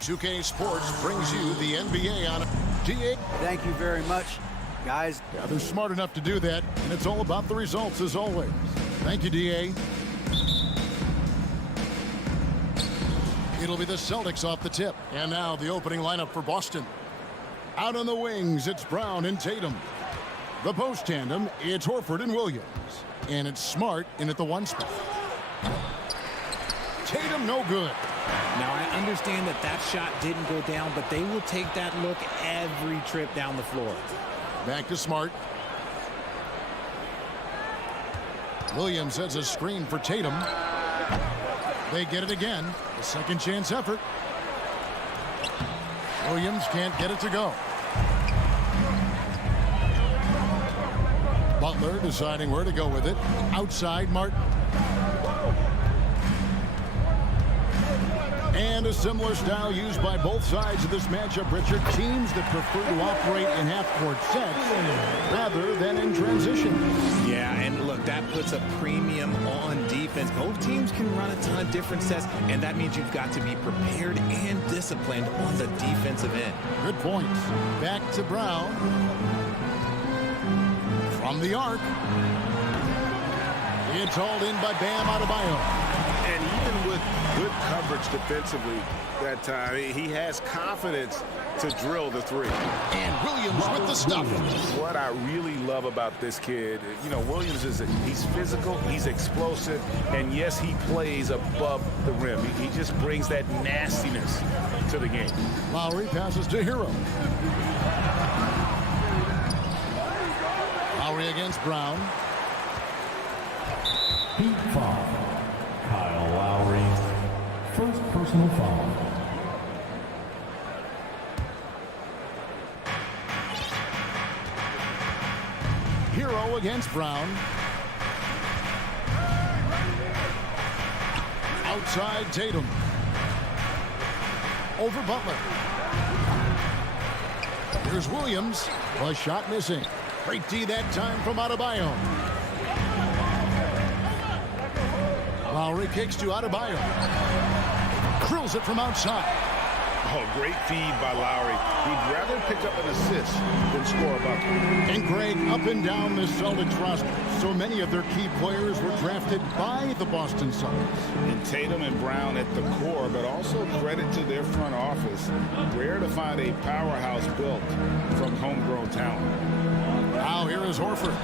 2K Sports brings you the NBA on DA. Thank you very much, guys. Yeah, they're smart enough to do that, and it's all about the results as always. Thank you, DA. It'll be the Celtics off the tip. And now the opening lineup for Boston. Out on the wings, it's Brown and Tatum. The post tandem, it's Horford and Williams. And it's Smart in at the 1 spot. Tatum no good. Now, I understand that shot didn't go down, but they will take that look every trip down the floor. Back to Smart. Williams has a screen for Tatum. They get it again. A second chance effort. Williams can't get it to go. Butler deciding where to go with it. Outside Martin. And a similar style used by both sides of this matchup, Richard. Teams that prefer to operate in half-court sets rather than in transition. Yeah, and look, that puts a premium on defense. Both teams can run a ton of different sets, and that means you've got to be prepared and disciplined on the defensive end. Good point. Back to Brown. From the arc. It's hauled in by Bam Adebayo. And even with good coverage defensively that time, he has confidence to drill the three. And Williams with the stuff. What I really love about this kid, you know, Williams he's physical, he's explosive, and yes, he plays above the rim. He just brings that nastiness to the game. Lowry passes to Hero. Lowry against Brown. Heat foul. Kyle Lowry, first personal foul. Hero against Brown. Outside Tatum. Over Butler. Here's Williams. A shot missing. Great D that time from Adebayo. Lowry kicks to Adebayo. Drills it from outside. Oh, great feed by Lowry. He'd rather pick up an assist than score a bucket. And Greg, up and down the Celtics roster, so many of their key players were drafted by the Boston Celtics. And Tatum and Brown at the core, but also credit to their front office. Rare to find a powerhouse built from homegrown talent. Now here is Horford.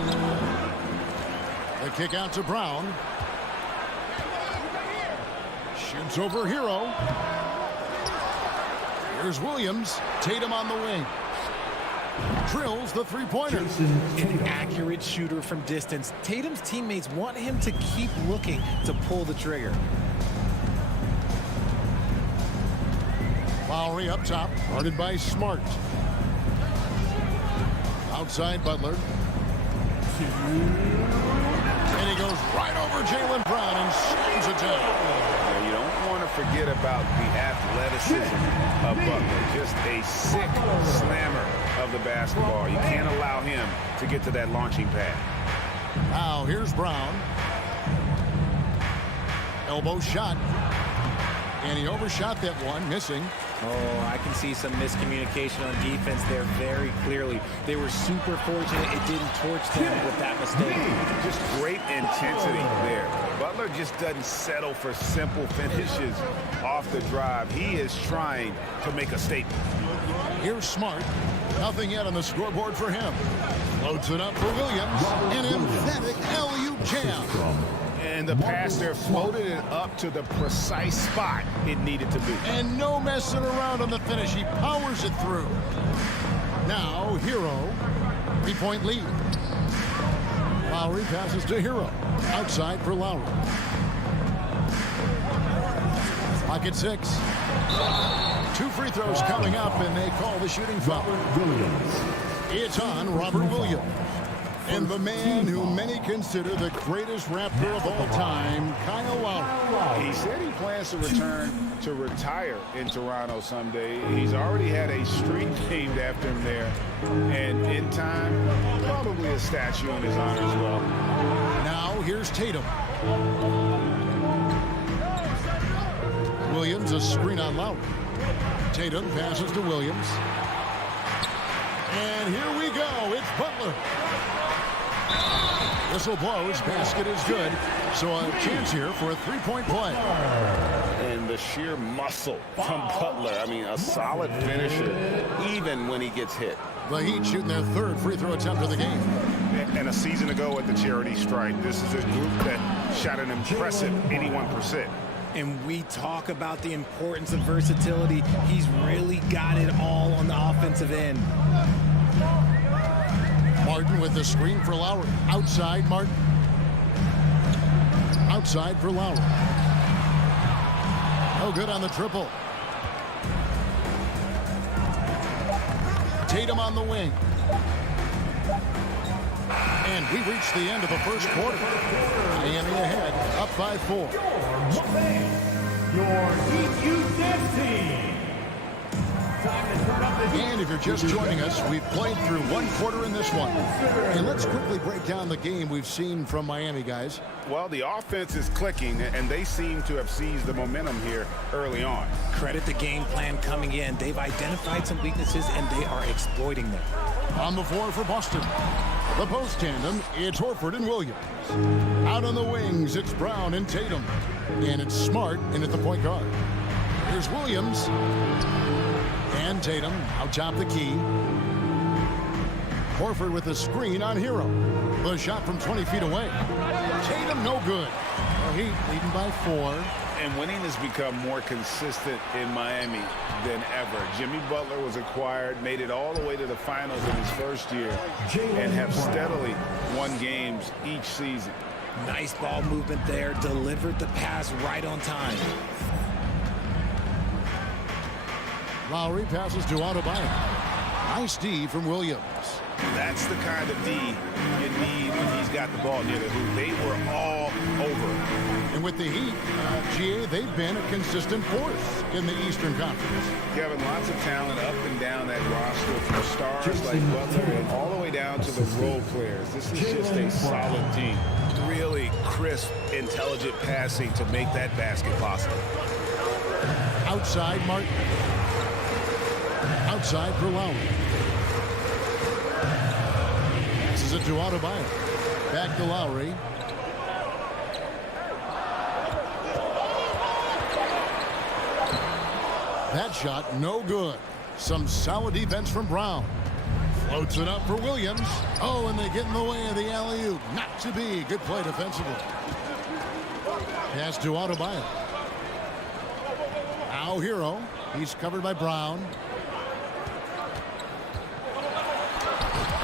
The kick out to Brown. Shoots over Hero. Here's Williams. Tatum on the wing. Drills the three-pointer. An accurate shooter from distance. Tatum's teammates want him to keep looking to pull the trigger. Lowry up top. Guarded by Smart. Outside Butler. And he goes right over Jaylen Brown and slams it down. You don't want to forget about the athleticism of Butler. Just a sick slammer of the basketball. You can't allow him to get to that launching pad. Now here's Brown. Elbow shot. And he overshot that one, missing. Oh, I can see some miscommunication on defense there very clearly. They were super fortunate it didn't torch them with that mistake. Just great intensity there. Butler just doesn't settle for simple finishes off the drive. He is trying to make a statement. Here's Smart. Nothing yet on the scoreboard for him. Loads it up for Williams. An emphatic alley-oop jam. And the pass there floated it up to the precise spot it needed to be. And no messing around on the finish. He powers it through. Now, Hero. 3-point lead. Lowry passes to Hero. Outside for Lowry. Pocket 6. 2 free throws coming up, and they call the shooting foul. It's on Robert Williams. And the man who many consider the greatest Raptor of all time, Kyle Lowry. He said he plans to return to retire in Toronto someday. He's already had a street named after him there. And in time, probably a statue in his honor as well. Now here's Tatum. Williams a screen on Lowry. Tatum passes to Williams. And here we go. It's Butler. Whistle blows. Basket is good. So a chance here for a three-point play. And the sheer muscle from Butler. I mean, a solid finisher, even when he gets hit. The Heat shooting their third free throw attempt of the game. And a season ago at the charity stripe, this is a group that shot an impressive 81%. And we talk about the importance of versatility. He's really got it all on the offensive end. Martin with the screen for Lowry. Outside, Martin. Outside for Lowry. No good on the triple. Tatum on the wing. And we reached the end of the first quarter. Miami ahead, up by 4. Your Heat Youth Dance Team. And if you're just joining us, we've played through one quarter in this one. And let's quickly break down the game we've seen from Miami, guys. Well, the offense is clicking, and they seem to have seized the momentum here early on. Credit the game plan coming in. They've identified some weaknesses, and they are exploiting them. On the floor for Boston. The post tandem, it's Horford and Williams. Out on the wings, it's Brown and Tatum. And it's Smart in at the point guard. Here's Williams. And Tatum out top the key. Horford with a screen on Hero. The shot from 20 feet away. Tatum no good. The Heat leading by 4. And winning has become more consistent in Miami than ever. Jimmy Butler was acquired, made it all the way to the finals in his first year, and have steadily won games each season. Nice ball movement there. Delivered the pass right on time. Lowry passes to Adebayo. Nice D from Williams. That's the kind of D you need when he's got the ball near the hoop. They were all over. And with the Heat, GA, they've been a consistent force in the Eastern Conference. Kevin, lots of talent up and down that roster, from stars like Butler and all the way down to the role players. This is just a solid team. Really crisp, intelligent passing to make that basket possible. Outside, Martin. Outside for Lowry. This is it to Adebayo. Back to Lowry. That shot no good. Some solid defense from Brown. Floats it up for Williams. Oh, and they get in the way of the alley-oop. Not to be. Good play defensively. Pass to Adebayo. Now Hero. He's covered by Brown.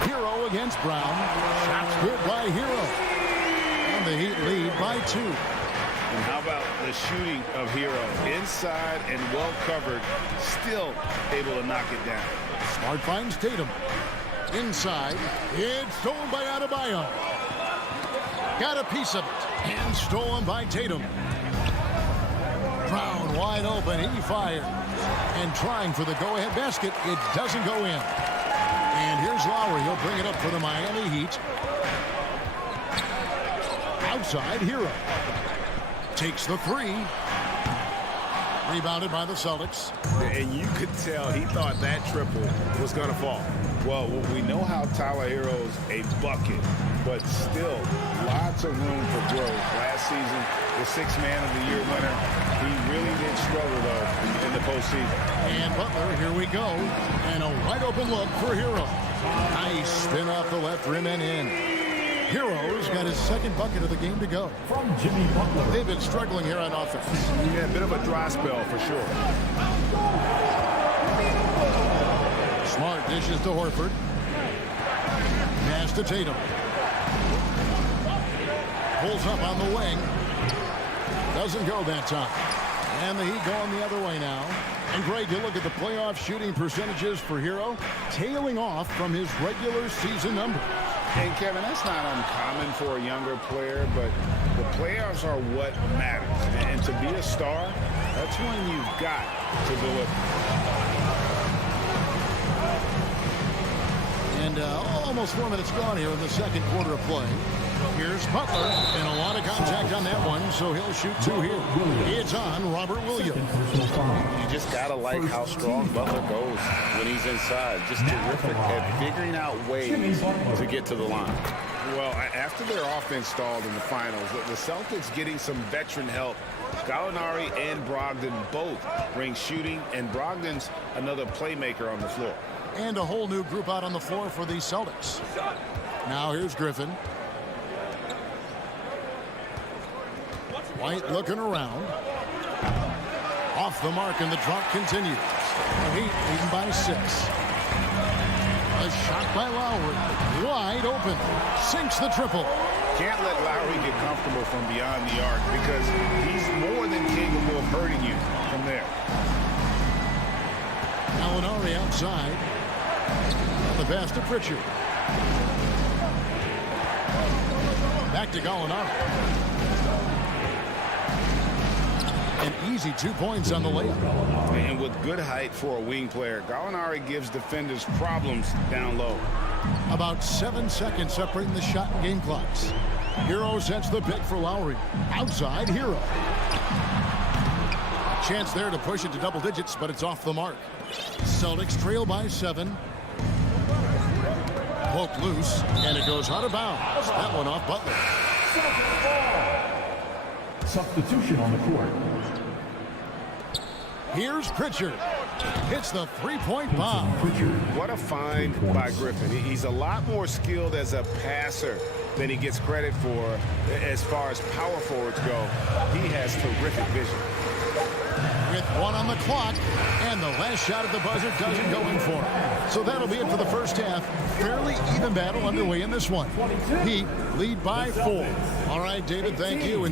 Hero against Brown. Shots good by Hero. And the Heat lead by 2. And how about the shooting of Hero? Inside and well covered, still able to knock it down. Smart finds Tatum. Inside. It's stolen by Adebayo. Got a piece of it. And stolen by Tatum. Brown wide open. He fires. And trying for the go-ahead basket. It doesn't go in. And here's Lowry. He'll bring it up for the Miami Heat. Outside, Hero. Takes the 3. Rebounded by the Celtics. And you could tell he thought that triple was going to fall. Well, we know how Tyler Hero's a bucket, but still lots of room for growth. Last season, the 6th Man of the Year winner. He really did struggle, though, in the postseason. And Butler, here we go. And a wide open look for Hero. Nice spin off the left rim and in. Hero's got his 2nd bucket of the game to go. From Jimmy Butler. They've been struggling here on offense. Yeah, a bit of a dry spell for sure. Smart dishes to Horford. Pass to Tatum. Pulls up on the wing. Doesn't go that time. And the Heat going the other way now. And Greg, you look at the playoff shooting percentages for Hero, tailing off from his regular season numbers. And Kevin, that's not uncommon for a younger player, but the playoffs are what matters. And to be a star, that's when you've got to deliver. And almost 4 minutes gone here in the 2nd quarter of play. Here's Butler, and a lot of contact on on that one, so he'll shoot 2 here. It's on Robert Williams. You just got to like how strong Butler goes when he's inside. Just terrific at figuring out ways to get to the line. Well, after their offense stalled in the finals, the Celtics getting some veteran help. Gallinari and Brogdon both bring shooting, and Brogdon's another playmaker on the floor. And a whole new group out on the floor for the Celtics. Now here's Griffin. White looking around. Off the mark, and the drought continues. The Heat leading by 6. A shot by Lowry. Wide open. Sinks the triple. Can't let Lowry get comfortable from beyond the arc because he's more than capable of hurting you from there. Gallinari outside. The pass to Pritchard. Back to Gallinari. An easy 2 points on the layup. And with good height for a wing player, Gallinari gives defenders problems down low. About 7 seconds separating the shot and game clocks. Hero sets the pick for Lowry. Outside, Hero. Chance there to push it to double digits, but it's off the mark. Celtics trail by 7. Poked loose, and it goes out of bounds. That one off Butler. Substitution on the court. Here's Pritchard. Hits the three-point bomb. What a find by Griffin. He's a lot more skilled as a passer than he gets credit for as far as power forwards go. He has terrific vision. With 1 on the clock, and the last shot at the buzzer doesn't go in for him. So that'll be it for the first half. Fairly even battle underway in this one. Heat lead by 4. All right, David, thank you.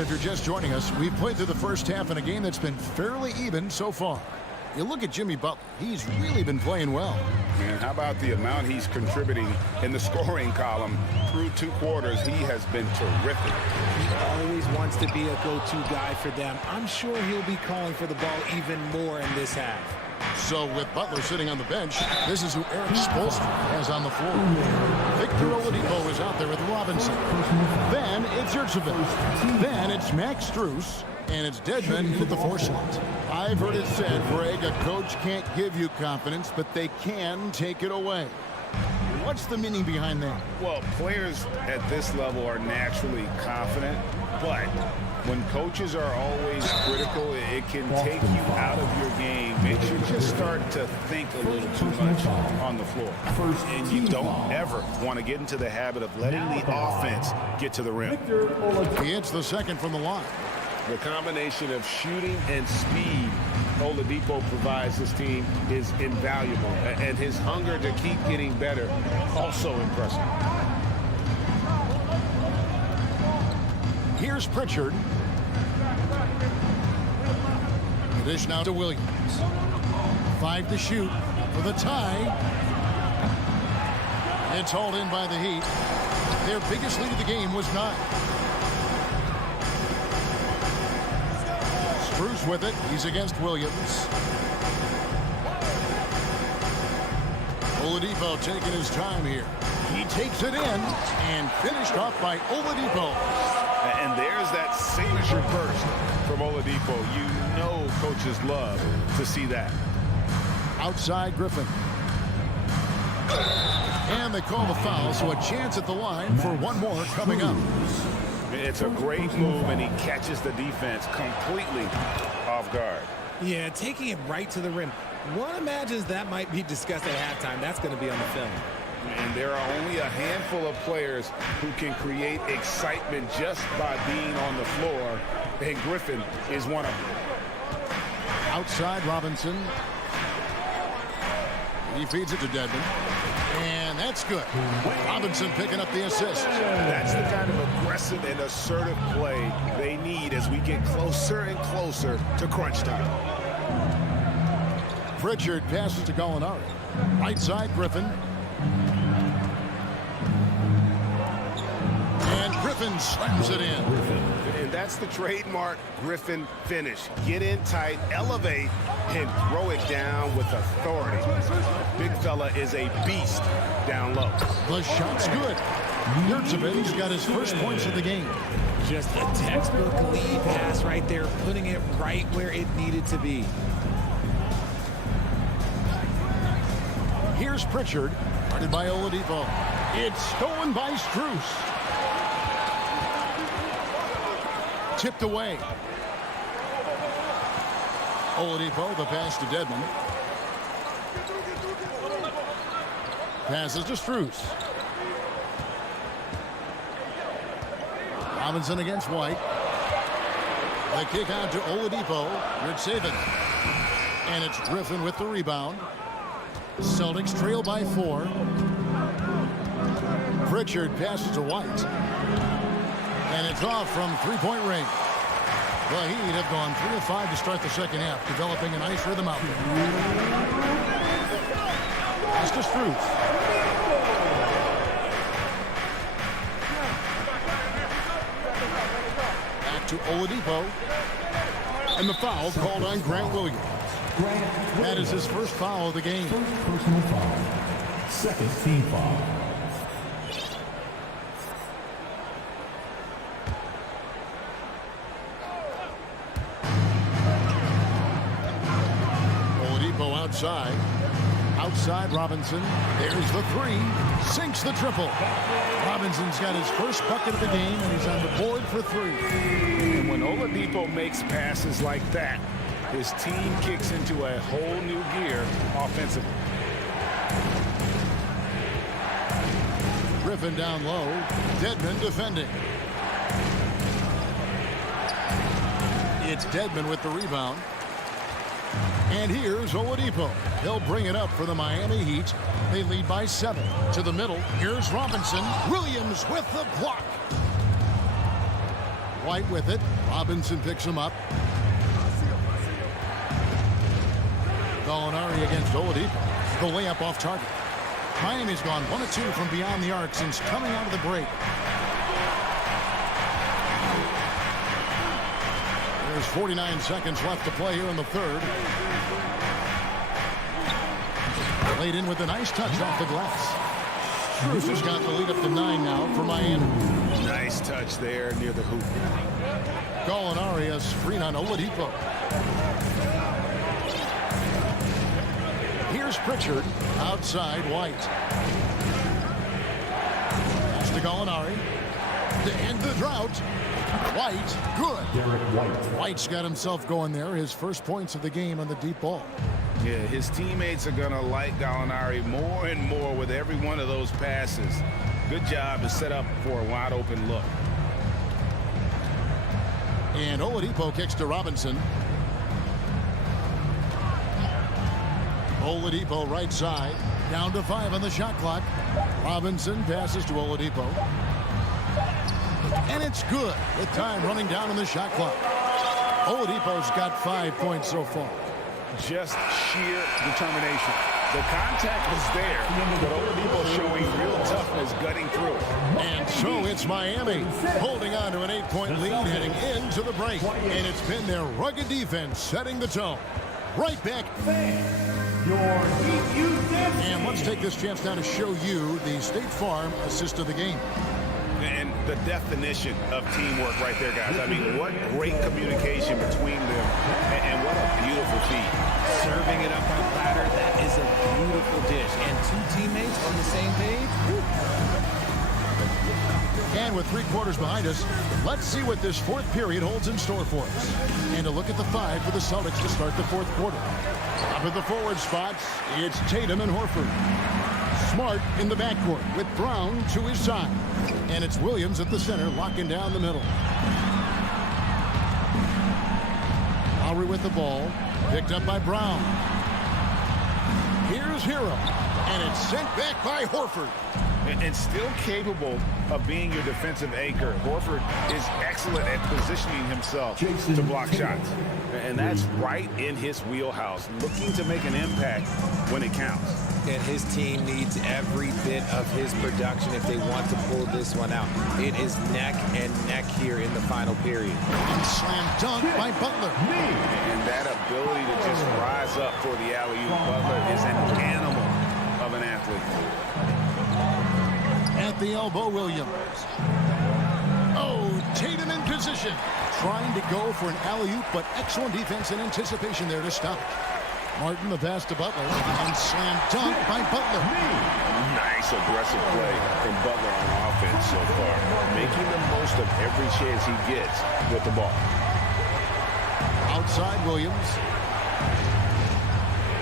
If you're just joining us, we've played through the first half in a game that's been fairly even so far. You look at Jimmy Butler, he's really been playing well. Man, how about the amount he's contributing in the scoring column through 2 quarters? He has been terrific. He always wants to be a go-to guy for them. I'm sure he'll be calling for the ball even more in this half. So with Butler sitting on the bench, this is who Eric Spoelstra has on the floor. Victor Oladipo is out there with Robinson. Then it's Yurtseven. Then it's Max Strus. And it's Dedmon in at the 4 slot. I've heard it said, Greg, a coach can't give you confidence, but they can take it away. What's the meaning behind that? Well, players at this level are naturally confident, but when coaches are always critical, it can take you out of your game. Makes you just start to think a little too much on the floor. And you don't ever want to get into the habit of letting the offense get to the rim. He hits the second from the line. The combination of shooting and speed Oladipo provides this team is invaluable. And his hunger to keep getting better, also impressive. Here's Pritchard. The dish now to Williams. 5 to shoot for the tie. It's hauled in by the Heat. Their biggest lead of the game was 9. Strus with it. He's against Williams. Oladipo taking his time here. He takes it in and finished off by Oladipo. And there's that signature burst from Oladipo. You know coaches love to see that. Outside Griffin. And they call the foul, so a chance at the line for one more coming up. It's a great move, and he catches the defense completely off guard. Yeah, taking it right to the rim. One imagines that might be discussed at halftime. That's going to be on the film. And there are only a handful of players who can create excitement just by being on the floor, and Griffin is one of them. Outside Robinson. He feeds it to Dedmon. And that's good. Robinson picking up the assist. That's the kind of aggressive and assertive play they need as we get closer and closer to crunch time. Pritchard passes to Gallinari. Right side Griffin. Griffin slams it in. And that's the trademark Griffin finish. Get in tight, elevate, and throw it down with authority. Big fella is a beast down low. The shot's good. Yurtsevic's got his first points of the game. Just a textbook lead pass right there, putting it right where it needed to be. Here's Pritchard, guarded by Oladipo. It's stolen by Strus. Tipped away. Oladipo, the pass to Dedmon. Passes to Strus. Robinson against White. The kick out to Oladipo. Yurtsevich. And it's Griffin with the rebound. Celtics trail by 4. Pritchard passes to White. And it's off from three-point range. The Heat have gone 3 of 5 to start the second half, developing a nice rhythm out there. Pass to Strus. Back to Oladipo. And the foul called on Grant Williams. That is his first foul of the game. First personal foul. Second team foul. Oladipo outside. Outside Robinson. There's the three. Sinks the triple. Robinson's got his first bucket of the game, and he's on the board for 3. And when Oladipo makes passes like that, his team kicks into a whole new gear offensively. Griffin down low. Dedmon defending. It's Dedmon with the rebound. And here's Oladipo. He'll bring it up for the Miami Heat. They lead by 7. To the middle. Here's Robinson. Williams with the block. White with it. Robinson picks him up. Gallinari against Oladipo. The layup off target. Miami's gone 1 of 2 from beyond the arc since coming out of the break. There's 49 seconds left to play here in the third. Laid in with a nice touch off the glass. Strus has got the lead up to 9 now for Miami. Nice touch there near the hoop. Gallinari has screen on Oladipo. Here's Pritchard. Outside White. Pass to Gallinari. To end the drought. White. Good. Derek White. White's got himself going there. His first points of the game on the deep ball. Yeah, his teammates are going to like Gallinari more and more with every one of those passes. Good job to set up for a wide open look. And Oladipo kicks to Robinson. Oladipo right side. Down to 5 on the shot clock. Robinson passes to Oladipo. And it's good with time running down on the shot clock. Oladipo's got 5 points so far. Just sheer determination. The contact was there, but Oladipo showing real toughness gutting through. And so it's Miami holding on to an 8-point lead heading into the break. And it's been their rugged defense setting the tone. Right back. And let's take this chance now to show you the State Farm assist of the game. And the definition of teamwork right there, guys. I mean, what great communication between them, and what a beautiful feat. Serving it up on a platter, that is a beautiful dish. And 2 teammates on the same page. Woo. And with 3 quarters behind us, let's see what this 4th period holds in store for us. And a look at the 5 for the Celtics to start the 4th quarter. Up at the forward spots, it's Tatum and Horford. Smart in the backcourt with Brown to his side. And it's Williams at the center, locking down the middle. Lowry with the ball, picked up by Brown. Here's Hero. And it's sent back by Horford. And still capable of being your defensive anchor. Horford is excellent at positioning himself to block shots. And that's right in his wheelhouse, looking to make an impact when it counts. And his team needs every bit of his production if they want to pull this one out. It is neck and neck here in the final period. And slam dunk by Butler. And that ability to just rise up for the alley-oop. Butler is an animal of an athlete. At the elbow, Williams. Oh, Tatum in position. Trying to go for an alley-oop, but excellent defense and anticipation there to stop it. Martin, the pass to Butler, and slam dunk by Butler. Nice aggressive play from Butler on offense so far, making the most of every chance he gets with the ball. Outside, Williams.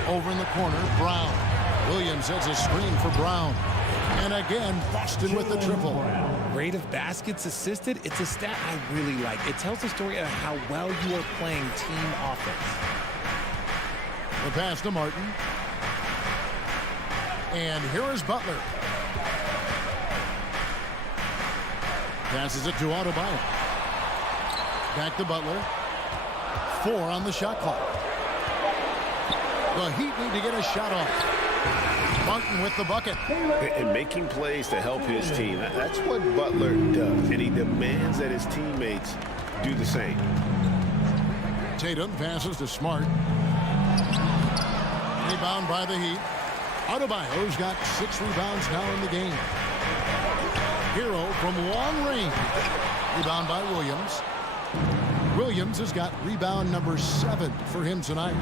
Over in the corner, Brown. Williams has a screen for Brown. And again, Boston with the triple. Rate of baskets assisted, it's a stat I really like. It tells the story of how well you are playing team offense. The pass to Martin. And here is Butler. Passes it to Adebayo. Back to Butler. 4 on the shot clock. The Heat need to get a shot off. Martin with the bucket. And making plays to help his team. That's what Butler does. And he demands that his teammates do the same. Tatum passes to Smart. Rebound by the Heat. Adebayo's got 6 rebounds now in the game. Hero from long range. Rebound by Williams. Williams has got rebound number 7 for him tonight.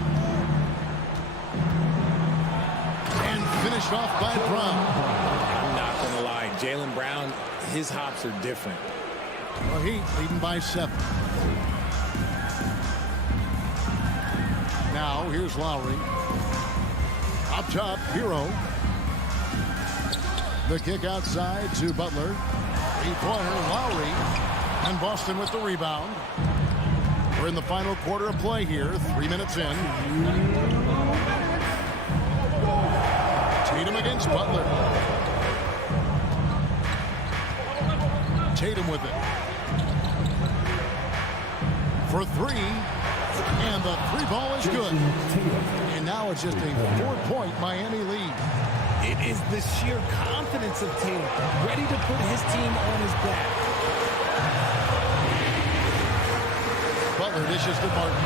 And finished off by Brown. I'm not going to lie. Jaylen Brown, his hops are different. The Heat leading by 7. Now here's Lowry. Up top, Hero. The kick outside to Butler. 3-pointer, Lowry. And Boston with the rebound. We're in the final quarter of play here. 3 minutes in. Tatum against Butler. Tatum with it. For 3. And the 3 ball is good. And now it's just a 4-point Miami lead. It is the sheer confidence of Tatum, ready to put his team on his back. Butler dishes to Martin.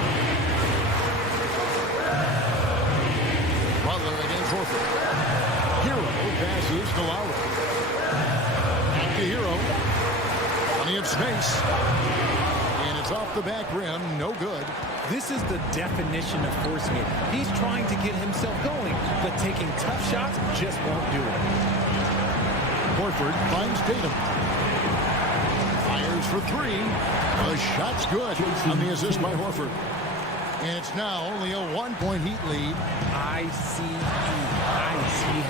Butler against Horford. Hero passes to Lowry. Back to Hero. Plenty of space. And it's off the back rim. No good. This is the definition of forcing it. He's trying to get himself going, but taking tough shots just won't do it. Horford finds Tatum. Fires for 3. The shot's good on the assist by Horford. And it's now only a 1-point Heat lead. Ice. He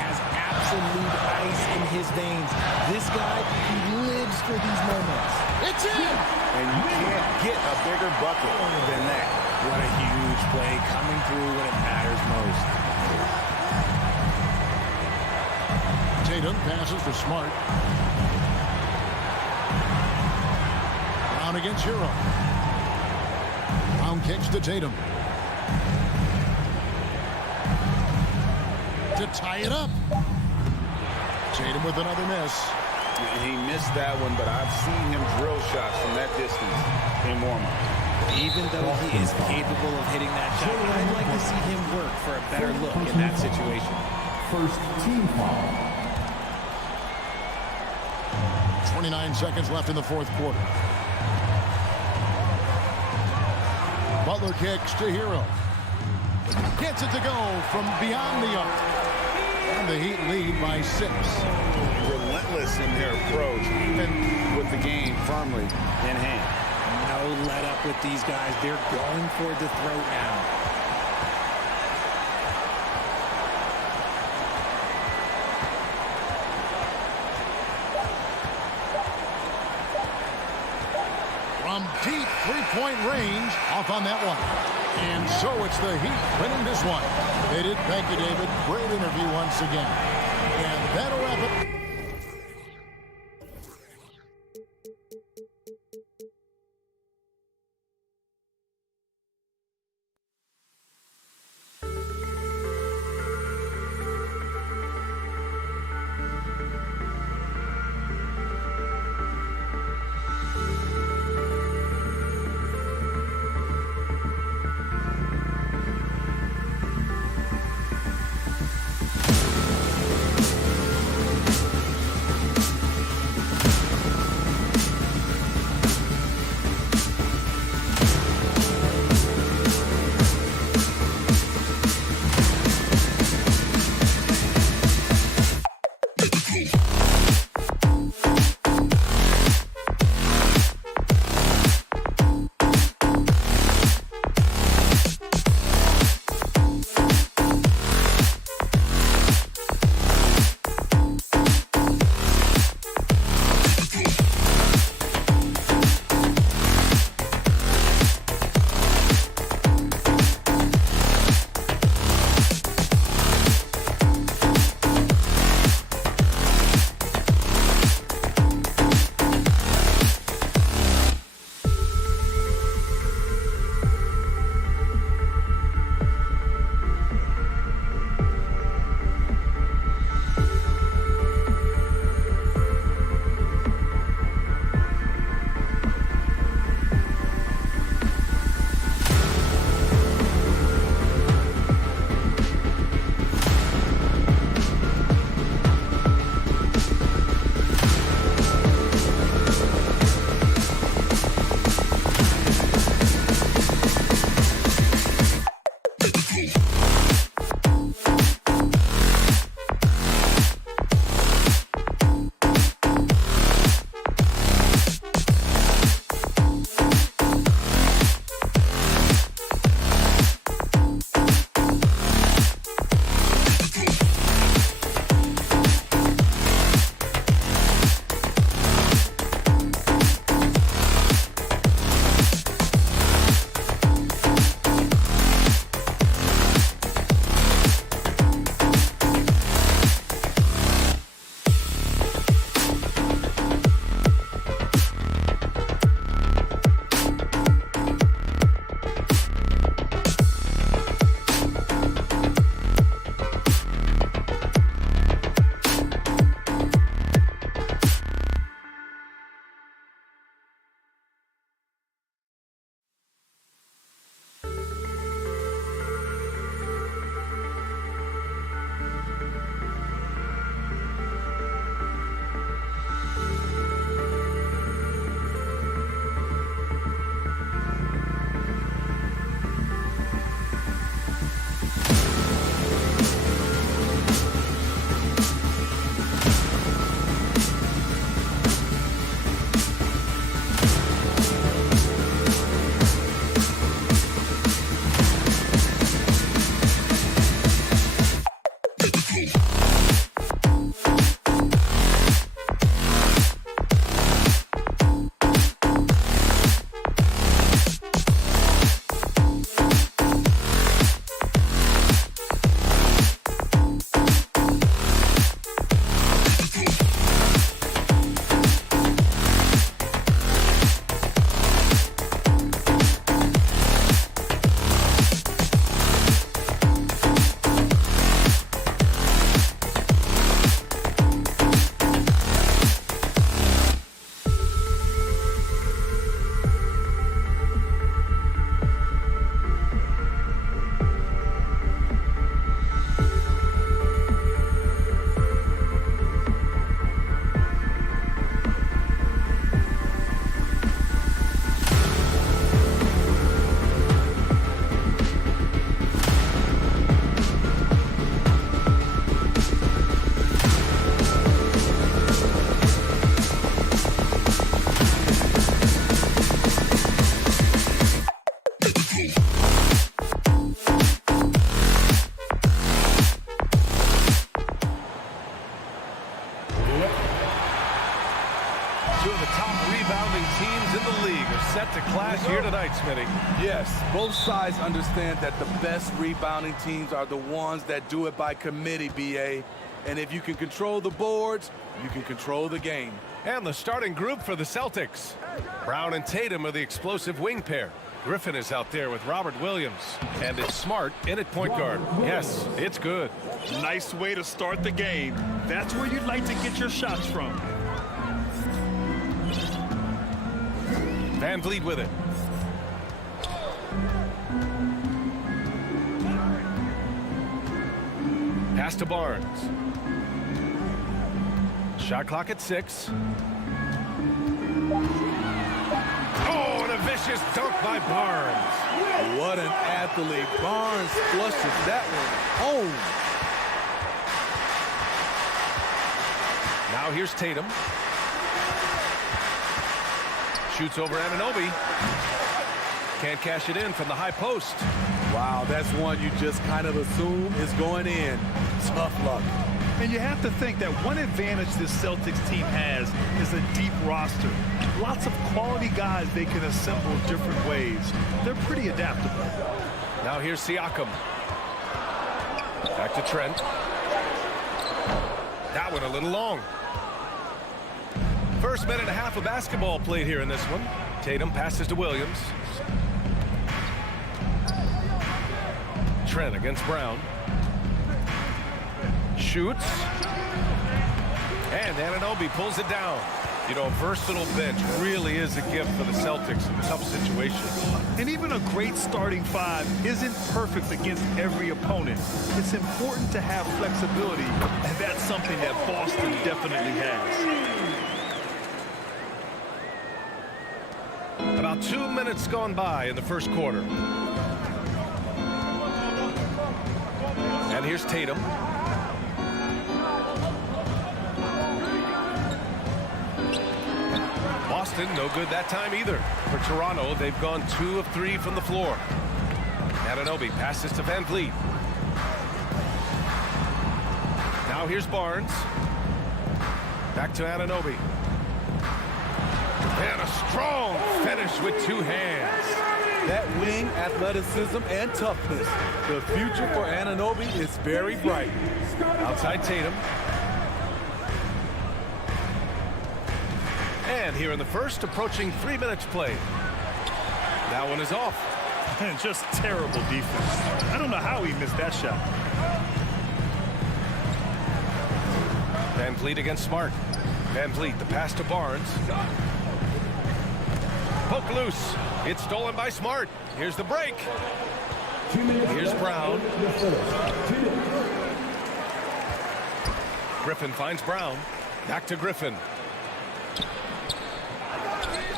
has absolute ice in his veins. This guy, he lives for these moments. It's in! And you can't get a bigger bucket than that. What a huge play coming through when it matters most. Tatum passes to Smart. Brown against Hero. Brown kicks to Tatum. To tie it up. Tatum with another miss. He missed that one, but I've seen him drill shots from that distance in warm-up. Even though he is capable of hitting that shot, I'd like to see him work for a better look in that situation. First team foul. 29 seconds left in the 4th quarter. Butler kicks to Hero. Gets it to go from beyond the arc. And the Heat lead by 6. Relentless in their approach, even with the game firmly in hand. No let up with these guys. They're going for the throat now. From deep 3-point range, off on that one. And so it's the Heat winning this one. They did. Thank you, David. Great interview once again. And that'll wrap it. Two of the top rebounding teams in the league are set to clash here tonight, Smitty. Yes, both sides understand that the best rebounding teams are the ones that do it by committee, BA. And if you can control the boards, you can control the game. And the starting group for the Celtics. Brown and Tatum are the explosive wing pair. Griffin is out there with Robert Williams. And it's Smart in at point guard. Yes, it's good. Nice way to start the game. That's where you'd like to get your shots from. Van Vliet with it. Pass to Barnes. Shot clock at 6. Oh, and a vicious dunk by Barnes. What an athlete. Barnes flushes that one home. Now here's Tatum. Shoots over Anunoby. Can't cash it in from the high post. Wow, that's one you just kind of assume is going in. Tough luck. And you have to think that one advantage this Celtics team has is a deep roster. Lots of quality guys they can assemble different ways. They're pretty adaptable. Now here's Siakam. Back to Trent. That one a little long. First minute and a half of basketball played here in this one. Tatum passes to Williams. Trent against Brown. Shoots. And Anunoby pulls it down. You know, a versatile bench really is a gift for the Celtics in tough situations. And even a great starting five isn't perfect against every opponent. It's important to have flexibility, and that's something that Boston definitely has. About 2 minutes gone by in the first quarter. And here's Tatum. Boston, no good that time either. For Toronto, they've gone 2 of 3 from the floor. Anunoby passes to Van Vliet. Now here's Barnes. Back to Anunoby. And a strong finish with 2 hands. That wing athleticism and toughness. The future for Anunoby is very bright. Outside Tatum. And here in the first, approaching 3 minutes played. That one is off. And just terrible defense. I don't know how he missed that shot. Van Vliet against Smart. Van Vliet, the pass to Barnes. Poke loose. It's stolen by Smart. Here's the break. Here's Brown. Griffin finds Brown. Back to Griffin.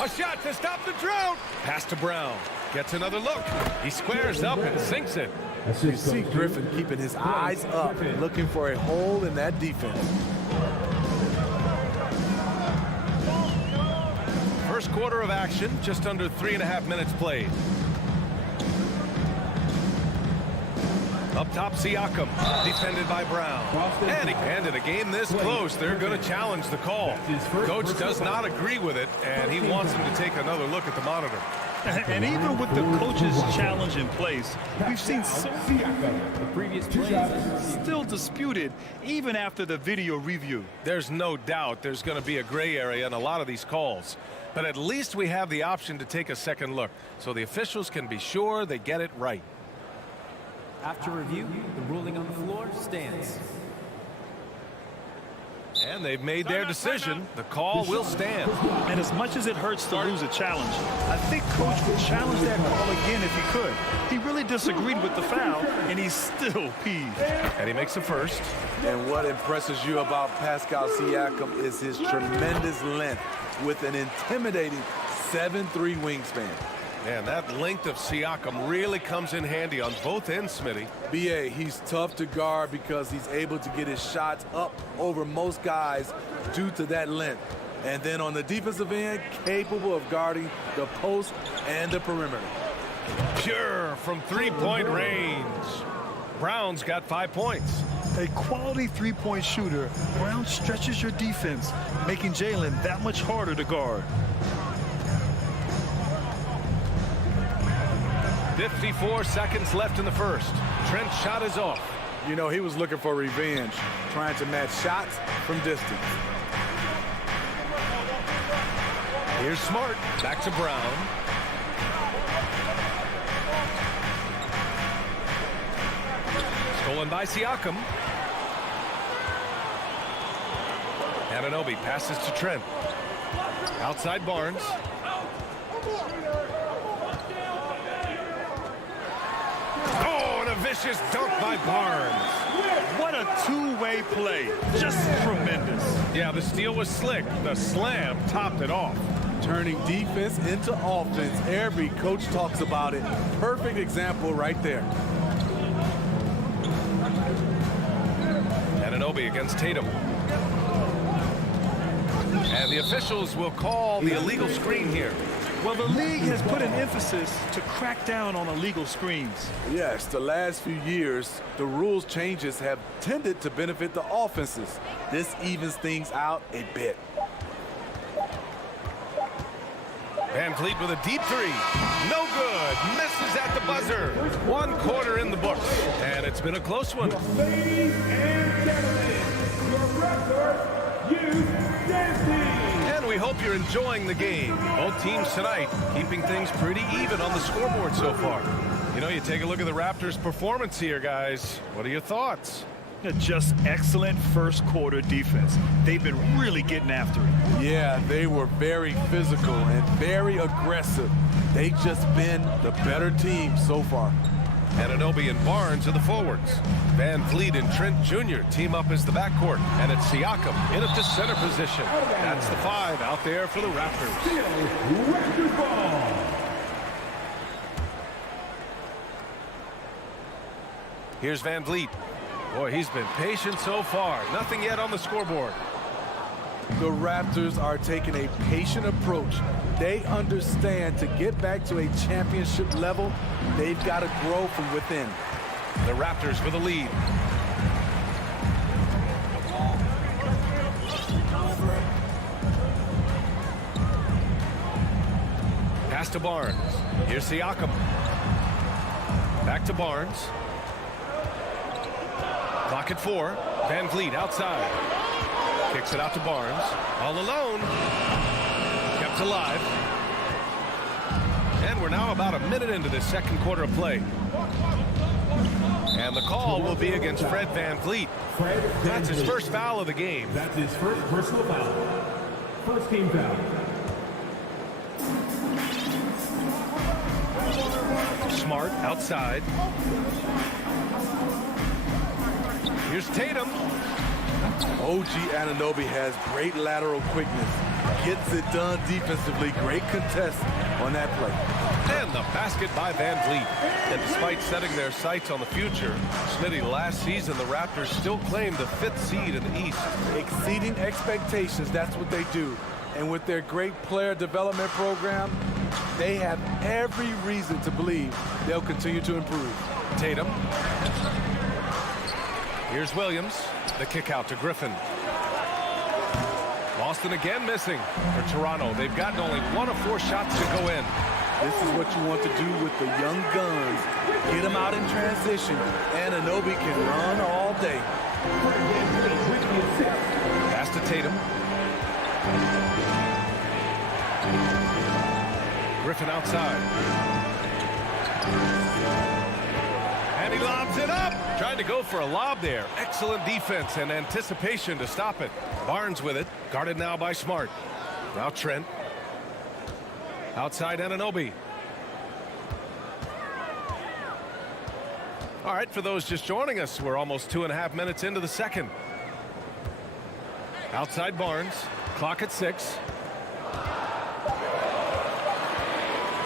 A shot to stop the drought. Pass to Brown. Gets another look. He squares up and sinks it. You see Griffin keeping his eyes up, looking for a hole in that defense. First quarter of action, just under 3.5 minutes played. Up top, Siakam, defended by Brown. And in a game this close, they're going to challenge the call. Coach does not agree with it, and he wants him to take another look at the monitor. And even with the coach's challenge in place, we've seen so the previous plays still disputed even after the video review. There's no doubt there's going to be a gray area in a lot of these calls. But at least we have the option to take a second look, so the officials can be sure they get it right. After review, the ruling on the floor stands. And they've made their decision. The call will stand. And as much as it hurts to lose a challenge, I think Coach would challenge that call again if he could. He really disagreed with the foul, and he's still peeved. And he makes the first. And what impresses you about Pascal Siakam is his tremendous length with an intimidating 7'3" wingspan. And that length of Siakam really comes in handy on both ends, Smitty. BA, he's tough to guard because he's able to get his shots up over most guys due to that length. And then on the defensive end, capable of guarding the post and the perimeter. Pure from 3-point range. Brown's got 5 points. A quality three-point shooter, Brown stretches your defense, making Jalen that much harder to guard. 54 seconds left in the first. Trent's shot is off. You know, he was looking for revenge, trying to match shots from distance. Here's Smart. Back to Brown. Stolen by Siakam. Anunoby passes to Trent. Outside Barnes. Oh, and a vicious dunk by Barnes. What a two-way play. Just tremendous. Yeah, the steal was slick. The slam topped it off. Turning defense into offense. Every coach talks about it. Perfect example right there. Anunoby against Tatum. And the officials will call the illegal screen here. Well, the league has put an emphasis to crack down on illegal screens. Yes, the last few years, the rules changes have tended to benefit the offenses. This evens things out a bit. Van Vliet with a deep three. No good. Misses at the buzzer. 1 quarter in the books. And it's been a close one. Ladies and gentlemen, your Raptors use dancing. And we hope you're enjoying the game. Both teams tonight keeping things pretty even on the scoreboard so far. You know, you take a look at the Raptors' performance here, guys. What are your thoughts? Just excellent first quarter defense. They've been really getting after it. Yeah, they were very physical and very aggressive. They've just been the better team so far. Anunoby and Barnes are the forwards. Van Vliet and Trent Jr. team up as the backcourt. And it's Siakam in at the center position. That's the 5 out there for the Raptors. Raptors ball. Here's Van Vliet. Boy, he's been patient so far. Nothing yet on the scoreboard. The Raptors are taking a patient approach. They understand to get back to a championship level, they've got to grow from within. The Raptors with a lead. Pass to Barnes. Here's Siakam. Back to Barnes. Clock at 4. Van Vliet outside. Kicks it out to Barnes. All alone. Kept alive. And we're now about a minute into this second quarter of play. And the call will be against Fred Van Vliet. That's his first foul of the game. That's his first personal foul. First team foul. Smart outside. Here's Tatum. OG Anunoby has great lateral quickness. Gets it done defensively. Great contest on that play. And the basket by Van Vliet. And despite setting their sights on the future, Smitty, last season the Raptors still claimed the 5th seed in the East. Exceeding expectations, that's what they do. And with their great player development program, they have every reason to believe they'll continue to improve. Tatum. Here's Williams. The kick out to Griffin. Boston again missing for Toronto. They've gotten only 1 of 4 shots to go in. This is what you want to do with the young guns. Get them out in transition. Anunoby can run all day. Pass to Tatum. Griffin outside. And he lobs it up. Trying to go for a lob there. Excellent defense and anticipation to stop it. Barnes with it. Guarded now by Smart. Now Trent. Outside Anunoby. All right, for those just joining us, we're almost 2.5 minutes into the second. Outside Barnes. Clock at 6.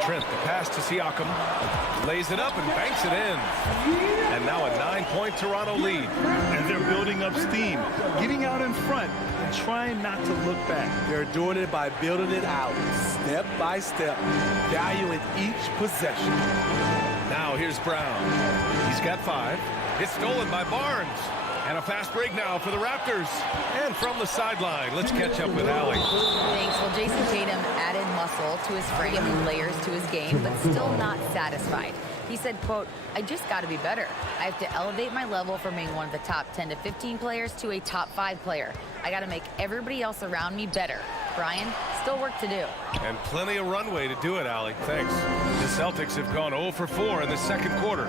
Trent, the pass to Siakam. Lays it up and banks it in. And now a 9-point Toronto lead. And they're building up steam, getting out in front and trying not to look back. They're doing it by building it out, step by step, valuing each possession. Now here's Brown. He's got 5. It's stolen by Barnes. And a fast break now for the Raptors. And from the sideline, let's catch up with Allie. Thanks. Well, Jason Tatum added muscle to his frame and layers to his game, but still not satisfied. He said, quote, "I just got to be better. I have to elevate my level from being one of the top 10 to 15 players to a top 5 player. I got to make everybody else around me better." Brian, still work to do. And plenty of runway to do it, Allie. Thanks. The Celtics have gone 0 for 4 in the second quarter.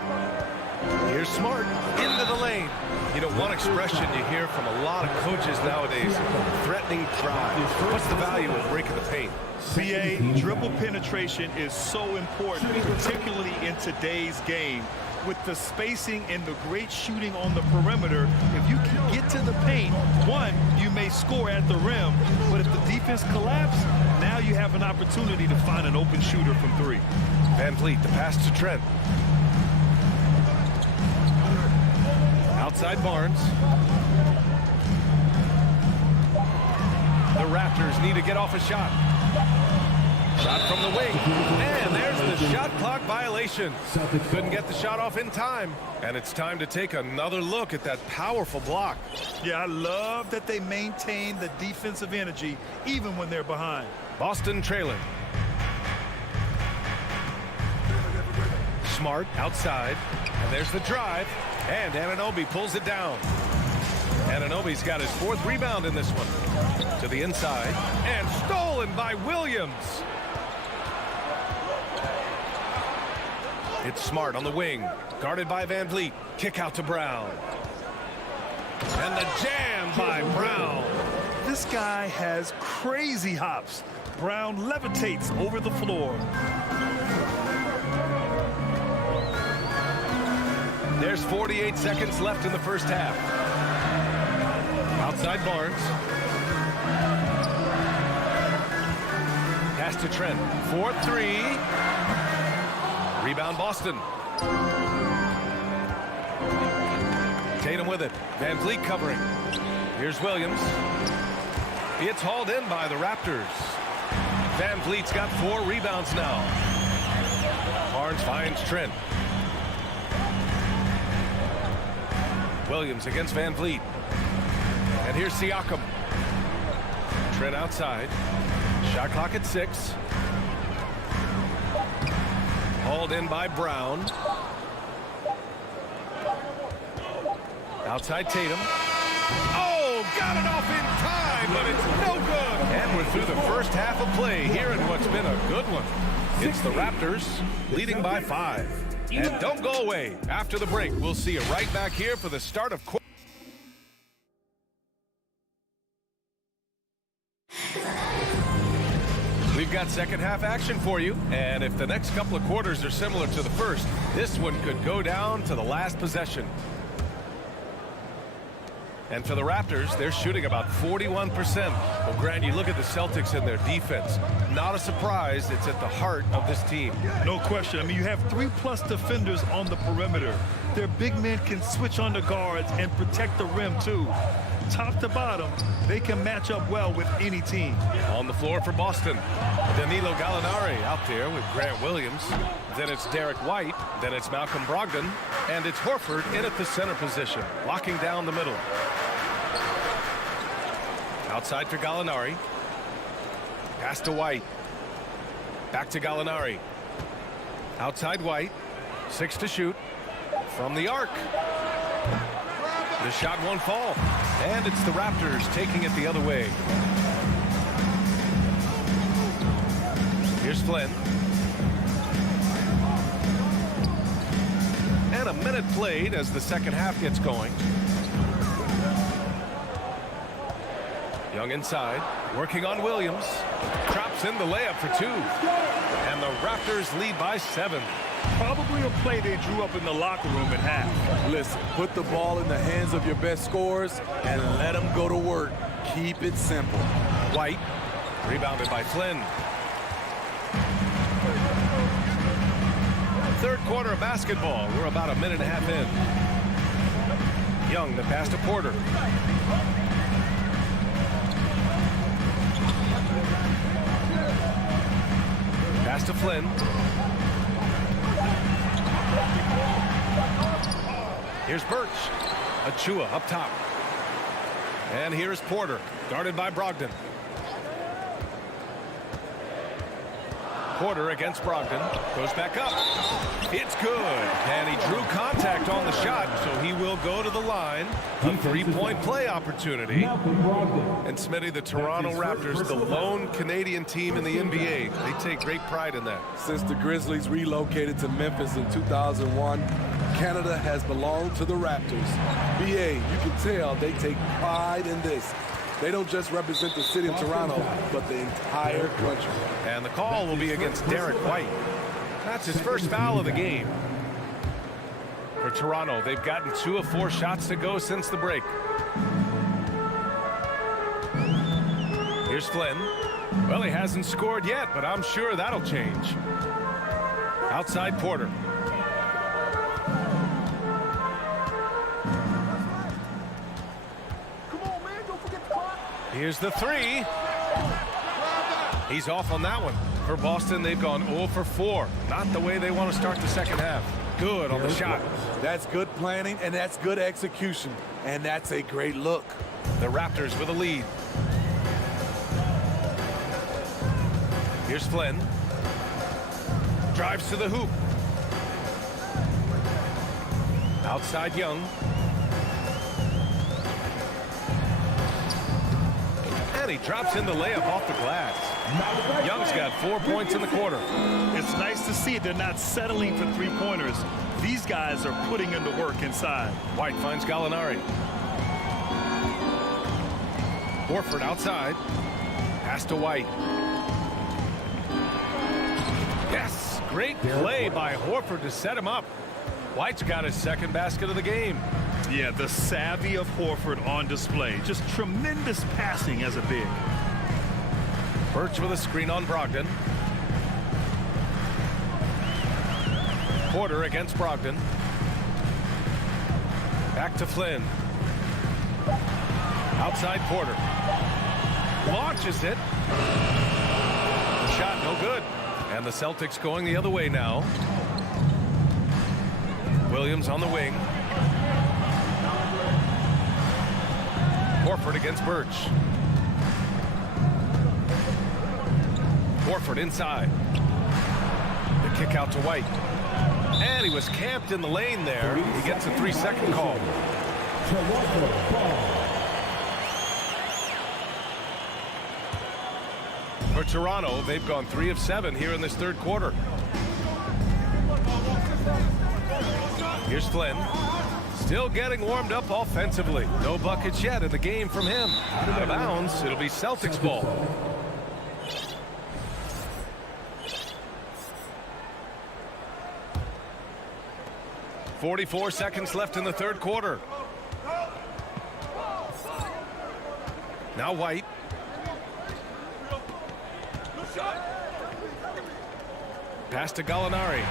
Here's Smart into the lane. You know, one expression you hear from a lot of coaches nowadays, threatening drive. What's the value of breaking the paint? BA, dribble penetration is so important, particularly in today's game. With the spacing and the great shooting on the perimeter, if you can get to the paint, one, you may score at the rim, but if the defense collapses, now you have an opportunity to find an open shooter from 3. Van Vliet, the pass to Trent. Outside Barnes. The Raptors need to get off a shot. Shot from the wing. And there's the shot clock violation. Couldn't get the shot off in time. And it's time to take another look at that powerful block. Yeah, I love that they maintain the defensive energy even when they're behind. Boston trailing. Smart outside. And there's the drive. And Anunoby pulls it down. Anunoby's got his 4th rebound in this one. To the inside. And stolen by Williams. It's Smart on the wing. Guarded by Van Vliet. Kick out to Brown. And the jam by Brown. This guy has crazy hops. Brown levitates over the floor. There's 48 seconds left in the first half. Outside Barnes. Pass to Trent. 4-3. Rebound Boston. Tatum with it. Van Vliet covering. Here's Williams. It's hauled in by the Raptors. Van Vliet's got 4 rebounds now. Barnes finds Trent. Williams against Van Vliet. And here's Siakam. Trent outside. Shot clock at 6. Hauled in by Brown. Outside Tatum. Oh, got it off in time, but it's no good. And we're through the first half of play here in what's been a good one. It's the Raptors leading by 5. And don't go away. After the break, we'll see you right back here for the start of quarter. We've got second half action for you. And if the next couple of quarters are similar to the first, this one could go down to the last possession. And for the Raptors, they're shooting about 41%. Well, Grant, you look at the Celtics and their defense. Not a surprise, it's at the heart of this team. No question. I mean, you have 3+ defenders on the perimeter. Their big men can switch on the guards and protect the rim, too. Top to bottom, they can match up well with any team. On the floor for Boston, Danilo Gallinari out there with Grant Williams. Then it's Derek White. Then it's Malcolm Brogdon. And it's Horford in at the center position, locking down the middle. Outside for Gallinari. Pass to White. Back to Gallinari. Outside White. 6 to shoot. From the arc. The shot won't fall. And it's the Raptors taking it the other way. Here's Flynn. And a minute played as the second half gets going. Young inside, working on Williams. Drops in the layup for 2. And the Raptors lead by 7. Probably a play they drew up in the locker room at half. Listen, put the ball in the hands of your best scorers and let them go to work. Keep it simple. White, rebounded by Flynn. Third quarter of basketball. We're about a minute and a half in. Young, the pass to Porter. Pass to Flynn. Here's Birch. Achua up top. And here's Porter, guarded by Brogdon. Porter against Brogdon, goes back up. It's good, and he drew contact on the shot, so he will go to the line. A three-point play opportunity. And Smitty, the Toronto Raptors, the lone Canadian team in the NBA. They take great pride in that. Since the Grizzlies relocated to Memphis in 2001, Canada has belonged to the Raptors. BA, you can tell they take pride in this. They don't just represent the city of Toronto, but the entire country. And the call will be against Derek White. That's his first foul of the game. For Toronto, they've gotten 2 of 4 shots to go since the break. Here's Flynn. Well, he hasn't scored yet, but I'm sure that'll change. Outside Porter. Here's the 3. He's off on that one. For Boston, they've gone 0 for 4. Not the way they want to start the second half. Good on the shot. That's good planning, and that's good execution. And that's a great look. The Raptors with a lead. Here's Flynn. Drives to the hoop. Outside Young. And he drops in the layup off the glass. Young's got 4 points in the quarter. It's nice to see they're not settling for three-pointers. These guys are putting in the work inside. White finds Gallinari. Horford outside. Pass to White. Yes, great play by Horford to set him up. White's got his second basket of the game. Yeah, the savvy of Horford on display. Just tremendous passing as a big. Birch with a screen on Brogdon. Porter against Brogdon. Back to Flynn. Outside Porter. Launches it. Shot no good. And the Celtics going the other way now. Williams on the wing. Horford against Birch. Horford inside. The kick out to White. And he was camped in the lane there. He gets a 3-second call. For Toronto, they've gone 3 of 7 here in this third quarter. Here's Flynn. Still getting warmed up offensively. No buckets yet in the game from him. Out of bounds, it'll be Celtics ball. .44 seconds left in the third quarter. Now White. Pass to Gallinari.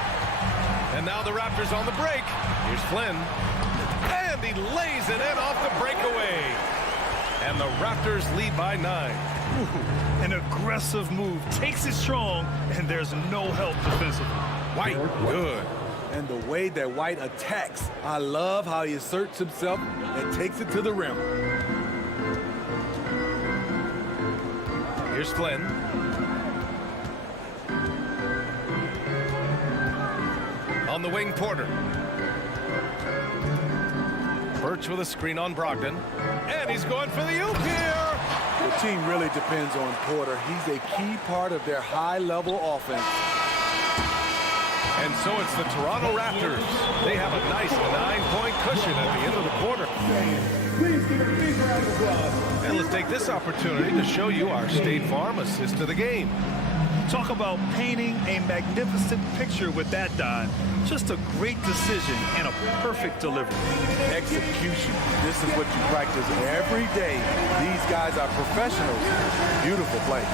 And now the Raptors on the break. Here's Flynn. And he lays it in off the breakaway. And the Raptors lead by 9. Ooh, an aggressive move. Takes it strong, and there's no help defensively. White, good. And the way that White attacks, I love how he asserts himself and takes it to the rim. Here's Flynn. On the wing, Porter. Birch with a screen on Brogdon. And he's going for the oop here. The team really depends on Porter. He's a key part of their high-level offense. And so it's the Toronto Raptors. They have a nice 9-point cushion at the end of the quarter. Please give a big round of applause. And let's take this opportunity to show you our State Farm assist of the game. Talk about painting a magnificent picture with that dive. Just a great decision and a perfect delivery. Execution. This is what you practice every day. These guys are professionals. Beautiful play.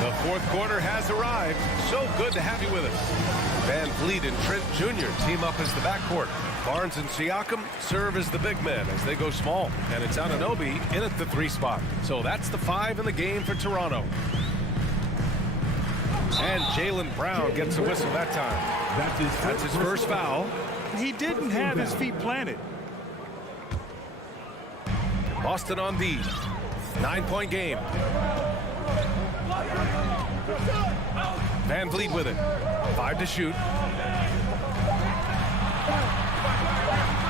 The fourth quarter has arrived. So good to have you with us. Van Vliet and Trent Jr. team up as the backcourt. Barnes and Siakam serve as the big men as they go small. And it's Anunoby in at the 3 spot. So that's the 5 in the game for Toronto. And Jaylen Brown gets a whistle that time. That's his first foul. He didn't have his feet planted. Boston on D. 9-point game. Van Vliet with it. 5 to shoot.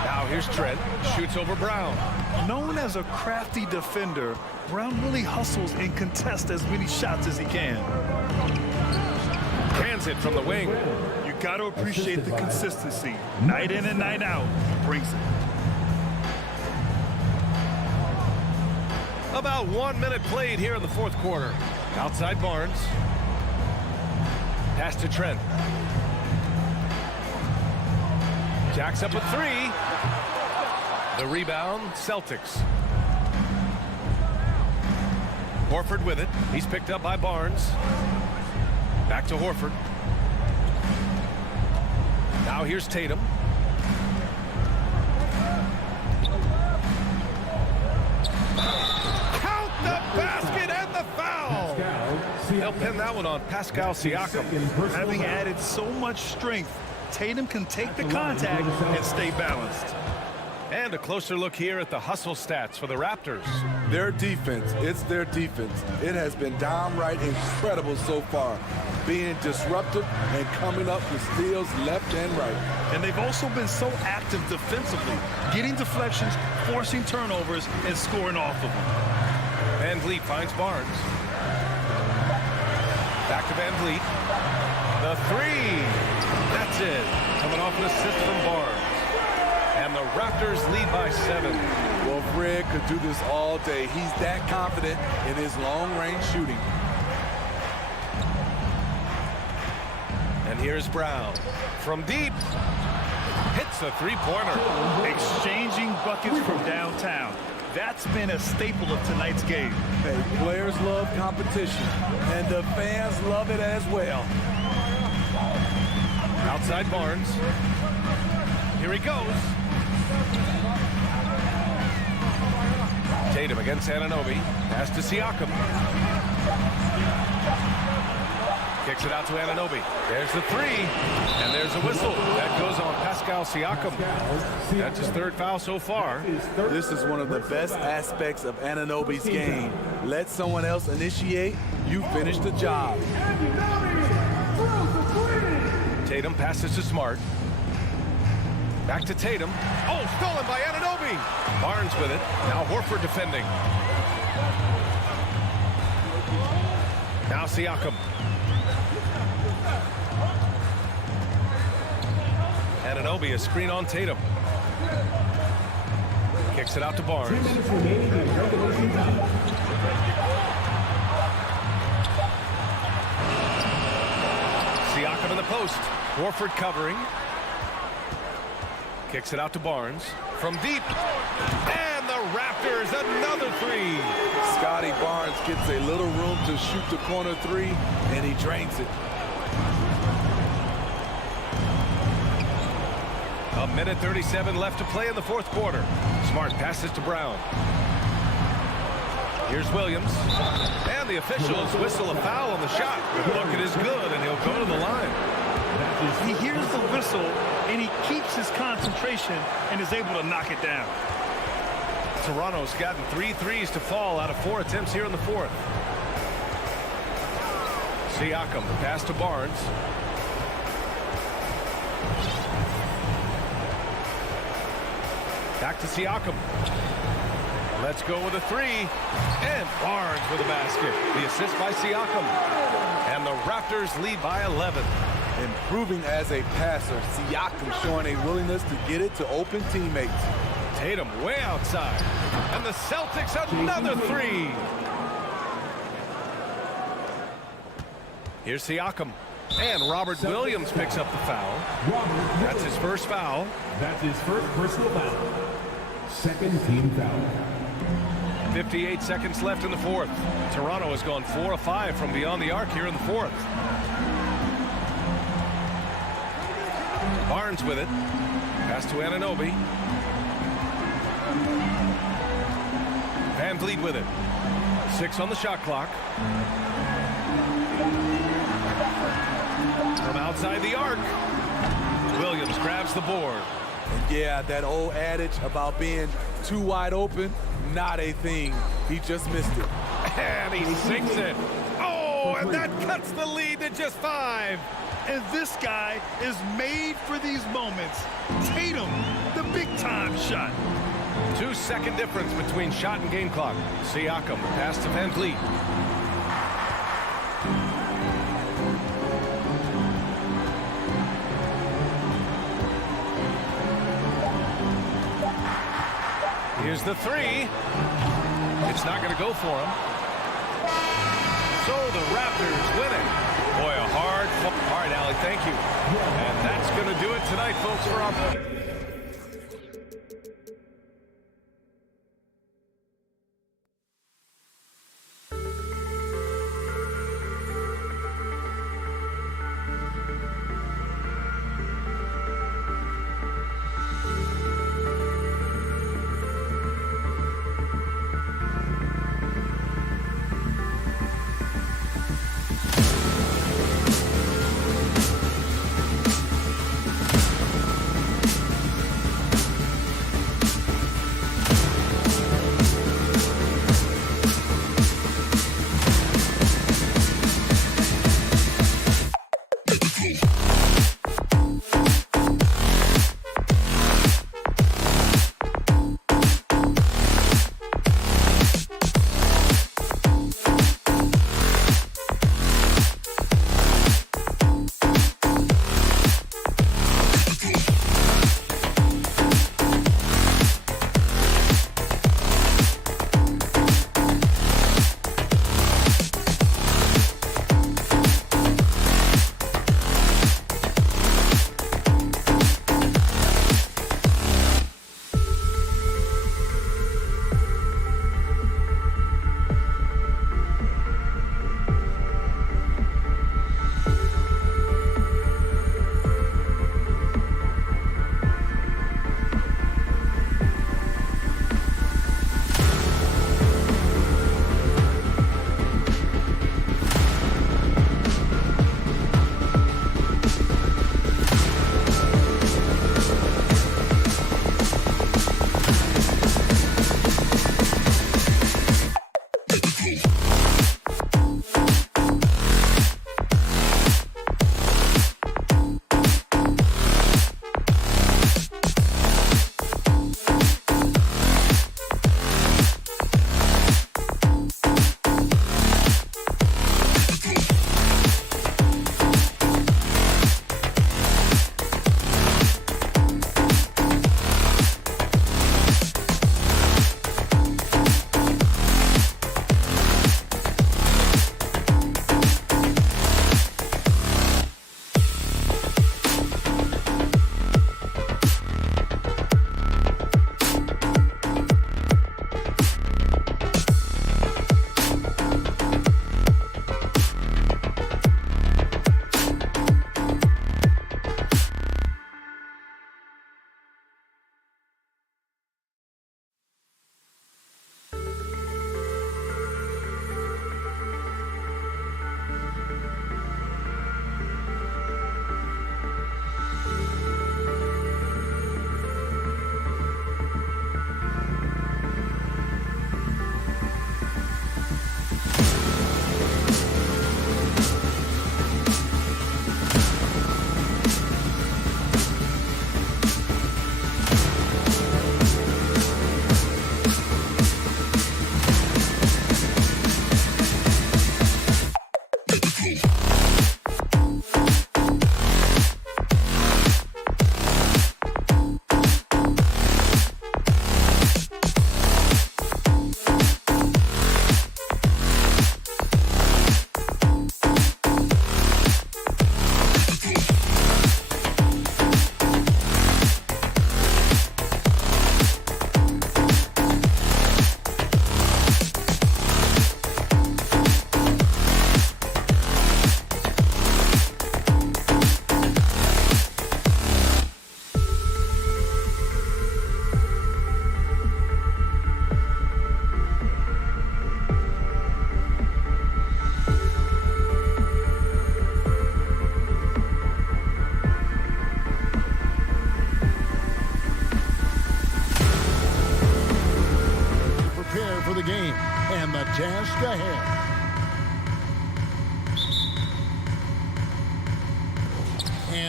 Now here's Trent. Shoots over Brown. Known as a crafty defender, Brown really hustles and contests as many shots as he can. Cans it from the wing. You got to appreciate the consistency. Night in and night out, brings it. About 1 minute played here in the fourth quarter. Outside Barnes. Pass to Trent. Jacks up a 3. The rebound, Celtics. Horford with it. He's picked up by Barnes. Back to Horford. Now here's Tatum. Count the basket and the foul. They'll pin that one on Pascal Siakam. Having added so much strength, Tatum can take the contact and stay balanced. And a closer look here at the hustle stats for the Raptors. Their defense, it's their defense. It has been downright incredible so far, being disruptive and coming up with steals left and right. And they've also been so active defensively, getting deflections, forcing turnovers, and scoring off of them. Van Vliet finds Barnes. Back to Van Vliet. The 3. That's it. Coming off an assist from Barnes. And the Raptors lead by 7. Well, Fred could do this all day. He's that confident in his long-range shooting. And here's Brown. From deep. Hits a three-pointer. Exchanging buckets from downtown. That's been a staple of tonight's game. Hey, players love competition, and the fans love it as well. Outside Barnes. Here he goes. Tatum against Anunoby. Pass to Siakam. Kicks it out to Anunoby. There's the 3. And there's a whistle. That goes on Pascal Siakam. That's his 3rd foul so far. This is one of the best aspects of Anunoby's game. Let someone else initiate. You finish the job. Tatum passes to Smart. Back to Tatum. Oh, stolen by Anunoby. Barnes with it. Now Horford defending. Now Siakam. Anunoby, a screen on Tatum. Kicks it out to Barnes. Siakam in the post. Horford covering. Kicks it out to Barnes. From deep. And the Raptors, another 3. Scotty Barnes gets a little room to shoot the corner 3, and he drains it. A minute 37 left to play in the fourth quarter. Smart passes to Brown. Here's Williams. And the officials whistle a foul on the shot. The bucket is good, and he'll go to the line. He hears the whistle, and he keeps his concentration and is able to knock it down. Toronto's gotten 3 threes to fall out of 4 attempts here in the fourth. Siakam, the pass to Barnes. Back to Siakam. Let's go with a 3. And Barnes with a basket. The assist by Siakam. And the Raptors lead by 11. Improving as a passer, Siakam showing a willingness to get it to open teammates. Tatum way outside. And the Celtics another 3. Here's Siakam. And Robert Williams picks up the foul. That's his first foul. That's his first personal foul. Second team foul. 58 seconds left in the fourth. Toronto has gone 4 of 5 from beyond the arc here in the fourth. Barnes with it. Pass to Anunoby. Van Vliet with it. 6 on the shot clock. From outside the arc. Williams grabs the board. And yeah, that old adage about being too wide open, not a thing. He just missed it. And he sinks it. Oh, and that cuts the lead to just 5. And this guy is made for these moments. Tatum, the big-time shot. 2-second difference between shot and game clock. Siakam, the pass to Van Vliet. Here's the 3. It's not going to go for him. So the Raptors win it. Boy, a hard. All right, Allie, thank you. And that's going to do it tonight, folks, for our...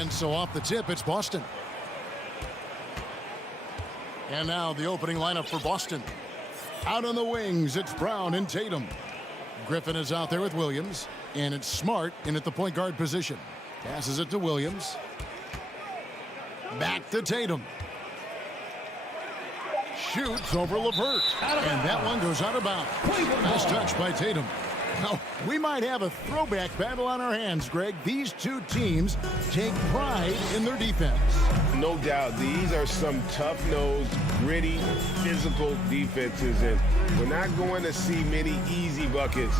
And so off the tip, it's Boston. And now the opening lineup for Boston. Out on the wings, it's Brown and Tatum. Griffin is out there with Williams. And it's Smart in at the point guard position. Passes it to Williams. Back to Tatum. Shoots over LeVert. And that one goes out of bounds. Nice touch by Tatum. Now, we might have a throwback battle on our hands, Greg. These two teams take pride in their defense. No doubt, these are some tough-nosed, gritty, physical defenses, and we're not going to see many easy buckets.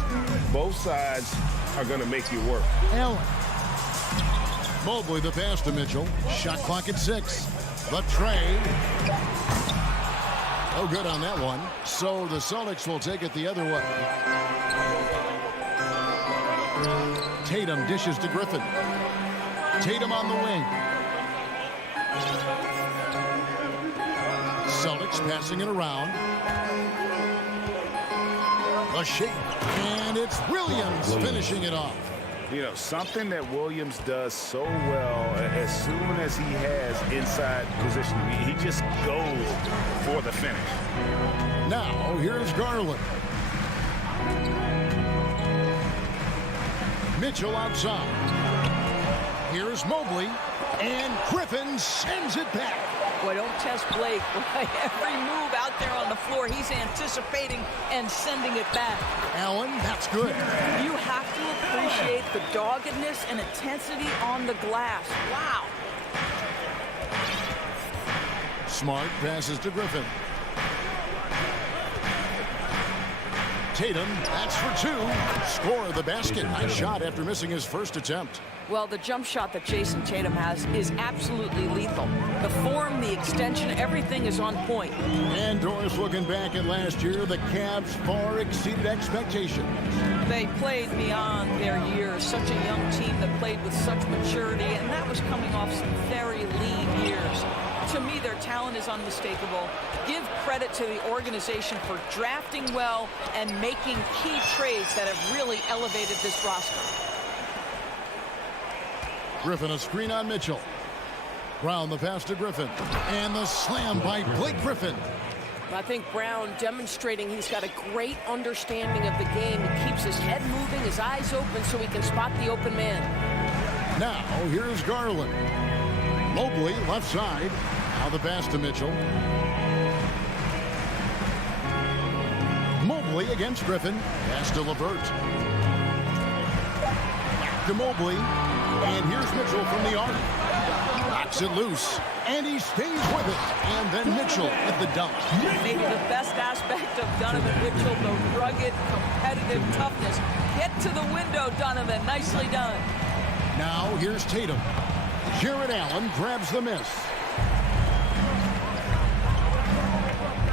Both sides are going to make you work. Allen. Mobley the pass to Mitchell. Shot clock at 6. The trade. Oh, good on that one. So the Celtics will take it the other way. Tatum dishes to Griffin. Tatum on the wing. Celtics passing it around. A shake. And it's Williams finishing it off. You know, something that Williams does so well, as soon as he has inside position, he just goes for the finish. Now, here's Garland. Mitchell outside. Here's Mobley. And Griffin sends it back. Boy, don't test Blake. Every move out there on the floor, he's anticipating and sending it back. Allen, that's good. You have to appreciate the doggedness and intensity on the glass. Wow. Smart passes to Griffin. Tatum, that's for 2. Score the basket. Nice shot after missing his first attempt. Well, the jump shot that Jason Tatum has is absolutely lethal. The form, the extension, everything is on point. And Doris, looking back at last year, the Cavs far exceeded expectations. They played beyond their years. Such a young team that played with such maturity, and that was coming off some very lean years. To me, their talent is unmistakable. Give credit to the organization for drafting well and making key trades that have really elevated this roster. Griffin a screen on Mitchell. Brown the pass to Griffin. And the slam by Blake Griffin. I think Brown demonstrating he's got a great understanding of the game. He keeps his head moving, his eyes open so he can spot the open man. Now, here's Garland. Mobley, left side. Now the pass to Mitchell. Mobley against Griffin. Pass to LeVert. Back to Mobley. And here's Mitchell from the arc. Knocks it loose. And he stays with it. And then Mitchell at the dunk. Maybe the best aspect of Donovan Mitchell, the rugged, competitive toughness. Get to the window, Donovan. Nicely done. Now here's Tatum. Jared Allen grabs the miss.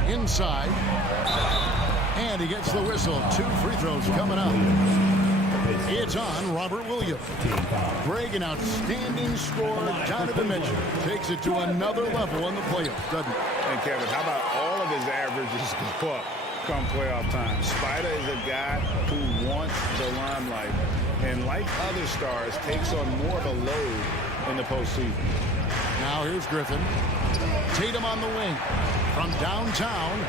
Inside. And he gets the whistle. 2 free throws coming up. It's on Robert Williams. Greg, an outstanding score. Donovan Mitchell takes it to another level in the playoffs, doesn't it? And Kevin, how about all of his averages go up come playoff time? Spider is a guy who wants the limelight, and like other stars, takes on more of a load in the postseason. Now here's Griffin. Tatum on the wing. From downtown,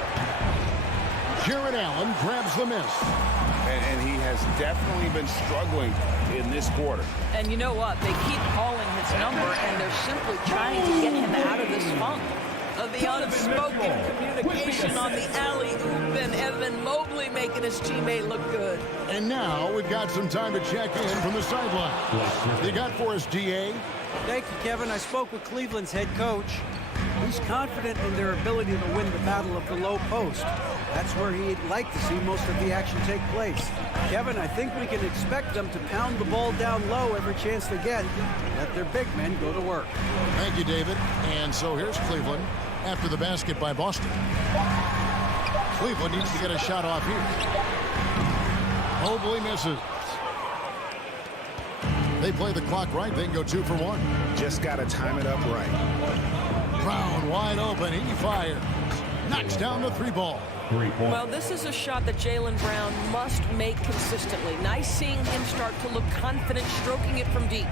Jared Allen grabs the miss. And he has definitely been struggling in this quarter. And you know what? They keep calling his number, and they're simply trying to get him out of this funk. The unspoken communication on the alley-oop, and Evan Mobley making his teammate look good. And now we've got some time to check in from the sideline. They got for us, DA. Thank you, Kevin. I spoke with Cleveland's head coach. He's confident in their ability to win the battle of the low post. That's where he'd like to see most of the action take place. Kevin, I think we can expect them to pound the ball down low every chance they get. Let their big men go to work. Thank you, David. And so here's Cleveland after the basket by Boston. Cleveland needs to get a shot off here. Mobley misses. They play the clock right. They can go 2 for 1. Just got to time it up right. Brown wide open. He fires. Knocks down the 3 ball. Well, this is a shot that Jaylen Brown must make consistently. Nice seeing him start to look confident, stroking it from deep.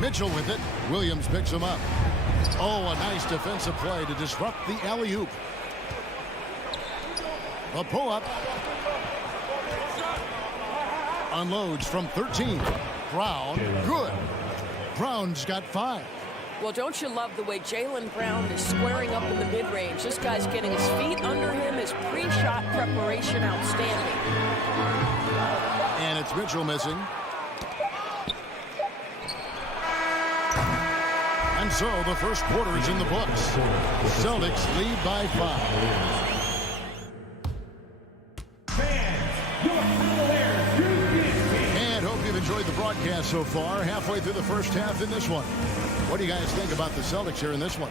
Mitchell with it. Williams picks him up. Oh, a nice defensive play to disrupt the alley-oop. A pull-up. Unloads from 13. Brown, good. Brown's got 5. Well, don't you love the way Jaylen Brown is squaring up in the mid-range? This guy's getting his feet under him. His pre-shot preparation outstanding. And it's Mitchell missing. And so the first quarter is in the books. Celtics lead by 5. And hope you've enjoyed the broadcast so far. Halfway through the first half in this one. What do you guys think about the Celtics here in this one?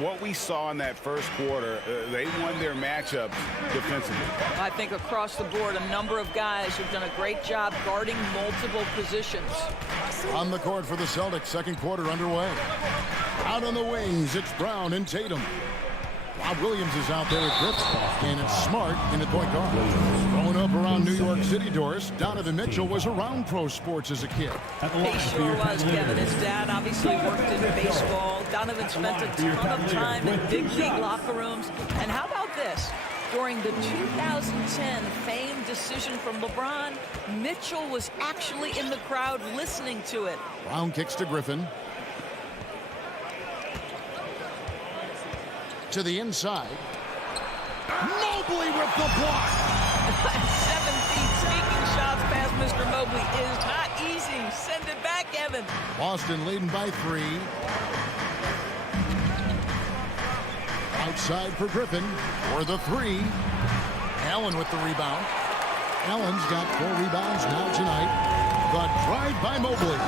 What we saw in that first quarter, they won their matchup defensively. I think across the board, a number of guys have done a great job guarding multiple positions. On the court for the Celtics, second quarter underway. Out on the wings, it's Brown and Tatum. Bob Williams is out there at grips, and it's Smart in at point guard. Growing up around New York City, Doris, Donovan Mitchell was around pro sports as a kid. He sure was, Kevin. His dad obviously worked in baseball. Donovan spent a ton of time in big league locker rooms. And how about this? During the 2010 famed decision from LeBron, Mitchell was actually in the crowd listening to it. Brown kicks to Griffin. To the inside. Mobley with the block. 7 feet sneaking shots past Mr. Mobley is not easy. Send it back, Evan. Boston leading by 3. Outside for Griffin for the 3. Allen with the rebound. Allen's got 4 rebounds now tonight. The drive by Mobley.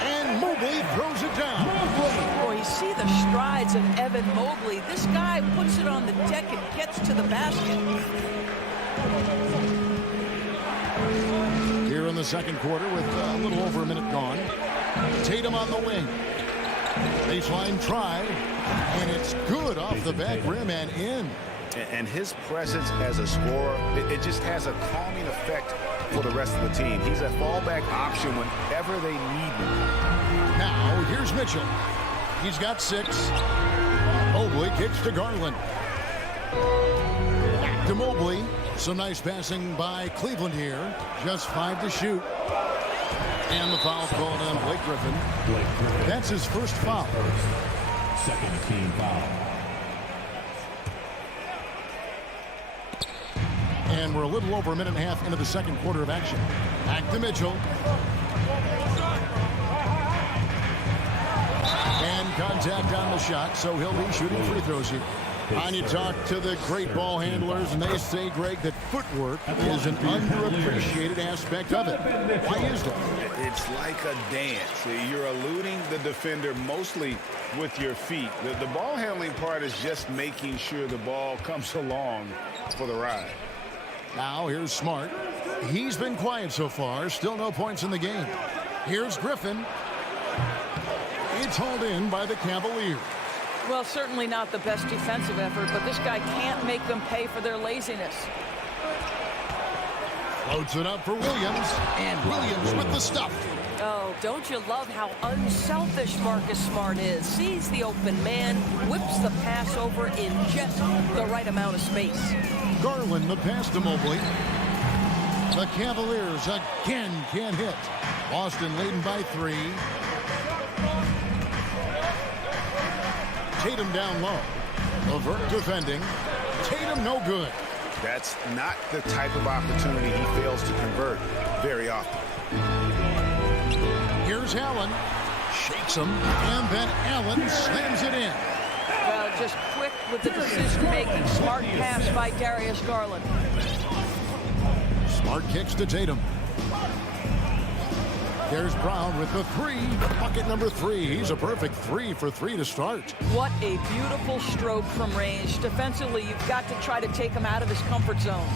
And Mobley throws it down. Boy, you see the strides of Evan Mobley. This guy puts it on the deck and gets to the basket. Here in the second quarter with a little over a minute gone. Tatum on the wing. Baseline try. And it's good off the back rim and in. And his presence as a scorer, it just has a calming effect for the rest of the team. He's a fallback option whenever they need him. Now, here's Mitchell. He's got 6. Mobley kicks to Garland. Back to Mobley. Some nice passing by Cleveland here. Just 5 to shoot. And the foul called on Blake Griffin. That's his first foul. Second team foul. And we're a little over a minute and a half into the second quarter of action. Back to Mitchell. And contact on the shot, so he'll be shooting free throws here. And you talk to the great ball handlers, and they say, Greg, that footwork is an underappreciated aspect of it. Why is that? It's like a dance. You're eluding the defender mostly with your feet. The ball handling part is just making sure the ball comes along for the ride. Now here's Smart. He's been quiet so far. Still no points in the game. Here's Griffin. It's hauled in by the Cavaliers. Well, certainly not the best defensive effort, but this guy can't make them pay for their laziness. Floats it up for Williams, and Williams with the stuff. Oh, don't you love how unselfish Marcus Smart is? Sees the open man, whips the pass over in just the right amount of space. Garland the pass to Mobley. The Cavaliers again can't hit. Boston leading by 3. Tatum down low. Levert defending. Tatum no good. That's not the type of opportunity he fails to convert very often. Here's Allen. Shakes him. And then Allen slams it in. Well, just quick with the decision-making. Smart pass by Darius Garland. Smart kicks to Tatum. There's Brown with the 3. Bucket number 3. He's a perfect 3 for 3 to start. What a beautiful stroke from range. Defensively, you've got to try to take him out of his comfort zone.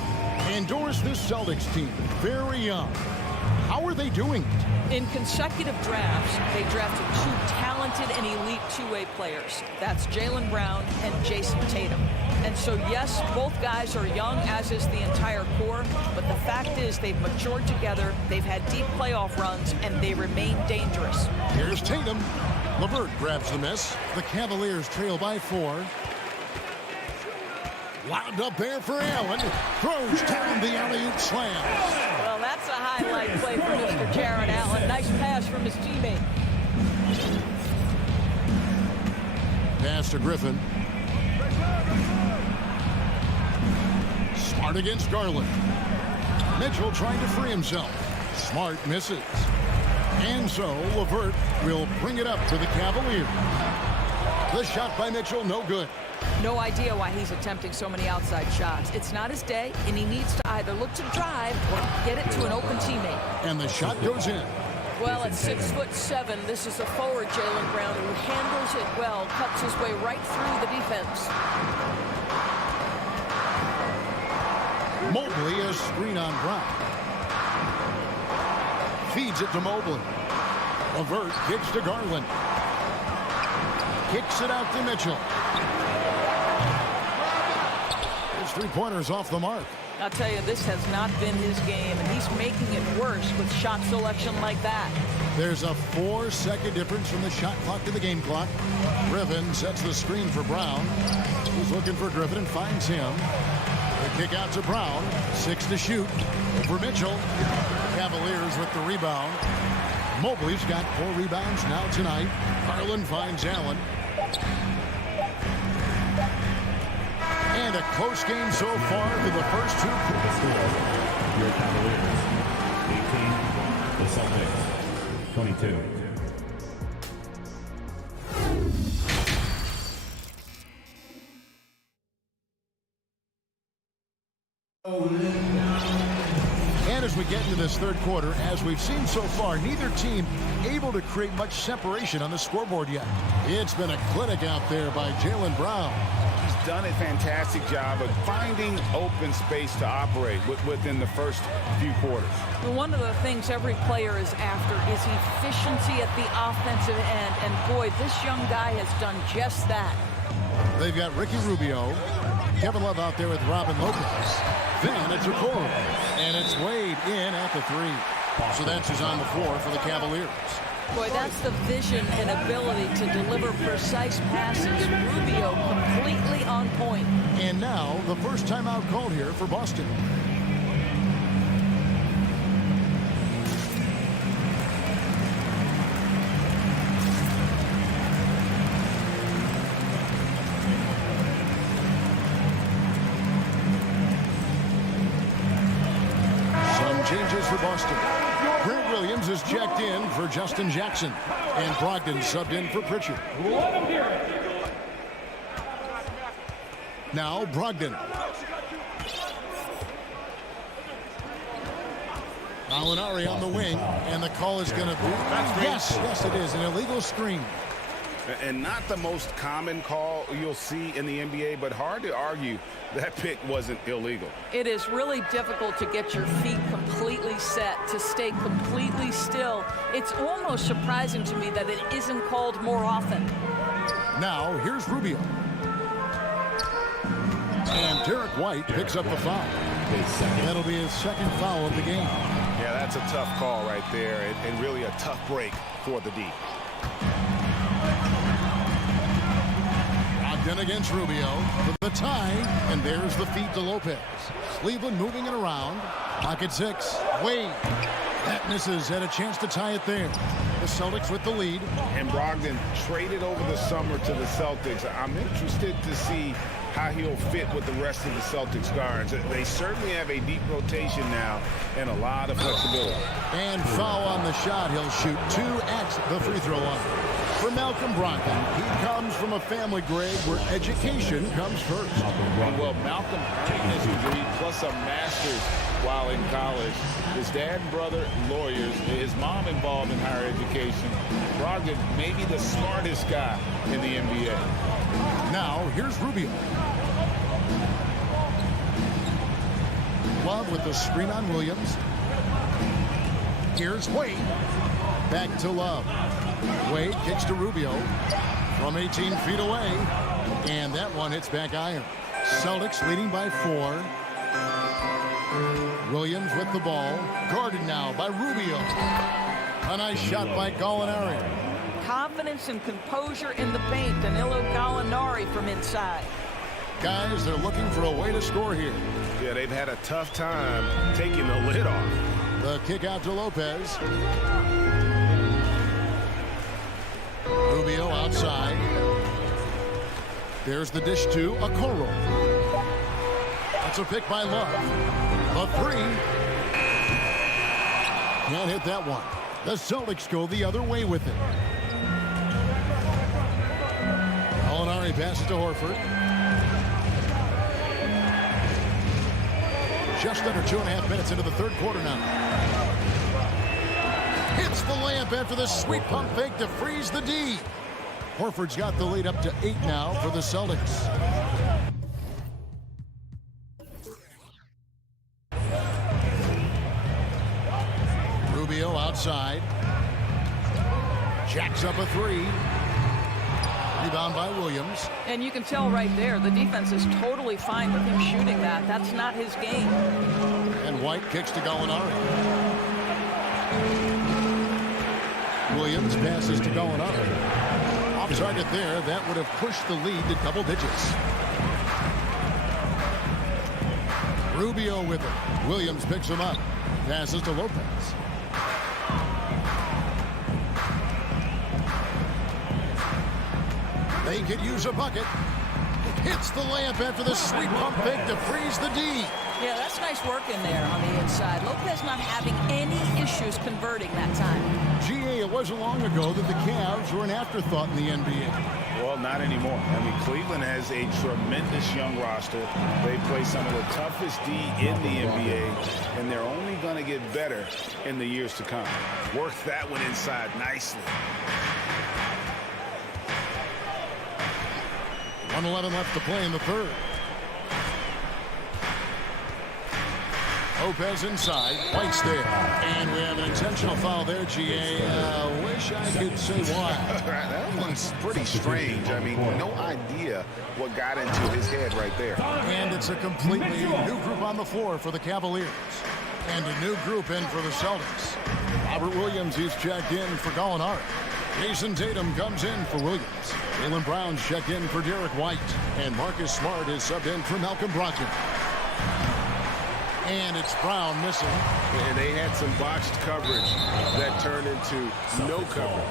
Endorse this Celtics team. Very young. How are they doing it? In consecutive drafts, they drafted 2 talented and elite two-way players. That's Jaylen Brown and Jason Tatum. And so, yes, both guys are young, as is the entire core. But the fact is they've matured together, they've had deep playoff runs, and they remain dangerous. Here's Tatum. LeVert grabs the miss. The Cavaliers trail by 4. Lobbed up there for Allen. Throws down the alley-oop slam. Well, that's a highlight play for Mr. Jared Allen. Nice pass from his teammate. Pass to Griffin. Smart against Garland. Mitchell trying to free himself. Smart misses. And so LeVert will bring it up to the Cavaliers. The shot by Mitchell, no good. No idea why he's attempting so many outside shots. It's not his day, and he needs to either look to drive or get it to an open teammate. And the shot goes in. Well, at 6'7", this is a forward Jaylen Brown who handles it well, cuts his way right through the defense. Mobley, a screen on Brown. Feeds it to Mobley. LeVert kicks to Garland. Kicks it out to Mitchell. His three-pointers off the mark. I'll tell you, this has not been his game, and he's making it worse with shot selection like that. There's a 4-second difference from the shot clock to the game clock. Griffin sets the screen for Brown. He's looking for Griffin and finds him. The kick out to Brown. 6 to shoot. For Mitchell. Cavaliers with the rebound. Mobley's got 4 rebounds now tonight. Garland finds Allen. And a close game so far for the first 2 quarters. Your Cavaliers, 18. The Celtics, 22. And as we get into this third quarter, as we've seen so far, neither team able to create much separation on the scoreboard yet. It's been a clinic out there by Jaylen Brown. He's done a fantastic job of finding open space to operate within the first few quarters. Well, one of the things every player is after is efficiency at the offensive end. And boy, this young guy has done just that. They've got Ricky Rubio, Kevin Love out there with Robin Lopez. Then it's Okoro, and it's Wade in at the 3. So that's who's on the floor for the Cavaliers. Boy, that's the vision and ability to deliver precise passes. Rubio completely on point. And now the first timeout called here for Boston. Changes for Boston. Grant Williams is checked in for Justin Jackson. And Brogdon subbed in for Pritchard. Now Brogdon. Alinari on the wing. And the call is going to be... Yes, it is. An illegal screen. And not the most common call you'll see in the NBA, but hard to argue that pick wasn't illegal. It is really difficult to get your feet completely set, to stay completely still. It's almost surprising to me that it isn't called more often. Now, here's Rubio. And Derek White picks up the foul. That'll be his second foul of the game. Yeah, that's a tough call right there, and really a tough break for the D. Then against Rubio for the tie, and there's the feed to Lopez. Cleveland moving it around. Pocket 6. Wade. That misses. Had a chance to tie it there. The Celtics with the lead. And Brogdon traded over the summer to the Celtics. I'm interested to see how he'll fit with the rest of the Celtics guards. They certainly have a deep rotation now and a lot of flexibility. And foul on the shot. He'll shoot 2 at the free throw line. For Malcolm Brogdon, he comes from a family, Greg, where education comes first. Well, Malcolm earned his degree plus a master's while in college. His dad and brother, lawyers. His mom involved in higher education. Brogdon may be the smartest guy in the NBA. Now, here's Rubio. Love with the screen on Williams. Here's Wade. Back to Love. Wade kicks to Rubio from 18 feet away. And that one hits back iron. Celtics leading by 4. Williams with the ball. Guarded now by Rubio. A nice shot by Gallinari. Confidence and composure in the paint. Danilo Gallinari from inside. Guys, they're looking for a way to score here. Yeah, they've had a tough time taking the lid off. The kick out to Lopez. Rubio outside. There's the dish to Okoro. That's a pick by Love. The 3. Can't hit that one. The Celtics go the other way with it. Gallinari passes to Horford. Just under 2.5 minutes into the third quarter now. Hits the layup after the sweet pump fake to freeze the D. Horford's got the lead up to 8 now for the Celtics. Rubio outside. Jacks up a 3. Rebound by Williams. And you can tell right there, the defense is totally fine with him shooting that. That's not his game. And White kicks to Gallinari. Williams passes to Gallinari. Off target there. That would have pushed the lead to double digits. Rubio with it. Williams picks him up. Passes to Lopez. They could use a bucket. Hits the layup after the sweet pump fake to freeze the D. Yeah, that's nice work in there on the inside. Lopez not having any issues converting that time. GA, it wasn't long ago that the Cavs were an afterthought in the NBA. Well, not anymore. I mean, Cleveland has a tremendous young roster. They play some of the toughest D in the NBA, and they're only going to get better in the years to come. Worked that one inside nicely. 1:11 left to play in the third. Lopez inside. White's there. And we have an intentional foul there, GA. Wish I could say why. That one's pretty strange. I mean, no idea what got into his head right there. And it's a completely new group on the floor for the Cavaliers. And a new group in for the Celtics. Robert Williams is checked in for Gallinari. Jason Tatum comes in for Williams. Jaylen Brown's checked in for Derek White. And Marcus Smart is subbed in for Malcolm Brogdon. And it's Brown missing. And they had some botched coverage that turned into no cover.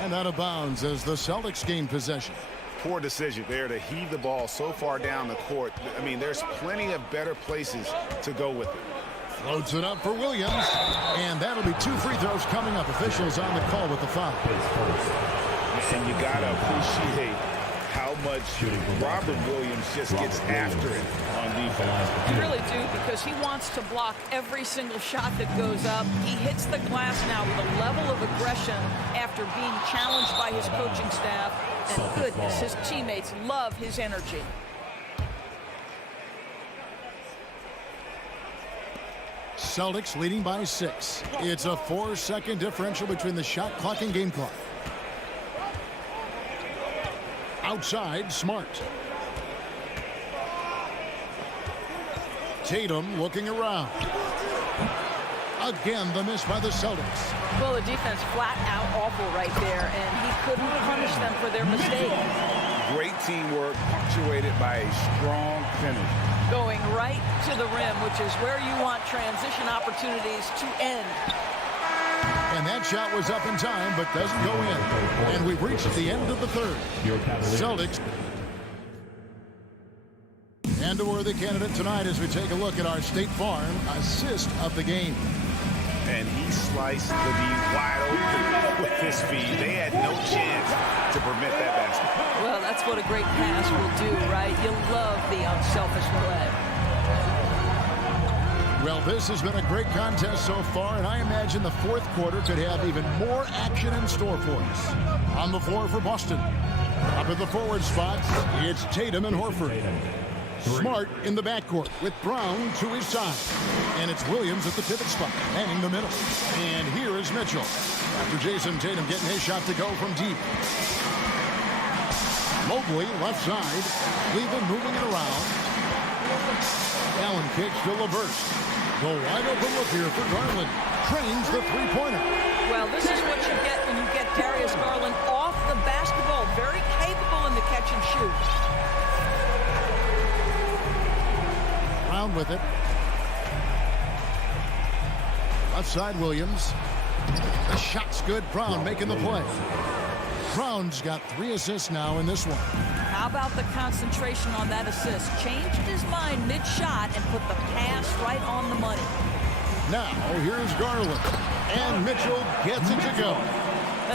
And out of bounds as the Celtics gain possession. Poor decision there to heave the ball so far down the court. I mean, there's plenty of better places to go with it. Floats it up for Williams. And that'll be 2 free throws coming up. Officials on the call with the foul. And you got to appreciate how much Robert Williams just gets after it on defense. You really do, because he wants to block every single shot that goes up. He hits the glass now with a level of aggression after being challenged by his coaching staff. And goodness, his teammates love his energy. Celtics leading by 6. It's a 4-second differential between the shot clock and game clock. Outside, Smart. Tatum looking around. Again, the miss by the Celtics. Well, the defense flat out awful right there, and he couldn't punish them for their mistake. Great teamwork punctuated by a strong finish. Going right to the rim, which is where you want transition opportunities to end. And that shot was up in time, but doesn't go in. And we've reached the end of the third. Celtics. And a worthy candidate tonight as we take a look at our State Farm assist of the game. And he sliced the D wide open with his speed. They had no chance to prevent that basket. Well, that's what a great pass will do, right? You love the unselfish play. Well, this has been a great contest so far, and I imagine the fourth quarter could have even more action in store for us. On the floor for Boston. Up at the forward spots, it's Tatum and Horford. Smart in the backcourt with Brown to his side. And it's Williams at the pivot spot, manning the middle. And here is Mitchell. After Jason Tatum getting his shot to go from deep. Mobley left side. Cleveland moving it around. Allen kicks to LeVert. The wide open look here for Garland. Trains the three-pointer. Well, this is what you get when you get Darius Garland off the basketball. Very capable in the catch and shoot. Brown with it. Left side, Williams. The shot's good. Brown making the play. Brown's got 3 assists now in this one. How about the concentration on that assist? Changed his mind mid-shot and put the pass right on the money. Now, here's Garland. And Mitchell gets it to go.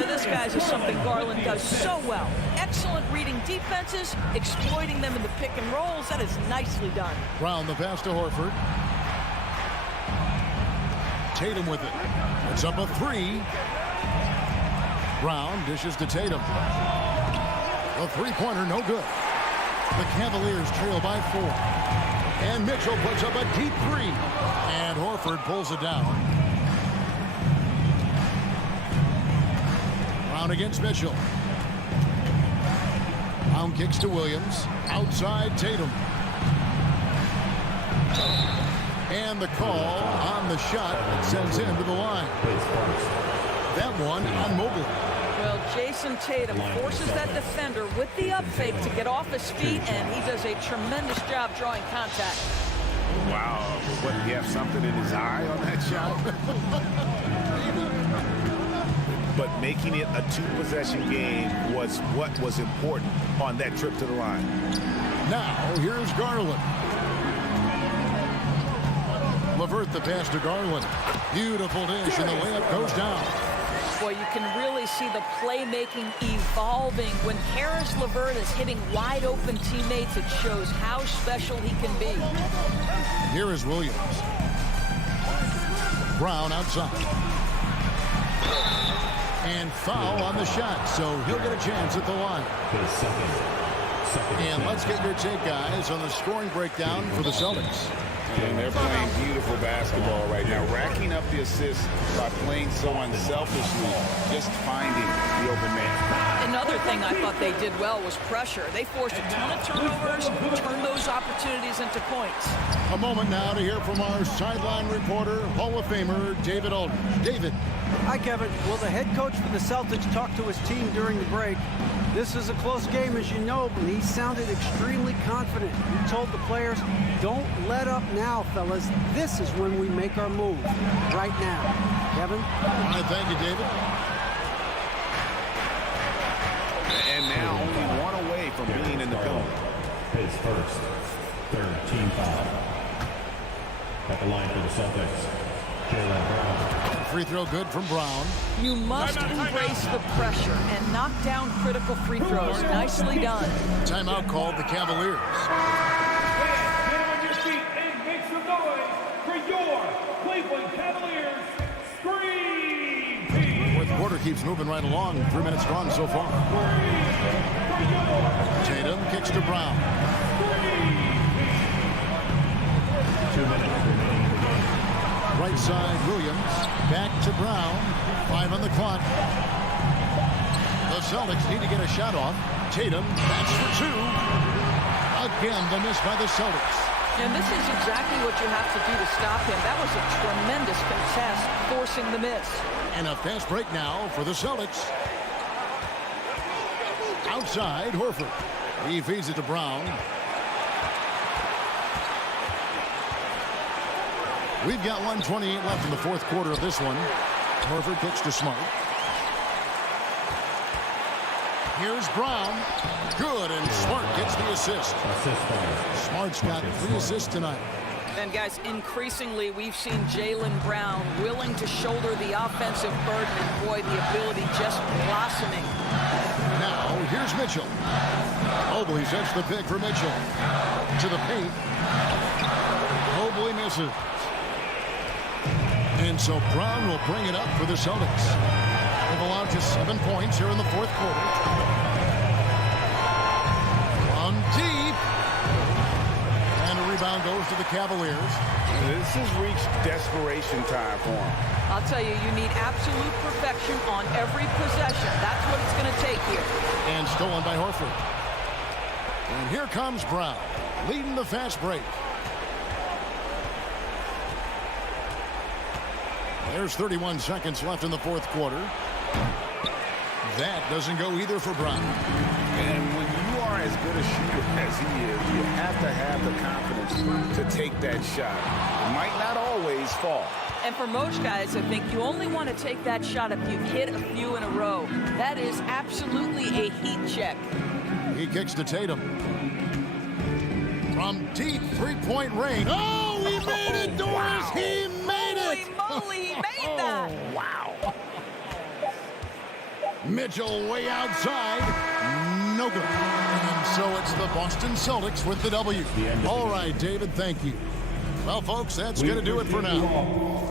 This, guys, is something Garland does so well. Excellent reading defenses, exploiting them in the pick and rolls. That is nicely done. Brown the pass to Horford. Tatum with it. It's up a 3. Brown dishes to Tatum. The three-pointer, no good. The Cavaliers trail by 4. And Mitchell puts up a deep 3. And Horford pulls it down. Brown against Mitchell. Brown kicks to Williams. Outside Tatum. And the call on the shot that sends him to the line. That one on Mobley. Well, Jason Tatum forces that defender with the up fake to get off his feet, and he does a tremendous job drawing contact. Wow. What, do you have something in his eye on that shot? But making it a 2-possession game was what was important on that trip to the line. Now, here's Garland. LeVert the pass to Garland. Beautiful dish, and the layup goes down. Boy, you can really see the playmaking evolving. When Harris LeVert is hitting wide open teammates, it shows how special he can be. Here is Williams. Brown outside. And foul on the shot, so he'll get a chance at the line. And let's get your take, guys, on the scoring breakdown for the Celtics. And they're playing beautiful basketball right now, racking up the assists by playing so unselfishly, just finding the open man. Another thing I thought they did well was pressure. They forced a ton of turnovers, turned those opportunities into points. A moment now to hear from our sideline reporter, Hall of Famer David Aldridge. David. Hi, Kevin. Well, the head coach for the Celtics talked to his team during the break. This is a close game, as you know, but he sounded extremely confident. He told the players, don't let up now, fellas. This is when we make our move. Right now. Kevin? All right, thank you, David. And now only one away from being in the penalty. His first, third team foul. At the line for the Celtics, Jaylen Brown. Free throw good from Brown. You must embrace the pressure and knock down critical free throws. Nicely done. Timeout called the Cavaliers. Get on your feet and make some noise for your Cleveland Cavaliers Scream Team. Fourth quarter keeps moving right along. 3 minutes gone so far. Tatum kicks to Brown. 2 minutes remaining in the game. Right side, Williams. Back to Brown. 5 on the clock. The Celtics need to get a shot off. Tatum, that's for 2. Again, the miss by the Celtics. And this is exactly what you have to do to stop him. That was a tremendous contest, forcing the miss. And a fast break now for the Celtics. Outside, Horford. He feeds it to Brown. We've got 1:28 left in the fourth quarter of this one. Horford kicks to Smart. Here's Brown. Good, and Smart gets the assist. Smart's got 3 assists tonight. And guys, increasingly we've seen Jaylen Brown willing to shoulder the offensive burden, and boy, the ability just blossoming. Now, here's Mitchell. Mobley sets the pick for Mitchell. To the paint. Mobley misses. And so Brown will bring it up for the Celtics. They've allowed just 7 points here in the fourth quarter. From deep. And a rebound goes to the Cavaliers. This has reached desperation time for him. I'll tell you, you need absolute perfection on every possession. That's what it's going to take here. And stolen by Horford. And here comes Brown, leading the fast break. There's 31 seconds left in the fourth quarter. That doesn't go either for Brown. And when you are as good a shooter as he is, you have to have the confidence to take that shot. It might not always fall. And for most guys, I think you only want to take that shot if you've hit a few in a row. That is absolutely a heat check. He kicks to Tatum. From deep three-point range. Oh, he made it, Doris! Wow. He made it! Holy moly, he made that! Wow. Mitchell way outside. No good. And so it's the Boston Celtics with the W. All right, David, thank you. Well, folks, that's going to do it for now.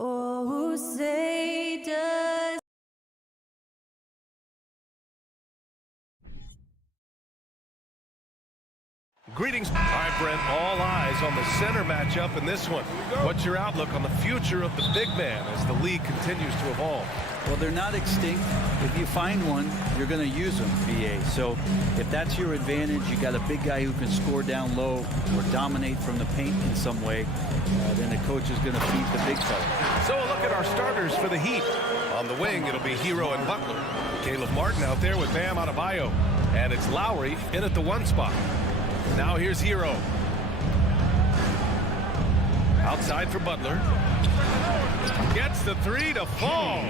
Oh, say does. Greetings. All right, Brent, all eyes on the center matchup in this one. What's your outlook on the future of the big man as the league continues to evolve? Well, they're not extinct. If you find one, you're going to use them, BA. So if that's your advantage, you got a big guy who can score down low or dominate from the paint in some way, then the coach is going to feed the big fella. So a look at our starters for the Heat. On the wing, it'll be Hero and Butler. Caleb Martin out there with Bam Adebayo. And it's Lowry in at the 1 spot. Now here's Hero. Outside for Butler. Gets the 3 to fall.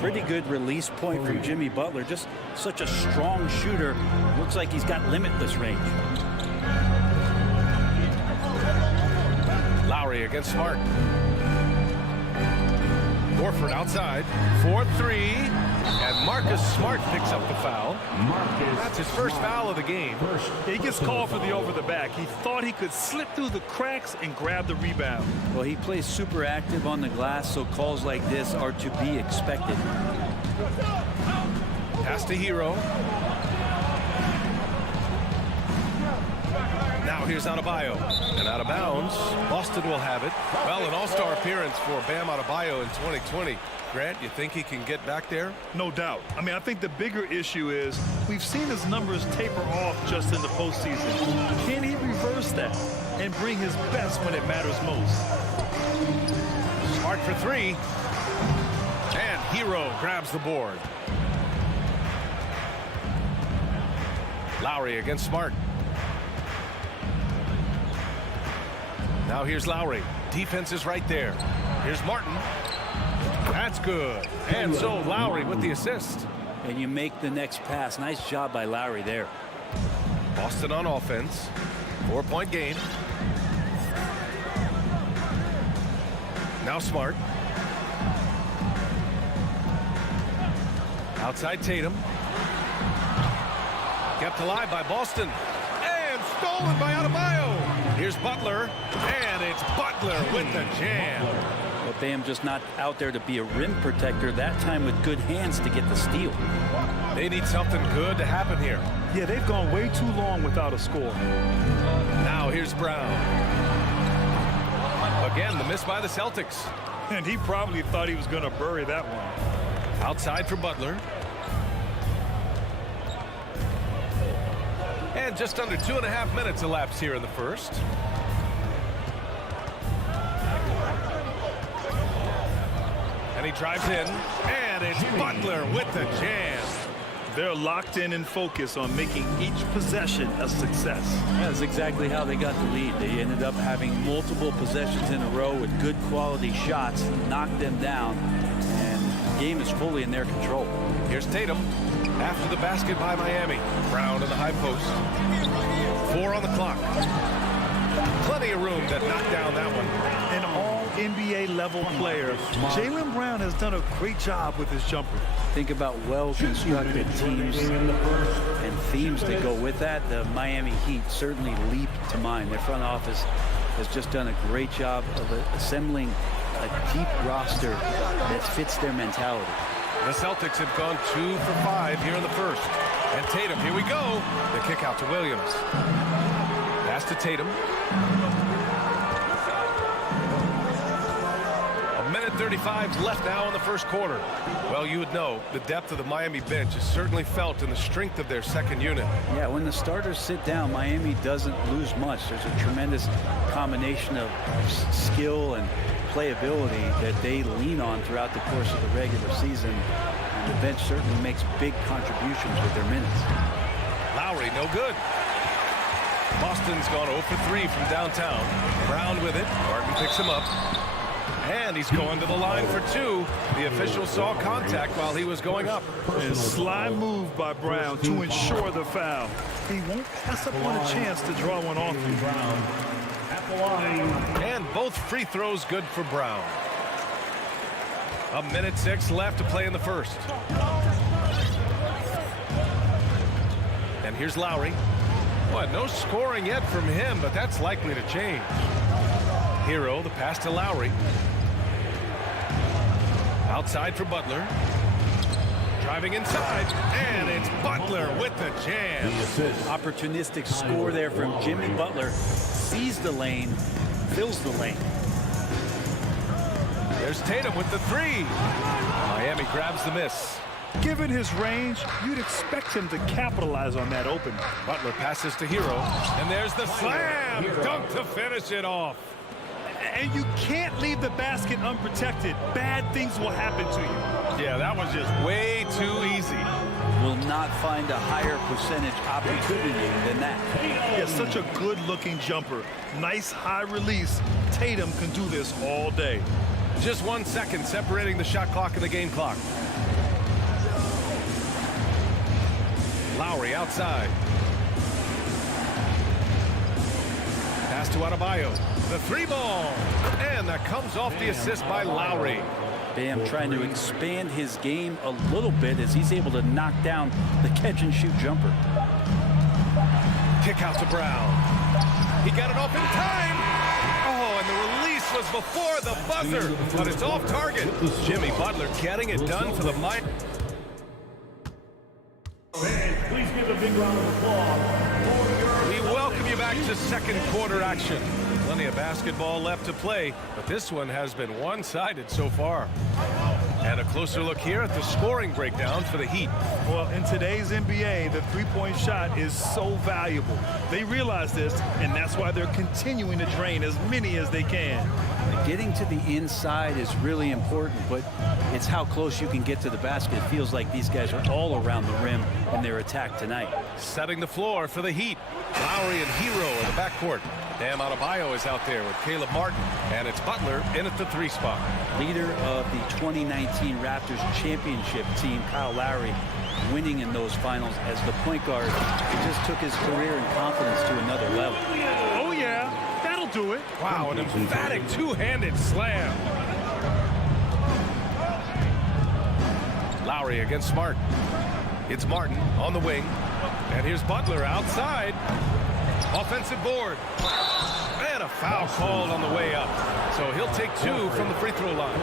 Pretty good release point from Jimmy Butler. Just such a strong shooter. Looks like he's got limitless range. Lowry against Smart. Horford outside. 4-3. And Marcus Smart picks up the foul. That's his first foul of the game. He gets called for the over the back. He thought he could slip through the cracks and grab the rebound. Well, he plays super active on the glass, so calls like this are to be expected. Pass to Hero. Now here's Adebayo. And out of bounds. Boston will have it. Well, an all-star appearance for Bam Adebayo in 2020. Grant, you think he can get back there? No doubt. I mean, I think the bigger issue is we've seen his numbers taper off just in the postseason. Can he reverse that and bring his best when it matters most? Smart for 3. And Hero grabs the board. Lowry against Smart. Now here's Lowry. Defense is right there. Here's Martin. That's good. And so Lowry with the assist. And you make the next pass. Nice job by Lowry there. Boston on offense. 4-point game. Now Smart. Outside Tatum. Kept alive by Boston. And stolen by Adebayo. Here's Butler. And it's Butler with the jam. But Bam just not out there to be a rim protector, that time with good hands to get the steal. They need something good to happen here. Yeah, they've gone way too long without a score. Now here's Brown. Again, the miss by the Celtics. And he probably thought he was going to bury that one. Outside for Butler. And just under 2.5 minutes elapsed here in the first. And he drives in, and it's Butler with the jam. They're locked in and focused on making each possession a success. That's exactly how they got the lead. They ended up having multiple possessions in a row with good quality shots, knocked them down, and the game is fully in their control. Here's Tatum after the basket by Miami. Brown in the high post. 4 on the clock. Plenty of room to knock down that one. An all-NBA level player. Jaylen Brown has done a great job with his jumper. Think about well-constructed teams and themes that go with that. The Miami Heat certainly leap to mind. Their front office has just done a great job of assembling a deep roster that fits their mentality. The Celtics have gone 2 for 5 here in the first. And Tatum, here we go. The kick out to Williams. Pass to Tatum. 1:35 left now in the first quarter. Well, you would know the depth of the Miami bench is certainly felt in the strength of their second unit. Yeah, when the starters sit down, Miami doesn't lose much. There's a tremendous combination of skill and playability that they lean on throughout the course of the regular season. And the bench certainly makes big contributions with their minutes. Lowry, no good. Boston's gone 0 for 3 from downtown. Brown with it. Martin picks him up. And he's going to the line for 2. The official saw contact while he was going up. A sly move by Brown to ensure the foul. He won't pass up on a chance to draw one off you. Brown at the line. And both free throws good for Brown. 1:06 left to play in the first. And here's Lowry. Boy, no scoring yet from him, but that's likely to change. Hero, the pass to Lowry. Outside for Butler. Driving inside, and it's Butler with the jam. Opportunistic score there from Jimmy Butler. Sees the lane, fills the lane. There's Tatum with the three. Miami grabs the miss. Given his range, you'd expect him to capitalize on that open. Butler passes to Hero, and there's the slam. Dunk to finish it off. And you can't leave the basket unprotected. Bad things will happen to you. Yeah, that was just way too easy. Will not find a higher percentage opportunity than that. Yeah, such a good-looking jumper. Nice high release. Tatum can do this all day. Just 1 second separating the shot clock and the game clock. Lowry outside. Pass to Adebayo. The three ball. And that comes off the assist by Lowry. Bam trying to expand his game a little bit as he's able to knock down the catch-and-shoot jumper. Kick out to Brown. He got it off in time. Oh, and the release was before the buzzer, but it's off target. Jimmy Butler getting it done for the Miami. Please give a big round of applause. We welcome you back to second quarter action. Plenty of basketball left to play, but this one has been one-sided so far. And a closer look here at the scoring breakdown for the Heat. Well, in today's NBA, the three-point shot is so valuable. They realize this, and that's why they're continuing to drain as many as they can. Getting to the inside is really important, but it's how close you can get to the basket. It feels like these guys are all around the rim in their attack tonight. Setting the floor for the Heat. Lowry and Hero in the backcourt. Bam Adebayo is out there with Caleb Martin, and it's Butler in at the three spot. Leader of the 2019 Raptors championship team, Kyle Lowry, winning in those finals as the point guard. He just took his career and confidence to another level. Oh, yeah. That'll do it. Wow, an emphatic two-handed slam. Lowry against Smart. It's Martin on the wing. And here's Butler outside. Offensive board. And a foul called on the way up. So he'll take two from the free throw line.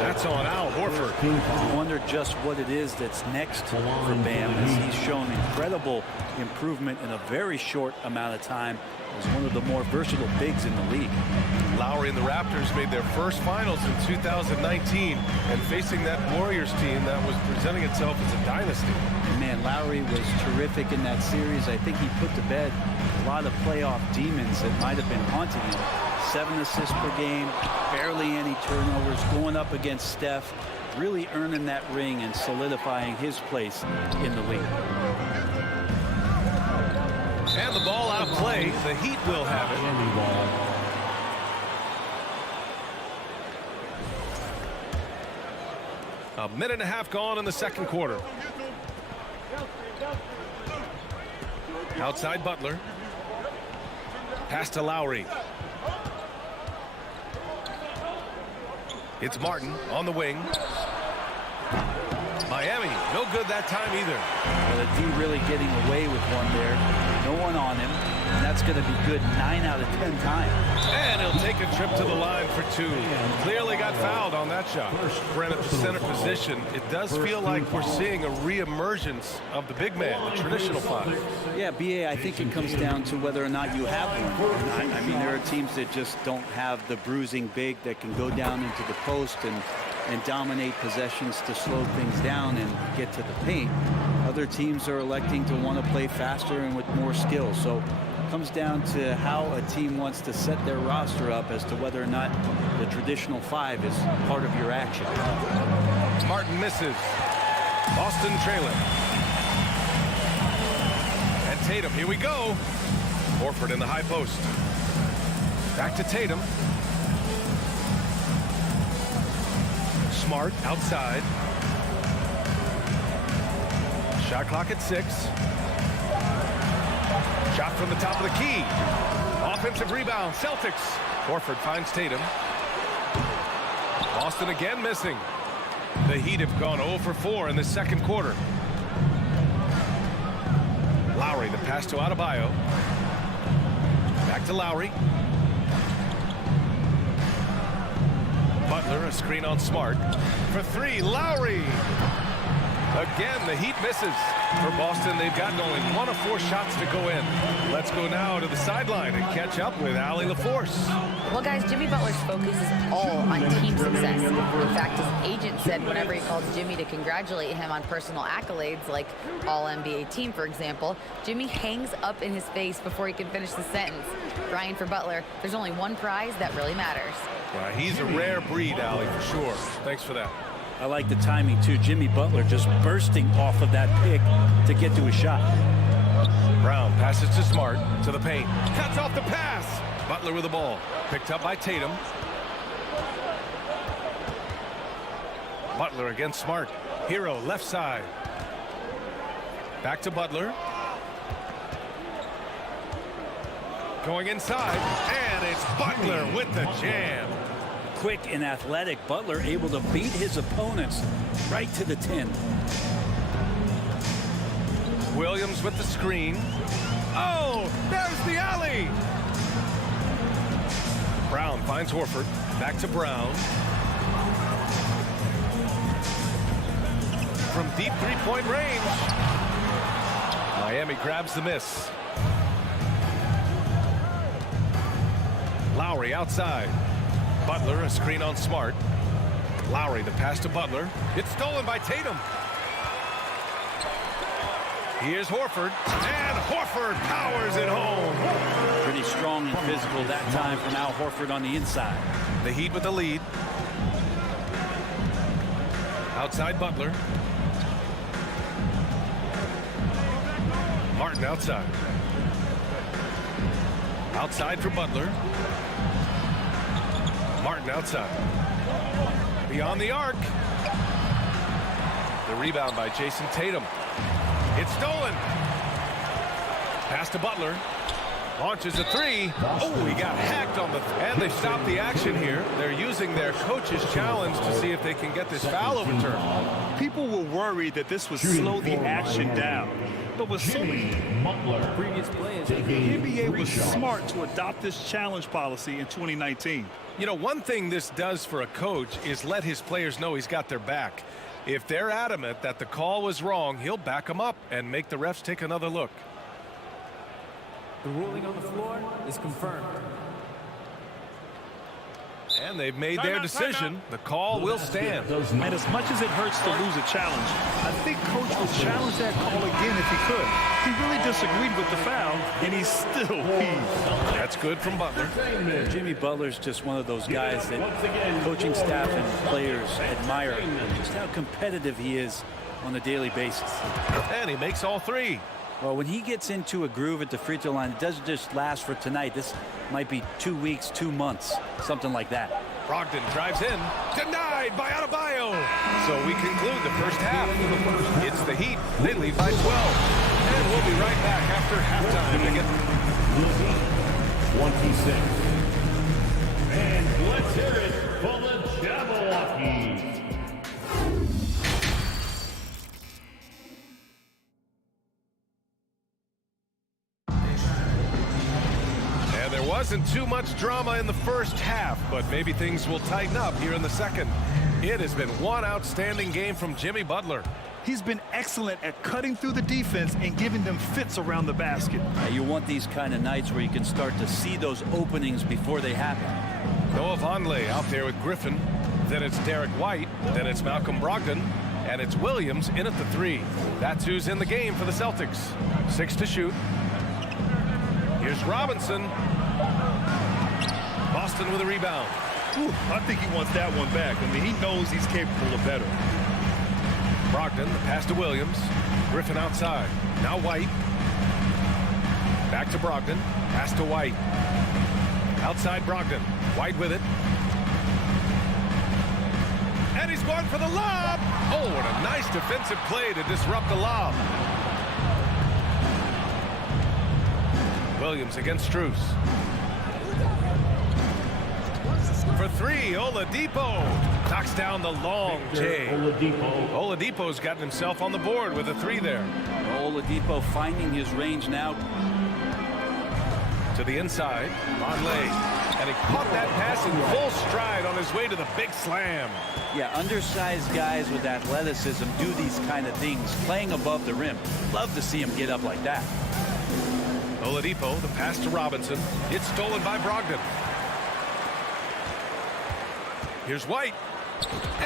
That's on Al Horford. I wonder just what it is that's next for Bam, as he's shown incredible improvement in a very short amount of time as one of the more versatile bigs in the league. Lowry and the Raptors made their first finals in 2019, and facing that Warriors team that was presenting itself as a dynasty. Man, Lowry was terrific in that series. I think he put to bed a lot of playoff demons that might have been haunting him. 7 assists per game, barely any turnovers, going up against Steph, really earning that ring and solidifying his place in the league. And the ball out of play. The Heat will have it. A minute and a half gone in the second quarter. Outside Butler. Pass to Lowry. It's Martin on the wing. Miami, no good that time either. Well, the D really getting away with one there. No one on him. And that's going to be good 9 out of 10 times. And he'll take a trip to the line for two. Clearly got fouled on that shot. Brent at the center position. It does feel like we're seeing a reemergence of the big man, the traditional five. Yeah, BA, I think it comes down to whether or not you have one. I mean, there are teams that just don't have the bruising big that can go down into the post and dominate possessions to slow things down and get to the paint. Other teams are electing to want to play faster and with more skill. So it comes down to how a team wants to set their roster up as to whether or not the traditional five is part of your action. Martin misses. Boston trailing. And Tatum, here we go. Horford in the high post. Back to Tatum. Smart outside. Shot clock at 6. Shot from the top of the key. Offensive rebound, Celtics. Horford finds Tatum. Boston again missing. The Heat have gone 0 for 4 in the second quarter. Lowry, the pass to Adebayo. Back to Lowry. Butler a screen on Smart. For three, Lowry. Again, the Heat misses. For Boston, they've gotten only 1 of 4 shots to go in. Let's go now to the sideline and catch up with Allie LaForce. Well, guys, Jimmy Butler's focus is all on team success. In fact, his agent said whenever he calls Jimmy to congratulate him on personal accolades, like All-NBA team, for example, Jimmy hangs up in his face before he can finish the sentence. Brian, for Butler, there's only one prize that really matters. He's a rare breed, Allie, for sure. Thanks for that. I like the timing, too. Jimmy Butler just bursting off of that pick to get to his shot. Brown passes to Smart, to the paint. Cuts off the pass. Butler with the ball. Picked up by Tatum. Butler against Smart. Hero left side. Back to Butler. Going inside, and it's Butler with the jam. Quick and athletic, Butler able to beat his opponents right to the 10. Williams with the screen. Oh, there's the alley. Brown finds Horford. Back to Brown. From deep three-point range. Miami grabs the miss. Lowry outside. Butler, a screen on Smart. Lowry, the pass to Butler. It's stolen by Tatum. Here's Horford, and Horford powers it home. Pretty strong and physical that time from Al Horford on the inside. The Heat with the lead. Outside Butler. Martin outside. Outside for Butler. Martin outside. Beyond the arc. The rebound by Jason Tatum. It's stolen. Pass to Butler. Launches a three. Oh, he got hacked on the... And they stopped the action here. They're using their coach's challenge to see if they can get this foul overturned. People were worried that this would slow the action down. But with so many previous players, the NBA was smart to adopt this challenge policy in 2019. You know, one thing this does for a coach is let his players know he's got their back. If they're adamant that the call was wrong, he'll back them up and make the refs take another look. The ruling on the floor is confirmed. And they've made their decision. The call will stand. And as much as it hurts to lose a challenge, I think Coach would challenge that call again if he could. He really disagreed with the foul, and he's still peeved. That's good from Butler. Jimmy Butler's just one of those guys that coaching staff and players admire. Just how competitive he is on a daily basis. And he makes all three. Well, when he gets into a groove at the free throw line, it doesn't just last for tonight. This might be 2 weeks, 2 months, something like that. Brogdon drives in. Denied by Adebayo. So we conclude the first half. It's the Heat. They lead by 12. And we'll be right back after halftime to get 26. And let's hear it for the Jabberwockies. Wasn't too much drama in the first half, but maybe things will tighten up here in the second. It has been one outstanding game from Jimmy Butler. He's been excellent at cutting through the defense and giving them fits around the basket. You want these kind of nights where you can start to see those openings before they happen. Noah Vonleh out there with Griffin. Then it's Derek White. Then it's Malcolm Brogdon. And it's Williams in at the three. That's who's in the game for the Celtics. 6 to shoot. Here's Robinson. Boston with a rebound. Ooh, I think he wants that one back. I mean, he knows he's capable of better. Brogdon, the pass to Williams. Griffin outside. Now White. Back to Brogdon. Pass to White. Outside Brogdon. White with it. And he's going for the lob. Oh, what a nice defensive play to disrupt the lob. Williams against Strus. For three, Oladipo knocks down the long J. Oladipo's gotten himself on the board with a three there. Oladipo finding his range now. To the inside, Vonleh. And he caught that pass in full stride on his way to the big slam. Yeah, undersized guys with athleticism do these kind of things, playing above the rim. Love to see him get up like that. Oladipo, the pass to Robinson. It's stolen by Brogdon. Here's White.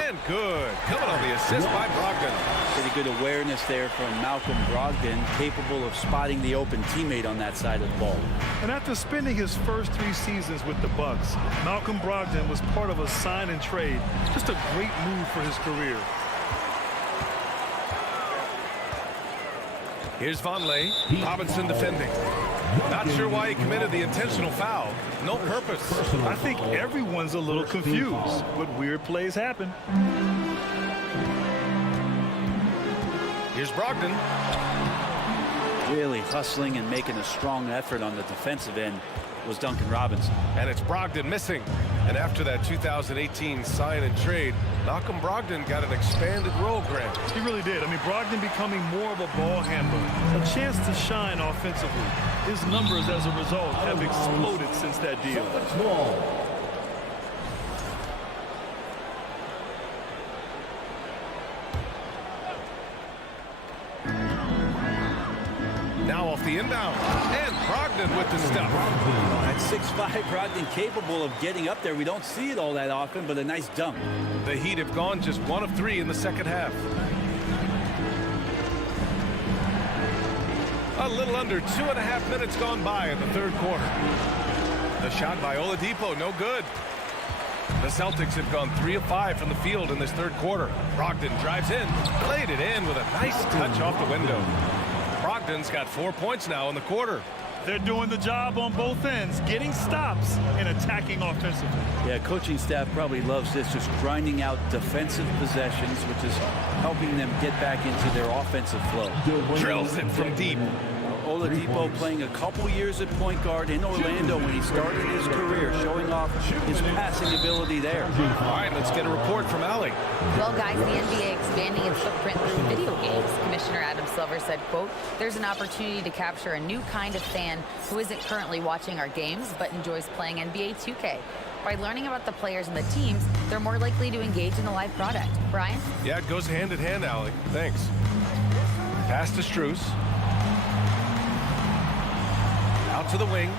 And good. Coming on the assist by Brogdon. Pretty good awareness there from Malcolm Brogdon, capable of spotting the open teammate on that side of the ball. And after spending his first 3 seasons with the Bucks, Malcolm Brogdon was part of a sign and trade. Just a great move for his career. Here's Vonleh. Robinson defending. Not sure why he committed the intentional foul. No purpose. I think everyone's a little confused, but weird plays happen. Here's Brogdon. Really hustling and making a strong effort on the defensive end was Duncan Robinson. And it's Brogdon missing. And after that 2018 sign and trade, Malcolm Brogdon got an expanded role, Grant. He really did. I mean, Brogdon becoming more of a ball handler, a chance to shine offensively. His numbers as a result have exploded since that deal. Now off the inbound. And Brogdon with the stuff. At 6'5", Brogdon capable of getting up there. We don't see it all that often, but a nice dunk. The Heat have gone just 1 of 3 in the second half. A little under 2.5 minutes gone by in the third quarter. The shot by Oladipo, no good. The Celtics have gone 3 of 5 from the field in this third quarter. Brogdon drives in, played it in with a nice touch off the window. Brogdon's got 4 points now in the quarter. They're doing the job on both ends, getting stops and attacking offensively. Yeah, coaching staff probably loves this, just grinding out defensive possessions, which is helping them get back into their offensive flow. Drills it from deep. Oladipo playing a couple years at point guard in Orlando when he started his career, showing off his passing ability there. All right, let's get a report from Allie. Well, guys, the NBA expanding its footprint through video games. Commissioner Adam Silver said, quote, "There's an opportunity to capture a new kind of fan who isn't currently watching our games but enjoys playing NBA 2K. By learning about the players and the teams, they're more likely to engage in the live product." Brian? Yeah, it goes hand in hand, Allie. Thanks. Pass to Strus. Out to the wing.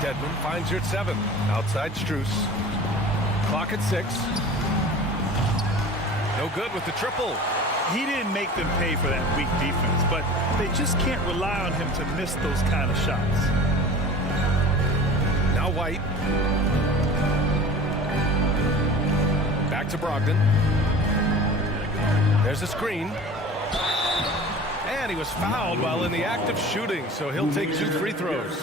Dedmon finds her at 7. Outside Strus. Clock at 6. No good with the triple. He didn't make them pay for that weak defense, but they just can't rely on him to miss those kind of shots. Now White. Back to Brogdon. There's a screen. And he was fouled while in the act of shooting, so he'll take 2 free throws.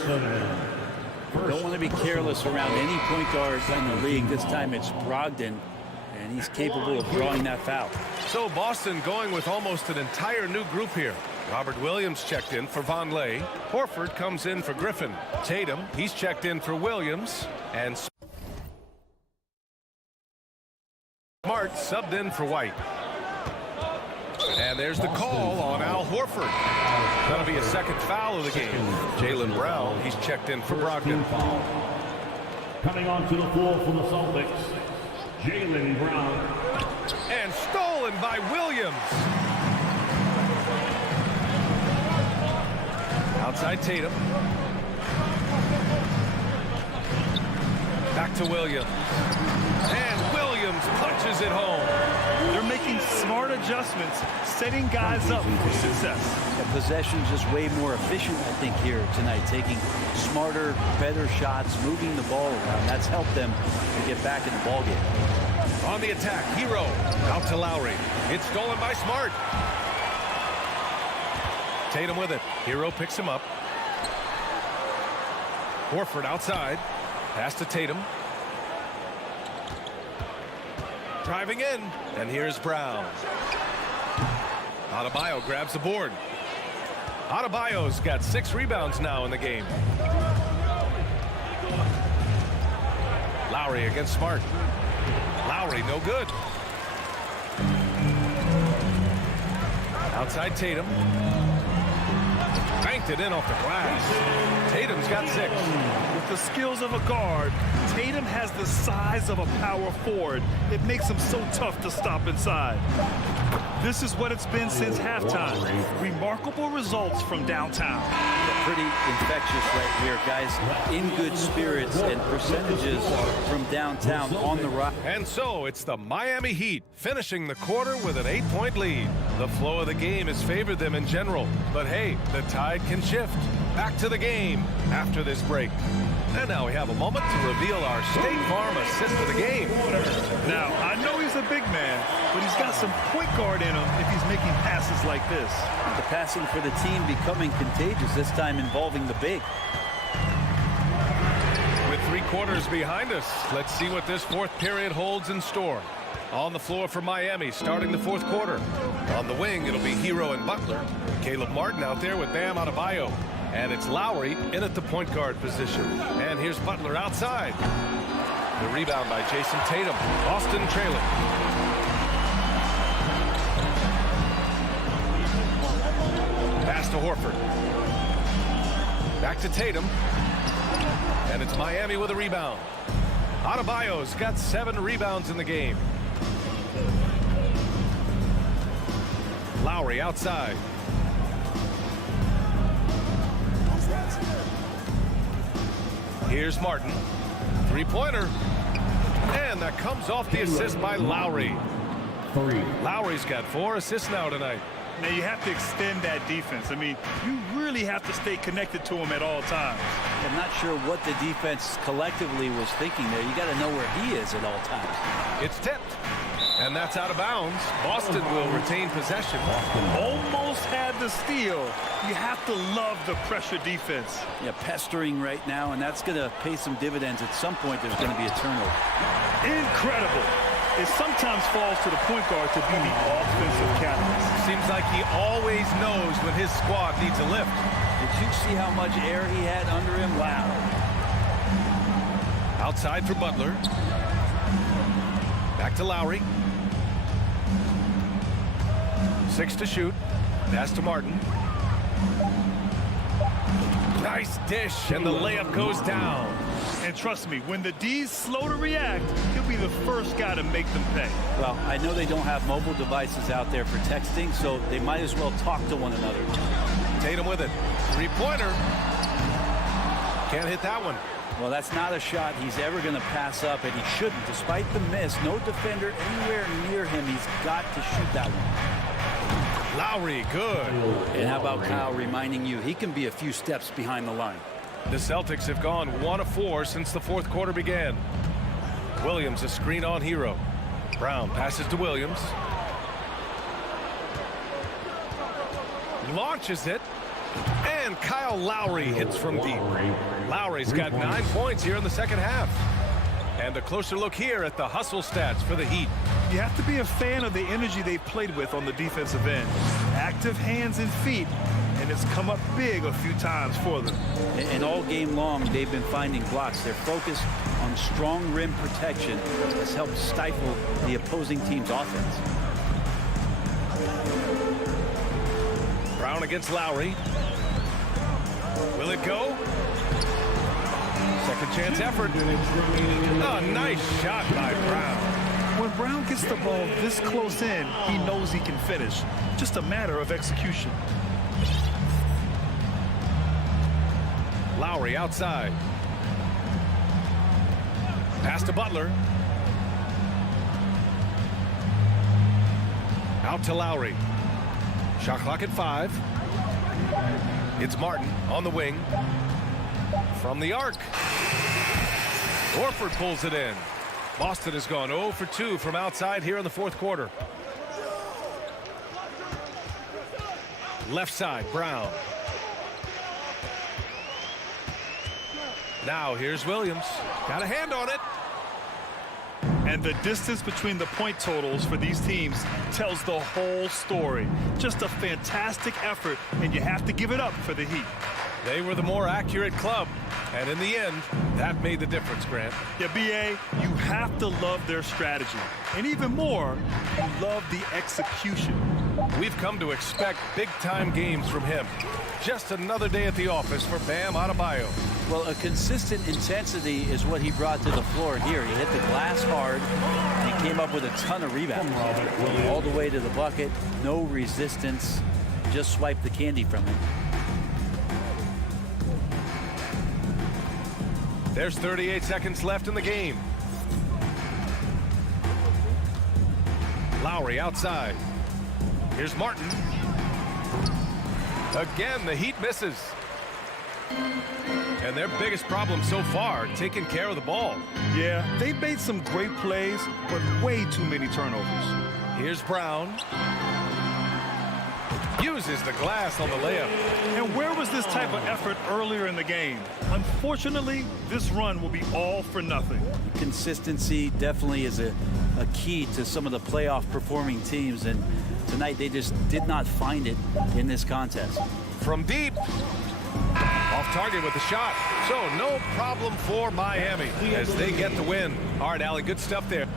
Don't want to be careless around any point guards in the league. This time it's Brogdon, and he's capable of drawing that foul. So Boston going with almost an entire new group here. Robert Williams checked in for Vonleh. Horford comes in for Griffin. Tatum, he's checked in for Williams. And Smart subbed in for White. And there's the call on Al Horford. That'll be a second foul of the game. Jaylen Brown, he's checked in for Brogdon. Coming onto the floor for the Celtics, Jaylen Brown. And stolen by Williams. Outside Tatum. Back to Williams. And Williams punches it home. They're making smart adjustments, setting guys up for success. The possession's just way more efficient, I think, here tonight. Taking smarter, better shots, moving the ball around. That's helped them to get back in the ballgame. On the attack, Hero. Out to Lowry. It's stolen by Smart. Tatum with it. Hero picks him up. Horford outside. Pass to Tatum. Driving in. And here's Brown. Adebayo grabs the board. Adebayo's got 6 rebounds now in the game. Lowry against Smart. Lowry no good. Outside Tatum. Banked it in off the glass. Tatum's got 6. With the skills of a guard, Tatum has the size of a power forward. It makes him so tough to stop inside. This is what it's been since halftime. Remarkable results from downtown. Pretty infectious right here, guys. In good spirits and percentages from downtown on the rise. And so it's the Miami Heat finishing the quarter with an 8-point lead. The flow of the game has favored them in general. But hey, the tide can shift. Back to the game after this break. And now we have a moment to reveal our State Farm assist of the game. Now, I know he's a big man, but he's got some point guard in him if he's making passes like this. The passing for the team becoming contagious, this time involving the big. With 3 quarters behind us, let's see what this 4th period holds in store. On the floor for Miami, starting the 4th quarter. On the wing, it'll be Hero and Butler. Caleb Martin out there with Bam Adebayo. And it's Lowry in at the point guard position. And here's Butler outside. The rebound by Jason Tatum. Boston trailing. Pass to Horford. Back to Tatum. And it's Miami with a rebound. Adebayo's got 7 rebounds in the game. Lowry outside. Here's Martin. 3-pointer. And that comes off the assist by Lowry. Lowry's got 4 assists now tonight. Now you have to extend that defense. I mean, you really have to stay connected to him at all times. I'm not sure what the defense collectively was thinking there. You got to know where he is at all times. It's tipped. And that's out of bounds. Boston will retain possession. Almost had the steal. You have to love the pressure defense. Yeah, pestering right now, and that's going to pay some dividends. At some point, there's going to be a turnover. Incredible. It sometimes falls to the point guard to be the offensive catalyst. Seems like he always knows when his squad needs a lift. Did you see how much air he had under him? Wow. Outside for Butler. Back to Lowry. 6 to shoot. Pass to Martin. Nice dish, and the layup goes down. And trust me, when the D's slow to react, he'll be the first guy to make them pay. Well, I know they don't have mobile devices out there for texting, so they might as well talk to one another. Tatum with it. 3-pointer. Can't hit that one. Well, that's not a shot he's ever going to pass up, and he shouldn't. Despite the miss, no defender anywhere near him. He's got to shoot that one. Lowry, good. And how about Kyle reminding you he can be a few steps behind the line. The Celtics have gone 1 of 4 since the 4th quarter began. Williams a screen on Hero. Brown passes to Williams. Launches it. And Kyle Lowry hits from deep. Lowry's got 9 points here in the 2nd half. And a closer look here at the hustle stats for the Heat. You have to be a fan of the energy they've played with on the defensive end. Active hands and feet, and it's come up big a few times for them. And all game long, they've been finding blocks. Their focus on strong rim protection has helped stifle the opposing team's offense. Brown against Lowry. Will it go? Second chance effort. Oh, nice shot by Brown. When Brown gets the ball this close in, he knows he can finish. Just a matter of execution. Lowry outside. Pass to Butler. Out to Lowry. Shot clock at 5. It's Martin on the wing. From the arc. Horford pulls it in. Boston has gone 0 for 2 from outside here in the 4th quarter. Left side, Brown. Now here's Williams. Got a hand on it. And the distance between the point totals for these teams tells the whole story. Just a fantastic effort, and you have to give it up for the Heat. They were the more accurate club, and in the end, that made the difference, Grant. Yeah, B.A., you have to love their strategy. And even more, you love the execution. We've come to expect big-time games from him. Just another day at the office for Bam Adebayo. Well, a consistent intensity is what he brought to the floor here. He hit the glass hard, and he came up with a ton of rebounds. All the way to the bucket, no resistance, just swiped the candy from him. There's 38 seconds left in the game. Lowry outside. Here's Martin. Again, the Heat misses. And their biggest problem so far, taking care of the ball. Yeah, they made some great plays, but way too many turnovers. Here's Brown. Uses the glass on the layup. And where was this type of effort earlier in the game? Unfortunately, this run will be all for nothing. Consistency definitely is a key to some of the playoff performing teams, and tonight they just did not find it in this contest. From deep. Off target with the shot. So no problem for Miami as they get the win. All right, Allie, good stuff there.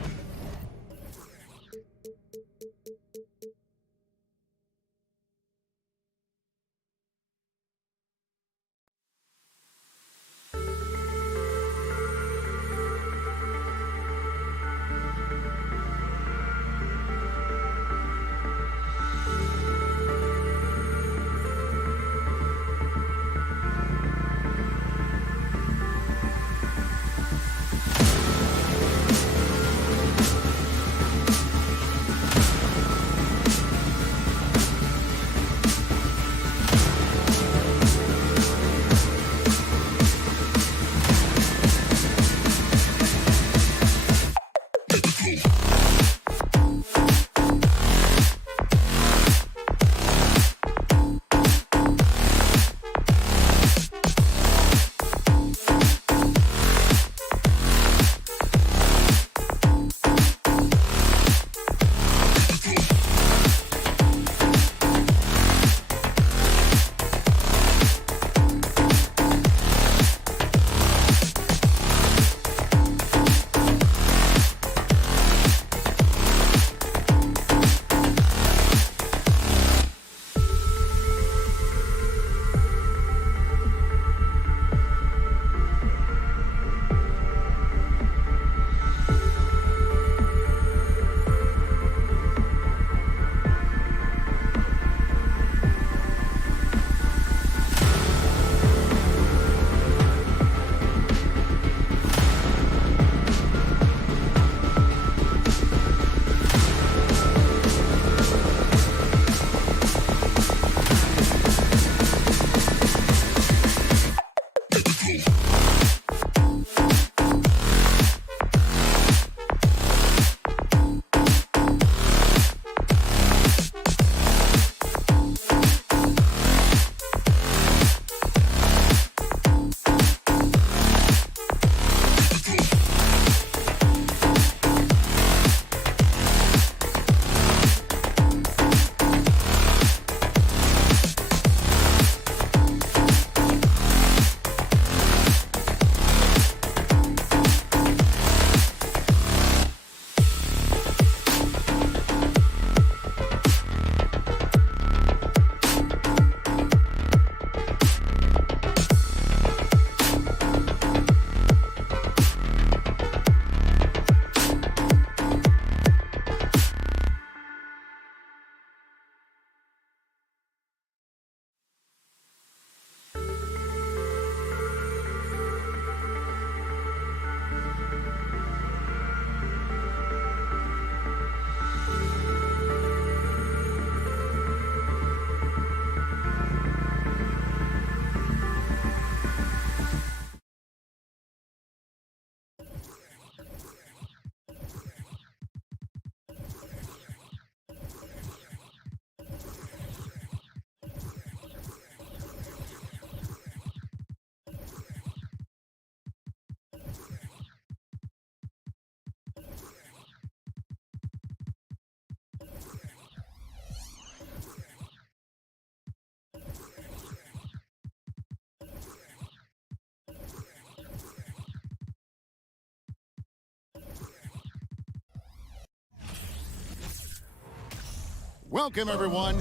Welcome, everyone.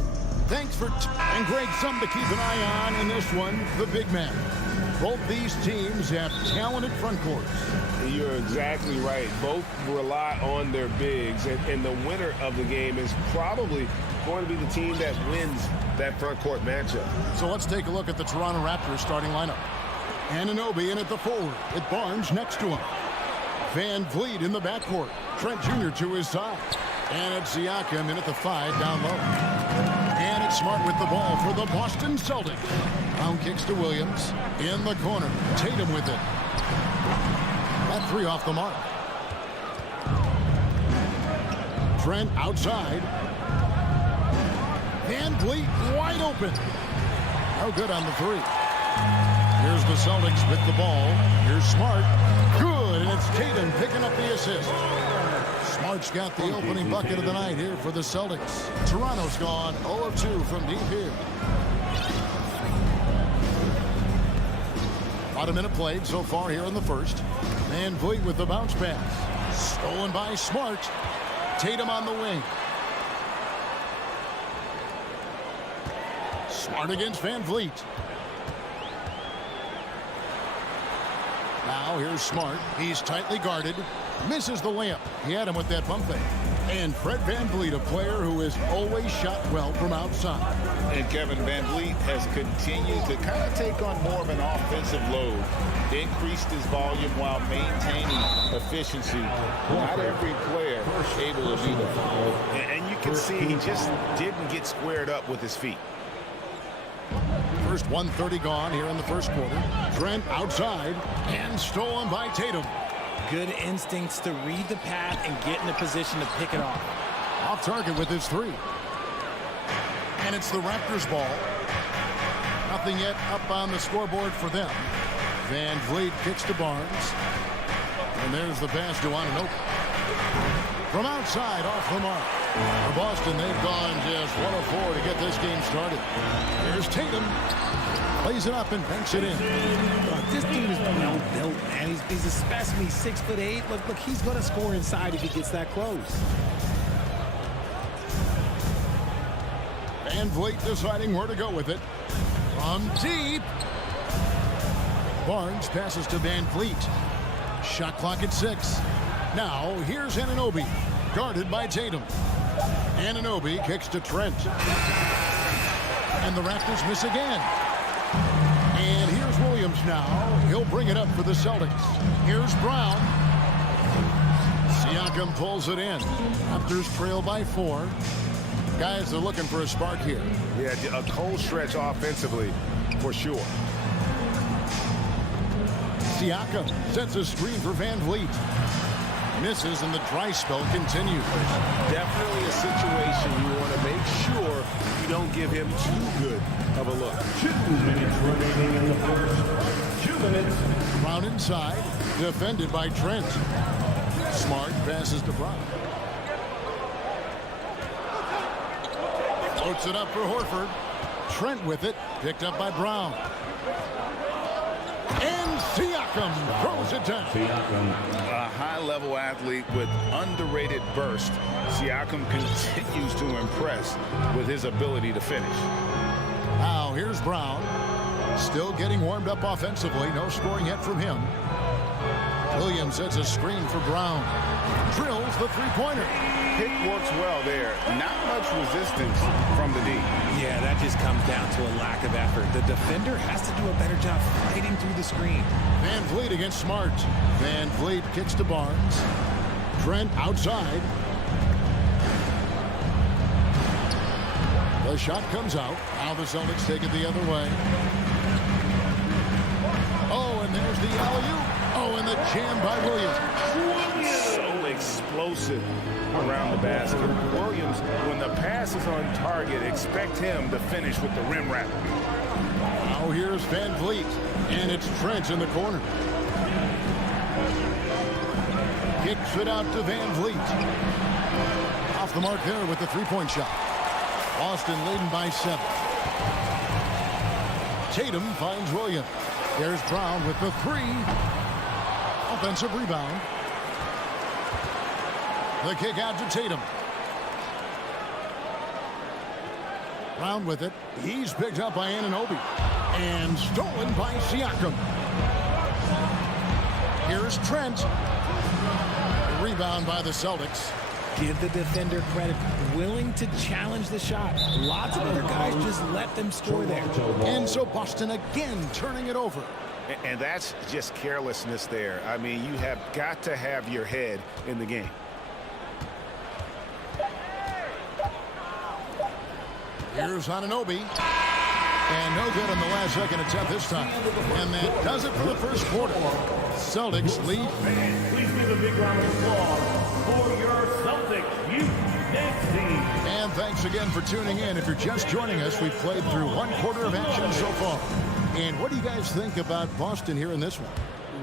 Thanks for and Greg, something to keep an eye on in this one, the big man. Both these teams have talented front courts. You're exactly right. Both rely on their bigs, and the winner of the game is probably going to be the team that wins that front court matchup. So let's take a look at the Toronto Raptors starting lineup. Anunoby in at the forward, with Barnes next to him. Van Vliet in the backcourt. Trent Jr. to his side. And it's Siakam in at the 5 down low. And it's Smart with the ball for the Boston Celtics. Down kicks to Williams. In the corner. Tatum with it. That 3 off the mark. Trent outside. Van Vliet wide open. No good on the 3. Here's the Celtics with the ball. Here's Smart. Good, and it's Tatum picking up the assist. Smart's got the opening bucket of the night here for the Celtics. Toronto's gone 0 of 2 from deep here. About a minute played so far here in the first. Van Vliet with the bounce pass. Stolen by Smart. Tatum on the wing. Smart against Van Vliet. Now here's Smart. He's tightly guarded. Misses the layup. He had him with that bump fake. And Fred VanVleet, a player who has always shot well from outside. And Kevin VanVleet has continued to kind of take on more of an offensive load. Increased his volume while maintaining efficiency. Not every player able to do that. And you can see he just didn't get squared up with his feet. First 1:30 gone here in the first quarter. Trent outside and stolen by Tatum. Good instincts to read the path and get in a position to pick it off. Off target with his 3. And it's the Raptors ball. Nothing yet up on the scoreboard for them. Van Vliet kicks to Barnes. And there's the pass to Anunoby. From outside, off the mark. For Boston, they've gone just 1 of 4 to get this game started. Here's Tatum. Plays it up and banks it in. Look, this dude is built, man. He's a specimen. He's 6'8". Look, he's going to score inside if he gets that close. Van Vliet deciding where to go with it. From deep. Barnes passes to Van Vliet. Shot clock at 6. Now, here's Anunoby, guarded by Tatum. Anunoby kicks to Trent. And the Raptors miss again. And here's Williams now. He'll bring it up for the Celtics. Here's Brown. Siakam pulls it in. Raptors trail by 4. Guys are looking for a spark here. Yeah, a cold stretch offensively, for sure. Siakam sets a screen for Van Vliet. Misses, and the dry spell continues. Definitely a situation you want to make sure you don't give him too good of a look. 2 minutes remaining in the first. 2 minutes. Brown inside, defended by Trent. Smart passes to Brown. Floats it up for Horford. Trent with it, picked up by Brown. And Siakam throws it down. A high-level athlete with underrated burst. Siakam continues to impress with his ability to finish. Now here's Brown. Still getting warmed up offensively. No scoring yet from him. Williams sets a screen for Brown. Drills the three-pointer. Pick works well there. Not much resistance from the D. Yeah, that just comes down to a lack of effort. The defender has to do a better job fighting through the screen. Van Vliet against Smart. Van Vliet kicks to Barnes. Trent outside. The shot comes out. Now the Celtics take it the other way. Oh, and there's the alley-oop. Oh, and the jam by Williams. So explosive around the basket. Williams, when the pass is on target, expect him to finish with the rim wrap. Now here's Van Vliet, and it's Trent in the corner. Kicks it out to Van Vliet. Off the mark there with the three-point shot. Boston leading by 7. Tatum finds Williams. There's Brown with the 3. Offensive rebound. The kick out to Tatum. Brown with it. He's picked up by Anunoby. And stolen by Siakam. Here's Trent. Rebound by the Celtics. Give the defender credit. Willing to challenge the shot. Lots of other guys just let them score there. And so Boston again turning it over. And that's just carelessness there. I mean, you have got to have your head in the game. Here's Anunoby. And no good on the last second attempt this time. And that does it for the first quarter. Celtics lead. Please give a big round of applause for your Celtics youth next team. And thanks again for tuning in. If you're just joining us, we've played through one quarter of action so far. And what do you guys think about Boston here in this one?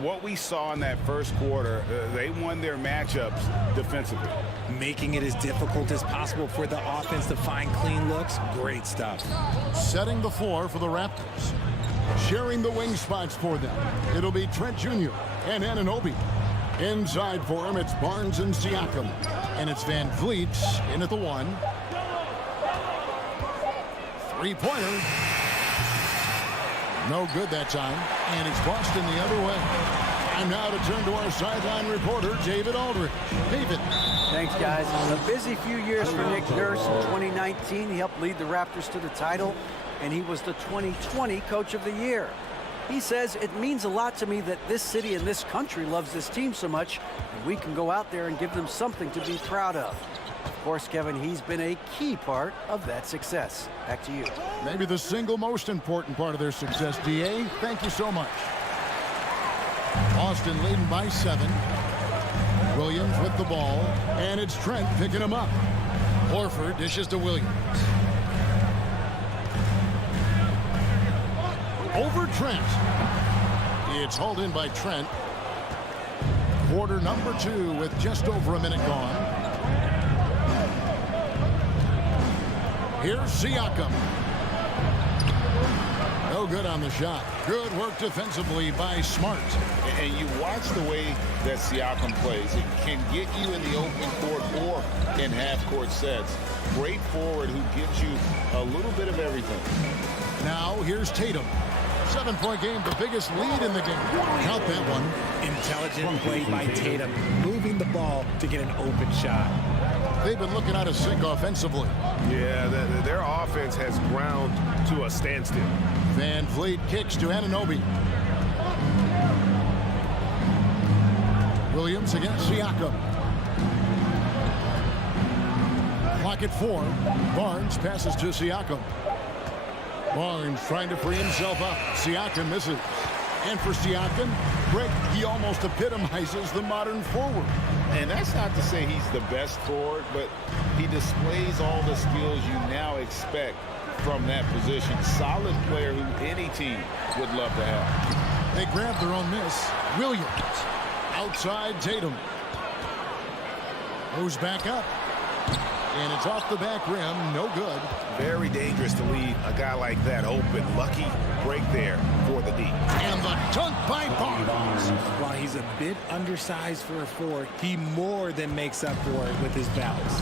What we saw in that first quarter, they won their matchups defensively. Making it as difficult as possible for the offense to find clean looks. Great stuff. Setting the floor for the Raptors. Sharing the wing spots for them. It'll be Trent Jr. and Anunoby. Inside for him, it's Barnes and Siakam. And it's Van Vliet in at the one. Three-pointer. No good that time. And it's Boston the other way. And now to turn to our sideline reporter, David Aldridge. David. Thanks, guys. A busy few years for Nick Nurse. In 2019, he helped lead the Raptors to the title, and he was the 2020 Coach of the Year. He says, it means a lot to me that this city and this country loves this team so much, and we can go out there and give them something to be proud of. Of course, Kevin, he's been a key part of that success. Back to you. Maybe the single most important part of their success, D.A. Thank you so much. Boston leading by 7. Williams with the ball, and it's Trent picking him up. Horford dishes to Williams. Over Trent. It's hauled in by Trent. Quarter number 2 with just over a minute gone. Here's Siakam. No good on the shot. Good work defensively by Smart. And you watch the way that Siakam plays. It can get you in the open court or in half-court sets. Great forward who gives you a little bit of everything. Now here's Tatum. 7-point game, the biggest lead in the game. Count that one. Intelligent play by Tatum, moving the ball to get an open shot. They've been looking out of sync offensively. Yeah, their offense has ground to a standstill. Van Vliet kicks to Anunoby. Williams against Siakam. Clock at 4. Barnes passes to Siakam. Barnes trying to free himself up. Siakam misses. And for Siakam, Greg, he almost epitomizes the modern forward. And that's not to say he's the best forward, but he displays all the skills you now expect from that position. Solid player who any team would love to have. They grab their own miss. Williams. Outside Tatum. Moves back up. And it's off the back rim. No good. Very dangerous to leave a guy like that open. Lucky break there for the D. And the dunk by Barnes. While he's a bit undersized for a forward, he more than makes up for it with his balance.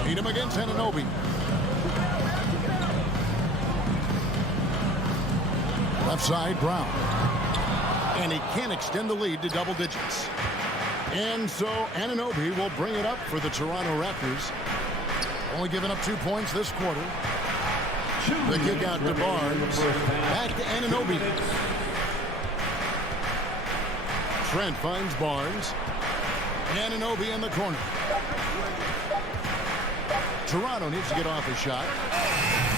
Tatum against Anunoby. Left side, Brown. And he can't extend the lead to double digits. And so Anunoby will bring it up for the Toronto Raptors. Only giving up 2 points this quarter. The kick out to Barnes. Back to Anunoby. Trent finds Barnes. Anunoby in the corner. Toronto needs to get off a shot.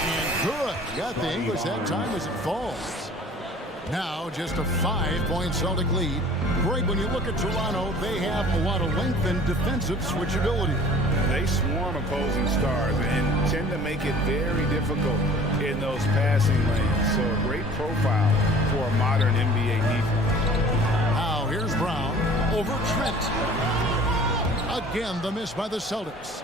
And good. Got the English that time as it falls. Now just a 5-point Celtic lead. Greg, when you look at Toronto, they have a lot of length and defensive switchability. They swarm opposing stars and tend to make it very difficult in those passing lanes. So a great profile for a modern NBA defense. Now here's Brown over Trent. Again, the miss by the Celtics.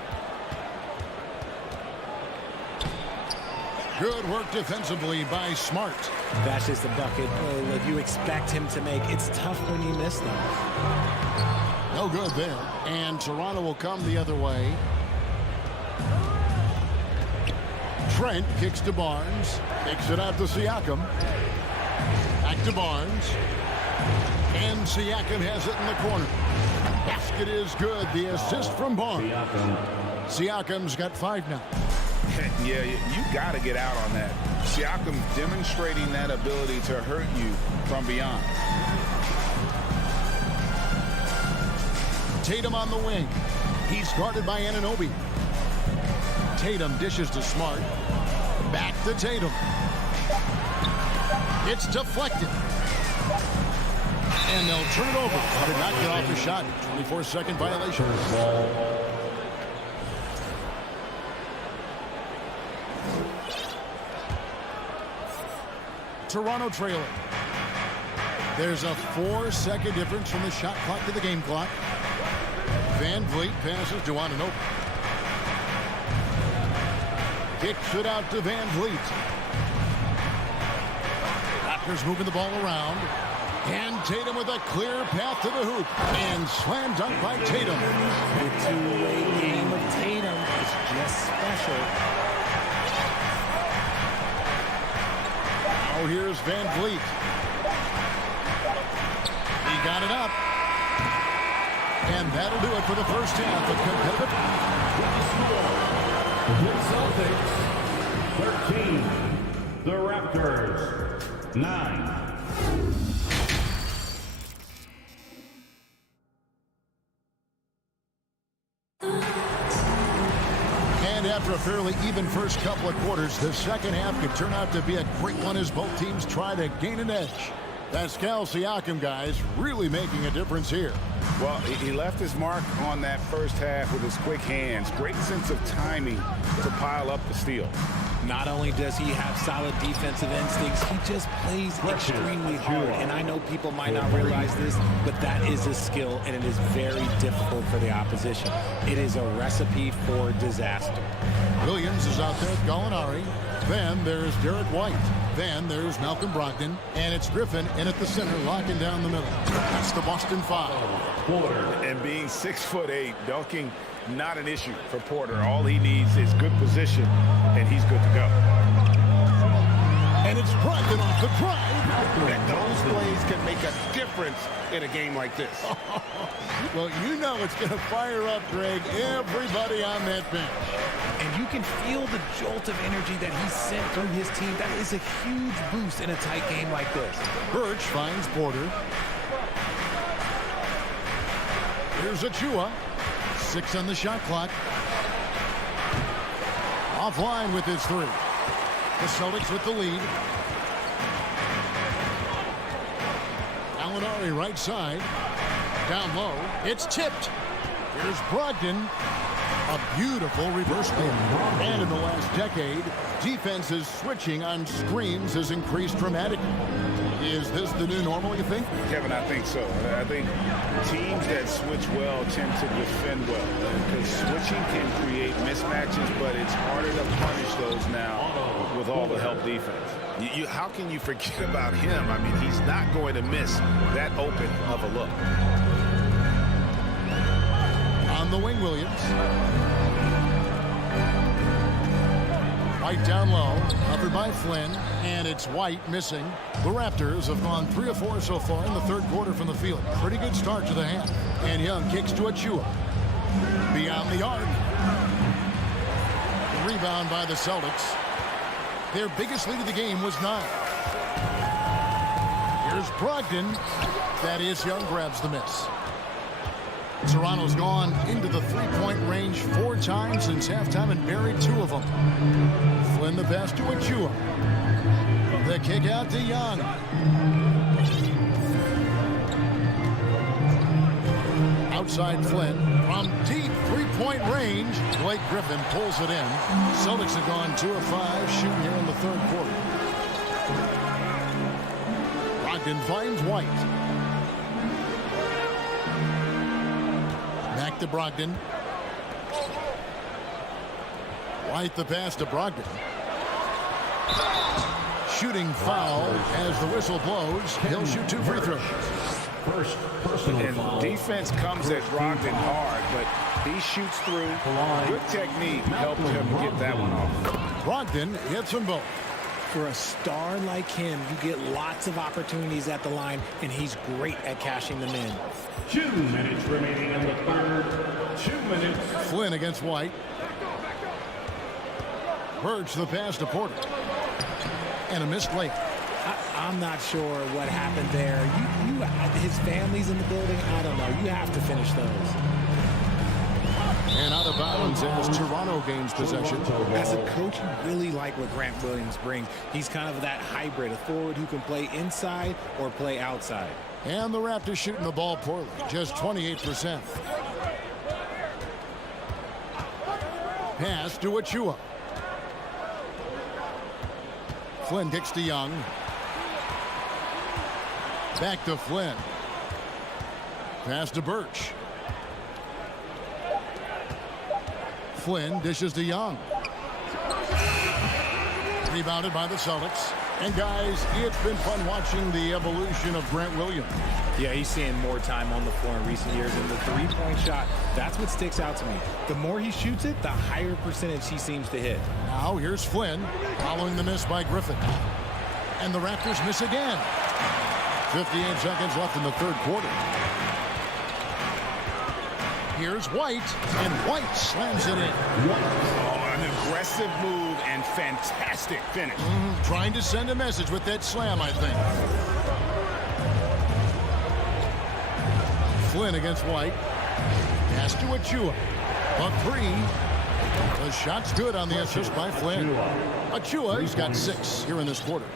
Good work defensively by Smart. That's just a bucket that you expect him to make. It's tough when you miss them. No good there. And Toronto will come the other way. Trent kicks to Barnes. Kicks it out to Siakam. Back to Barnes. And Siakam has it in the corner. Basket is good. The assist from Barnes. Siakam's got 5 now. Yeah, you got to get out on that. Siakam demonstrating that ability to hurt you from beyond. Tatum on the wing. He's guarded by Anunoby. Tatum dishes to Smart. Back to Tatum. It's deflected. And they'll turn it over. Did not get off the shot. 24-second violation. Toronto trailing. There's a 4-second difference from the shot clock to the game clock. Van Vliet passes to Anunoby. Kicks it out to Van Vliet. Raptors moving the ball around. And Tatum with a clear path to the hoop. And slam dunk by Tatum. The two-way game of Tatum is just special. Now here's Van Vliet. He got it up. And that'll do it for the first half of competitive. The Celtics, 13. The Raptors, 9. And after a fairly even first couple of quarters, the second half could turn out to be a great one as both teams try to gain an edge. Pascal Siakam, guys, really making a difference here. Well, he left his mark on that first half with his quick hands. Great sense of timing to pile up the steal. Not only does he have solid defensive instincts, he just plays extremely hard. And I know people might not realize this, but that is a skill, and it is very difficult for the opposition. It is a recipe for disaster. Williams is out there with Gallinari. Then there's Derek White. Then there's Malcolm Brogdon. And it's Griffin in at the center, locking down the middle. That's the Boston 5. And being 6'8", dunking, not an issue for Porter. All he needs is good position, and he's good to go. And it's Brogdon off the drive. And those plays can make a difference in a game like this. Well, you know it's going to fire up, Greg, everybody on that bench. And you can feel the jolt of energy that he sent through his team. That is a huge boost in a tight game like this. Birch finds Porter. Here's Achua. 6 on the shot clock. Offline with his 3. The Celtics with the lead. Gallinari right side. Down low. It's tipped. Here's Brogdon. A beautiful reverse play. And in the last decade, defenses switching on screens has increased dramatically. Is this the new normal, you think? Kevin, I think so. I think teams that switch well tend to defend well. Because switching can create mismatches, but it's harder to punish those now with all the help defense. How can you forget about him? I mean, he's not going to miss that open of a look. On the wing, Williams. White down low, covered by Flynn, and it's White missing. The Raptors have gone 3 of 4 so far in the third quarter from the field. Pretty good start to the half. And Young kicks to Achua. Beyond the arc. Rebound by the Celtics. Their biggest lead of the game was 9. Here's Brogdon. That is Young grabs the miss. Toronto's gone into the three-point range 4 times since halftime and buried 2 of them. Flynn the pass to Achua. The kick out to Young. Outside Flynn from deep three-point range. Blake Griffin pulls it in. Celtics have gone 2 of 5 shooting here in the third quarter. Brogdon finds White. Back to Brogdon. White the pass to Brogdon. Shooting foul as the whistle blows. He'll shoot 2 free throws. First personal foul. Defense comes at Brogdon hard, but He shoots through. Good technique helped him get that one off. Brogdon hits them both. For a star like him, you get lots of opportunities at the line, and he's great at cashing them in. 2 minutes remaining in the third. 2 minutes. Flynn against White. Birch the pass to Porter. And a missed layup. I'm not sure what happened there. His family's in the building. I don't know. You have to finish those. And out of bounds as Toronto gains possession. As a coach, you really like what Grant Williams brings. He's kind of that hybrid, a forward who can play inside or play outside. And the Raptors shooting the ball poorly, just 28%. Pass to Achua. Flynn kicks to Young. Back to Flynn. Pass to Birch. Flynn dishes to Young. Rebounded by the Celtics. And guys, it's been fun watching the evolution of Grant Williams. Yeah, he's seeing more time on the floor in recent years, and the three-point shot, that's what sticks out to me. The more he shoots it, the higher percentage he seems to hit. Now here's Flynn following the miss by Griffin. And the Raptors miss again. 58 seconds left in the third quarter. Here's White, and White slams it in. Oh, an aggressive move and fantastic finish. Trying to send a message with that slam, I think. Flynn against White. Pass to Achua. A three. The shot's good on the assist by Flynn. Achua, he's got 6 here in this quarter.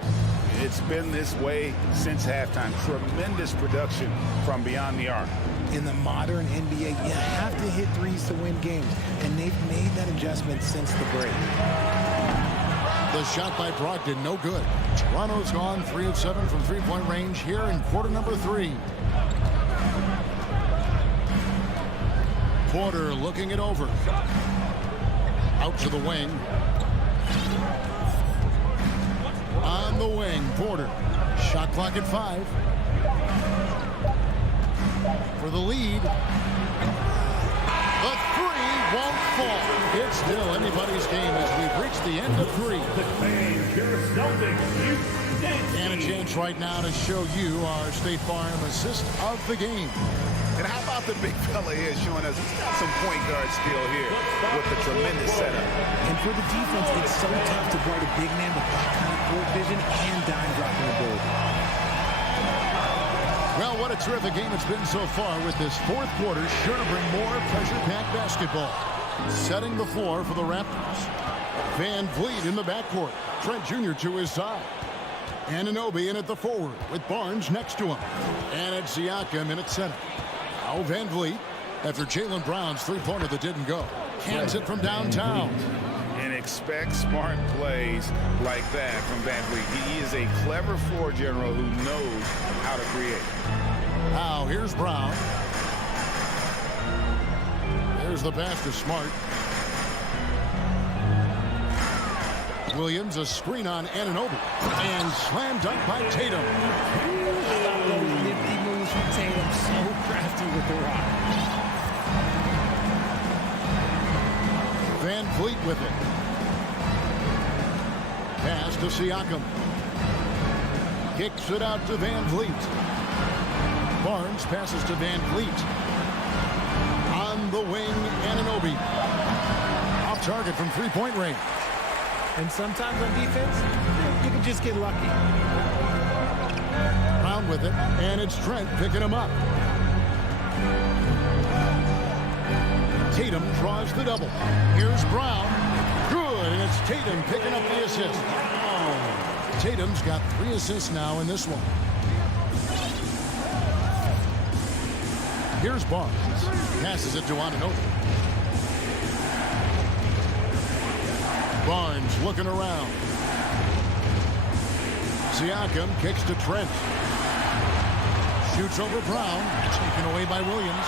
It's been this way since halftime. Tremendous production from beyond the arc. In the modern NBA, you have to hit threes to win games, and they've made that adjustment since the break. The shot by Brogdon, no good. Toronto's gone 3 of 7 from three-point range here in quarter number 3. Porter looking it over. Out to the wing. On the wing, Porter. Shot clock at 5. For the lead. The 3 won't fall. It's still anybody's game as we've reached the end of 3. And a chance right now to show you our State Farm assist of the game. And how about the big fella here showing us he's got some point guard skill here with the tremendous setup. And for the defense, it's so tough to guard a big man with that kind of court vision and dime dropping the ball. Well, what a terrific game it's been so far with this fourth quarter. Sure to bring more pressure-packed basketball. Setting the floor for the Raptors. Van Vliet in the backcourt. Trent Jr. to his side. Anunoby in at the forward with Barnes next to him. And it's Siakam in at center. Now Van Vliet, after Jaylen Brown's three-pointer that didn't go. Cans it from downtown. And expect smart plays like that from Van Vliet. He is a clever floor general who knows how to create. Now here's Brown. There's the pass to Smart. Williams, a screen on Anunoby. And slam dunk by Tatum. Those nifty moves from Tatum, so crafty with the rock. Van Vliet with it. Pass to Siakam. Kicks it out to Van Vliet. Barnes passes to Van Vliet. On the wing, Anunoby. Off target from three-point range. And sometimes on defense, you can just get lucky. Brown with it, and it's Trent picking him up. Tatum draws the double. Here's Brown. Good, and it's Tatum picking up the assist. Tatum's got 3 assists now in this one. Here's Barnes. Passes it to Anunoby. Barnes looking around. Siakam kicks to Trent. Shoots over Brown. Taken away by Williams.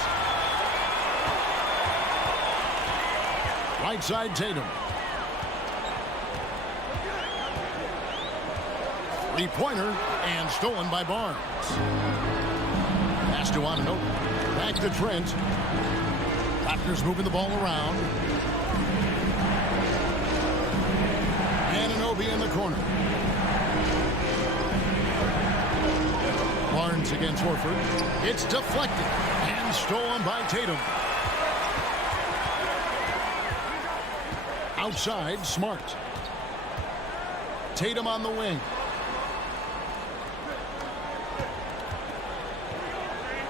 Right side Tatum. Three-pointer and stolen by Barnes. Pass to Anunoby. Back to Trent. Raptors moving the ball around. Anunoby in the corner. Barnes against Horford. It's deflected and stolen by Tatum. Outside, Smart. Tatum on the wing.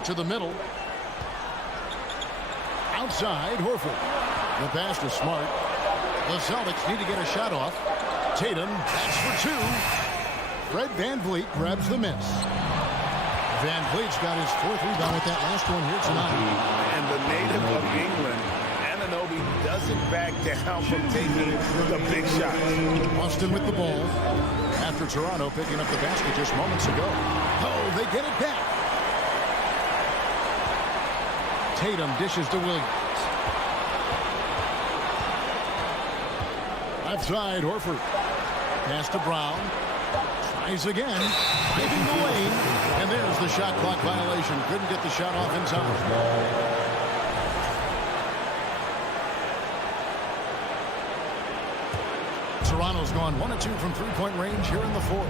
To the middle. Outside, Horford. The pass to Smart. The Celtics need to get a shot off. Tatum, that's for two. Fred VanVleet grabs the miss. VanVleet's got his fourth rebound with that last one here tonight. And the native of England, Anunoby doesn't back down from taking the big shot. Boston with the ball. After Toronto picking up the basket just moments ago. Oh, they get it back. Tatum dishes to Williams. Left side, Horford. Pass to Brown. Tries again. Finding the lane. And there's the shot clock violation. Couldn't get the shot off in time. Toronto's gone 1 of 2 from three-point range here in the fourth.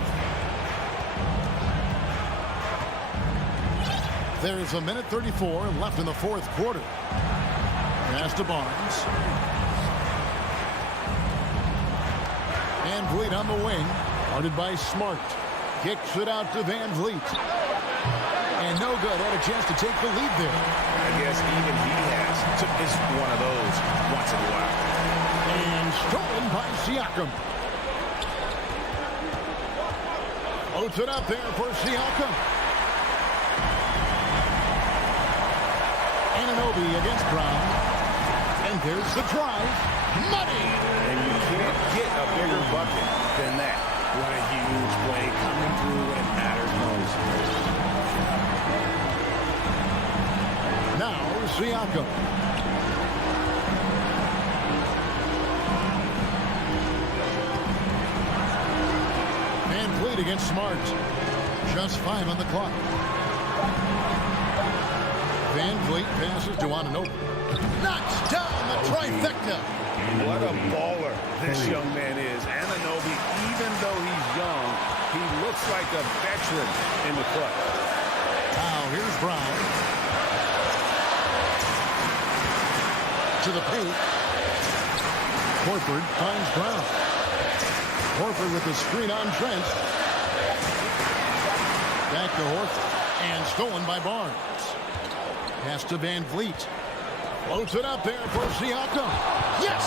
There's a minute 34 left in the fourth quarter. Pass to Barnes. VanVleet on the wing. Guarded by Smart. Kicks it out to VanVleet. And no good. Had a chance to take the lead there. I guess even he has. It's one of those once in a while. And stolen by Siakam. Floats it up there for Siakam. Anunoby against Brown. And there's the drive. Money! And you can't get a bigger bucket than that. What a huge play coming through when it matters most. Now Siakam. VanVleet against Smart. Just 5 on the clock. VanVleet passes to Anunoby. Knocks down the trifecta. What a baller this young man is. Anunoby, even though he's young, he looks like a veteran in the clutch. Now here's Brown. To the paint. Horford finds Brown. Horford with the screen on Trent. Back to Horford. And stolen by Barnes. Pass to VanVleet. Floats it up there for Siakam. Yes!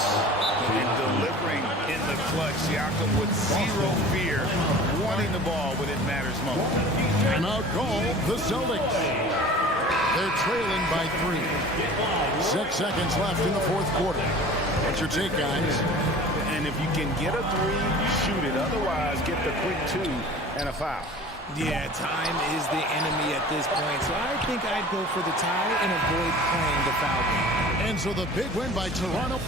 And delivering in the clutch, Siakam with zero fear, wanting the ball when it matters most. And out goal, the Celtics. They're trailing by 3. 6 seconds left in the fourth quarter. What's your take, guys? And if you can get a 3, shoot it. Otherwise, get the quick 2 and a foul. Yeah, time is the enemy at this point, so I think I'd go for the tie and avoid playing the foul game. And so the big win by Toronto.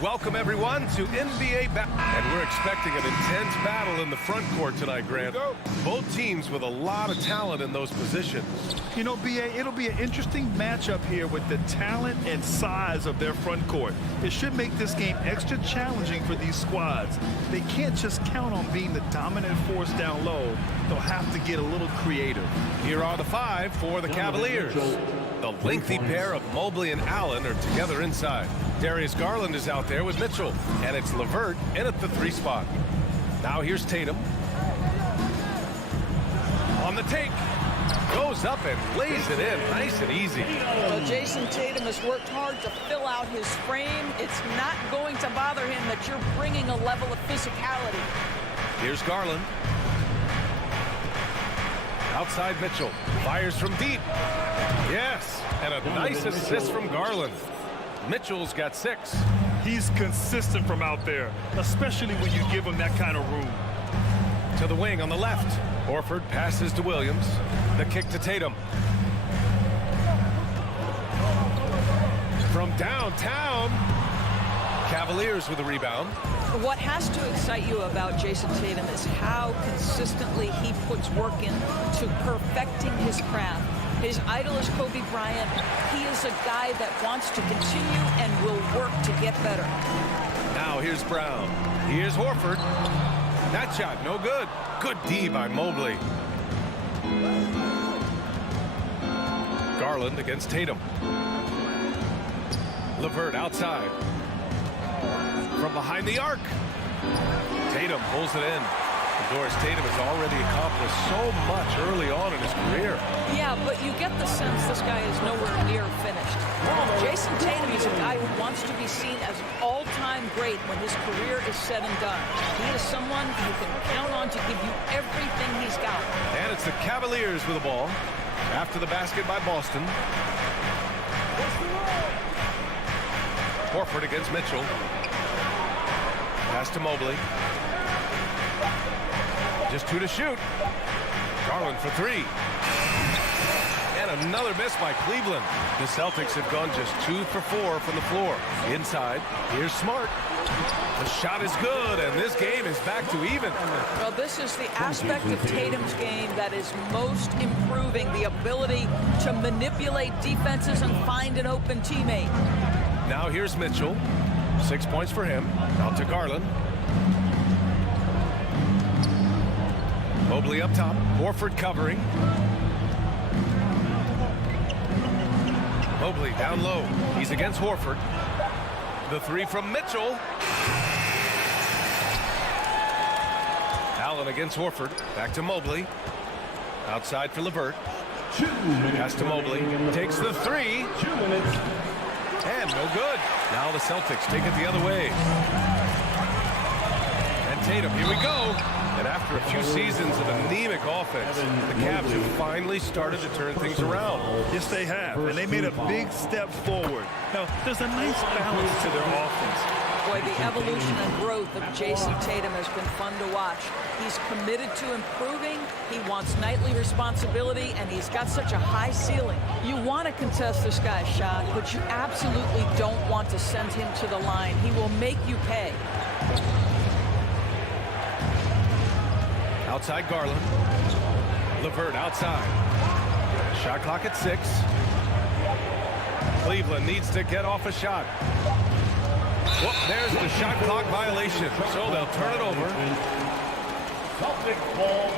Welcome, everyone, to NBA and we're expecting an intense battle in the front court tonight, Grant. Both teams with a lot of talent in those positions. You know, BA, it'll be an interesting matchup here with the talent and size of their front court. It should make this game extra challenging for these squads. They can't just count on being the dominant force down low. They'll have to get a little creative. Here are the five for the Cavaliers. The lengthy pair of Mobley and Allen are together inside. Darius Garland is out there with Mitchell, and it's LeVert in at the 3 spot. Now here's Tatum. On the take. Goes up and lays it in nice and easy. Well, Jason Tatum has worked hard to fill out his frame. It's not going to bother him that you're bringing a level of physicality. Here's Garland. Outside Mitchell. Fires from deep. Yes, and a nice assist from Garland. Mitchell's got 6. He's consistent from out there, especially when you give him that kind of room. To the wing on the left. Horford passes to Williams. The kick to Tatum. From downtown. Cavaliers with a rebound. What has to excite you about Jason Tatum is how consistently he puts work into perfecting his craft. His idol is Kobe Bryant. He is a guy that wants to continue and will work to get better. Now here's Brown. Here's Horford. That shot, no good. Good D by Mobley. Garland against Tatum. LeVert outside. From behind the arc. Tatum pulls it in. Doris Tatum has already accomplished so much early on in his career. Yeah, but you get the sense this guy is nowhere near finished. guy who wants to be seen as an all-time great when his career is said and done. He is someone you can count on to give you everything he's got. And it's the Cavaliers with the ball after the basket by Boston. Horford against Mitchell. Pass to Mobley. Just 2 to shoot. Garland for 3. And another miss by Cleveland. The Celtics have gone just 2 for 4 from the floor. Inside, here's Smart. The shot is good, and this game is back to even. Well, this is the aspect of Tatum's game that is most improving, the ability to manipulate defenses and find an open teammate. Now here's Mitchell. 6 points for him. Out to Garland. Mobley up top. Horford covering. Mobley down low. He's against Horford. The 3 from Mitchell. Allen against Horford. Back to Mobley. Outside for LeVert. Pass to Mobley. Takes the 3. 2 minutes. And no good. Now the Celtics take it the other way. And Tatum, here we go. And after a few seasons of anemic offense, the Cavs have finally started to turn things around. Yes, they have. And they made a big step forward. Now, there's a nice balance to their offense. Boy, the evolution and growth of Jason Tatum has been fun to watch. He's committed to improving. He wants nightly responsibility, and he's got such a high ceiling. You want to contest this guy's shot, but you absolutely don't want to send him to the line. He will make you pay. Outside Garland. LeVert outside. Shot clock at 6. Cleveland needs to get off a shot. Whoop, there's the shot clock violation. So they'll turn it over. Celtics ball.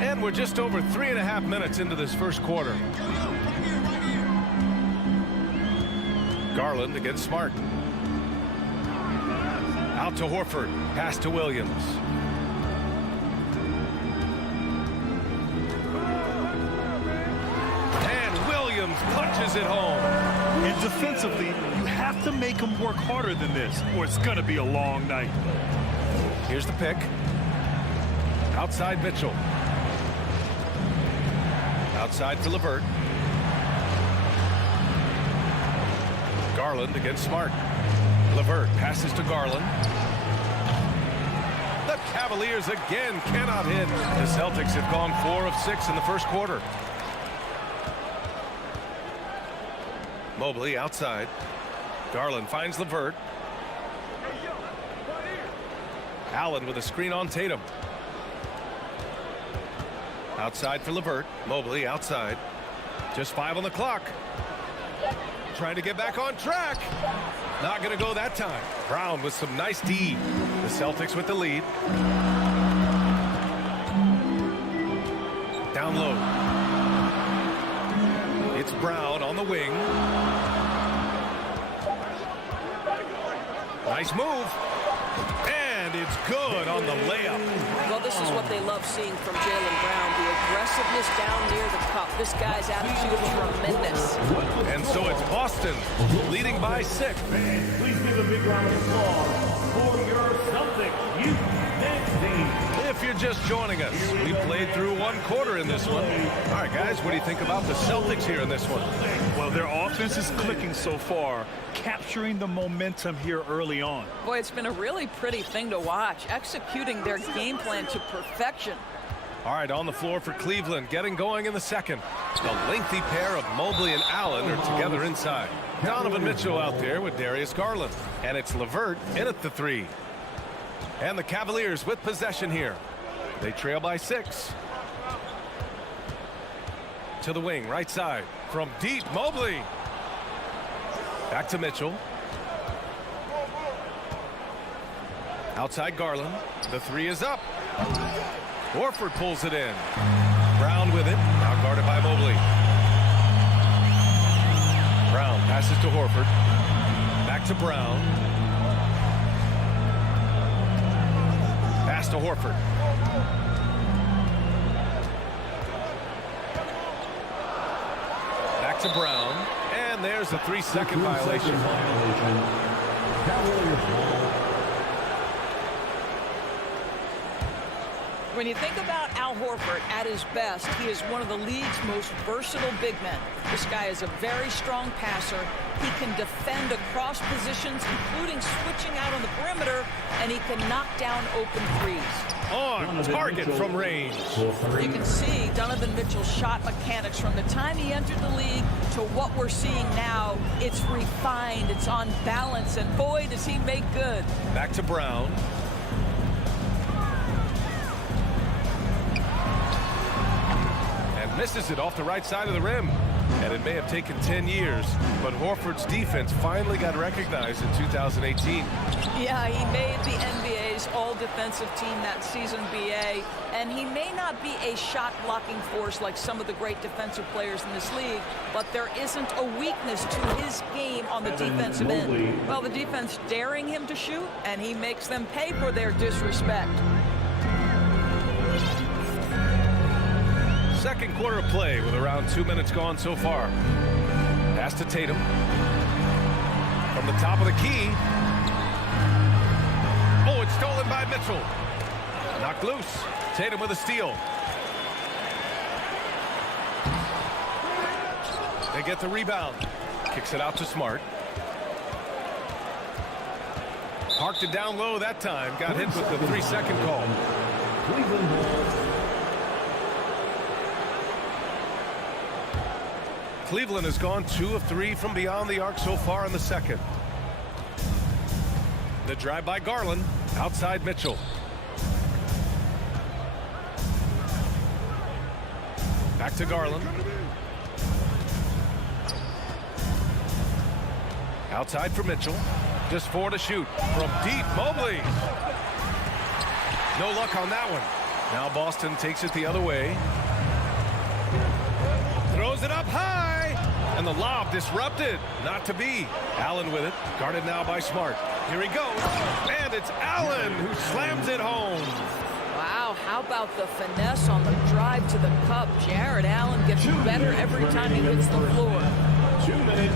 And we're just over 3.5 minutes into this first quarter. Garland against Smart. Out to Horford. Pass to Williams. And Williams punches it home. And defensively, you have to make them work harder than this, or it's going to be a long night. Here's the pick. Outside Mitchell. Outside for LeVert. Garland against Smart. LeVert passes to Garland. The Cavaliers again cannot hit. The Celtics have gone 4 of 6 in the first quarter. Mobley outside. Garland finds LeVert. Allen with a screen on Tatum. Outside for LeVert. Mobley outside. Just 5 on the clock. Trying to get back on track. Not going to go that time. Brown with some nice D. The Celtics with the lead. Down low. It's Brown on the wing. Nice move. And it's good on the layup. Well, this is what they love seeing from Jaylen Brown, the aggressiveness down near the cup. This guy's attitude is tremendous. And so it's Boston leading by 6. Please give a big round of applause for your Celtics youth dance team. If you're just joining us, we played through 1 quarter in this one. All right, guys, what do you think about the Celtics here in this one? Well, their offense is clicking so far, capturing the momentum here early on. Boy, it's been a really pretty thing to watch, executing their game plan to perfection. All right, on the floor for Cleveland, getting going in the second. The lengthy pair of Mobley and Allen are together inside. Donovan Mitchell out there with Darius Garland. And it's LeVert in at the 3. And the Cavaliers with possession here. They trail by 6. To the wing, right side. From deep, Mobley. Back to Mitchell. Outside Garland. The 3 is up. Horford pulls it in. Brown with it. Now guarded by Mobley. Brown passes to Horford. Back to Brown. Pass to Horford. to Brown. And there's a 3-second violation. Cavaliers ball. When you think about Al Horford at his best, he is one of the league's most versatile big men. This guy is a very strong passer. He can defend across positions, including switching out on the perimeter, and he can knock down open threes. On target from range. You can see Donovan Mitchell's shot mechanics from the time he entered the league to what we're seeing now. It's refined, it's on balance, and boy, does he make good. Back to Brown. Misses it off the right side of the rim. And it may have taken 10 years, but Horford's defense finally got recognized in 2018. Yeah, he made the NBA's all-defensive team that season, BA, and he may not be a shot-blocking force like some of the great defensive players in this league, but there isn't a weakness to his game on the defensive end. Well, the defense daring him to shoot, and he makes them pay for their disrespect. Second quarter of play with around 2 minutes gone so far. Pass to Tatum. From the top of the key. Oh, it's stolen by Mitchell. Knocked loose. Tatum with a steal. They get the rebound. Kicks it out to Smart. Parked it down low that time. Got hit with the 3-second call. Cleveland ball. Cleveland has gone 2 of 3 from beyond the arc so far in the second. The drive by Garland. Outside Mitchell. Back to Garland. Outside for Mitchell. Just 4 to shoot. From deep, Mobley. No luck on that one. Now Boston takes it the other way. Throws it up high. And the lob disrupted. Not to be. Allen with it. Guarded now by Smart. Here he goes. And it's Allen who slams it home. Wow, how about the finesse on the drive to the cup? Jared Allen gets better every time he hits the floor. 2 minutes.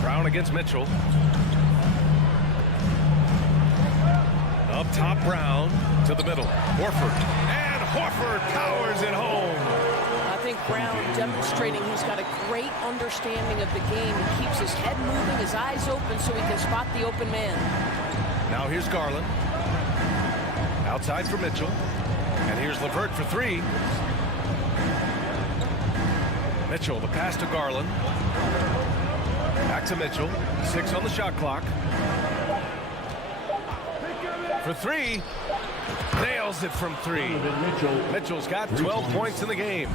Brown against Mitchell. Up top, Brown to the middle. Horford. And Horford powers it home. I think Brown demonstrating he's got a great understanding of the game. He keeps his head moving, his eyes open so he can spot the open man. Now here's Garland. Outside for Mitchell. And here's LeVert for 3. Mitchell, the pass to Garland. Back to Mitchell. 6 on the shot clock. For 3. Nails it from 3. Mitchell's got 12 points in the game.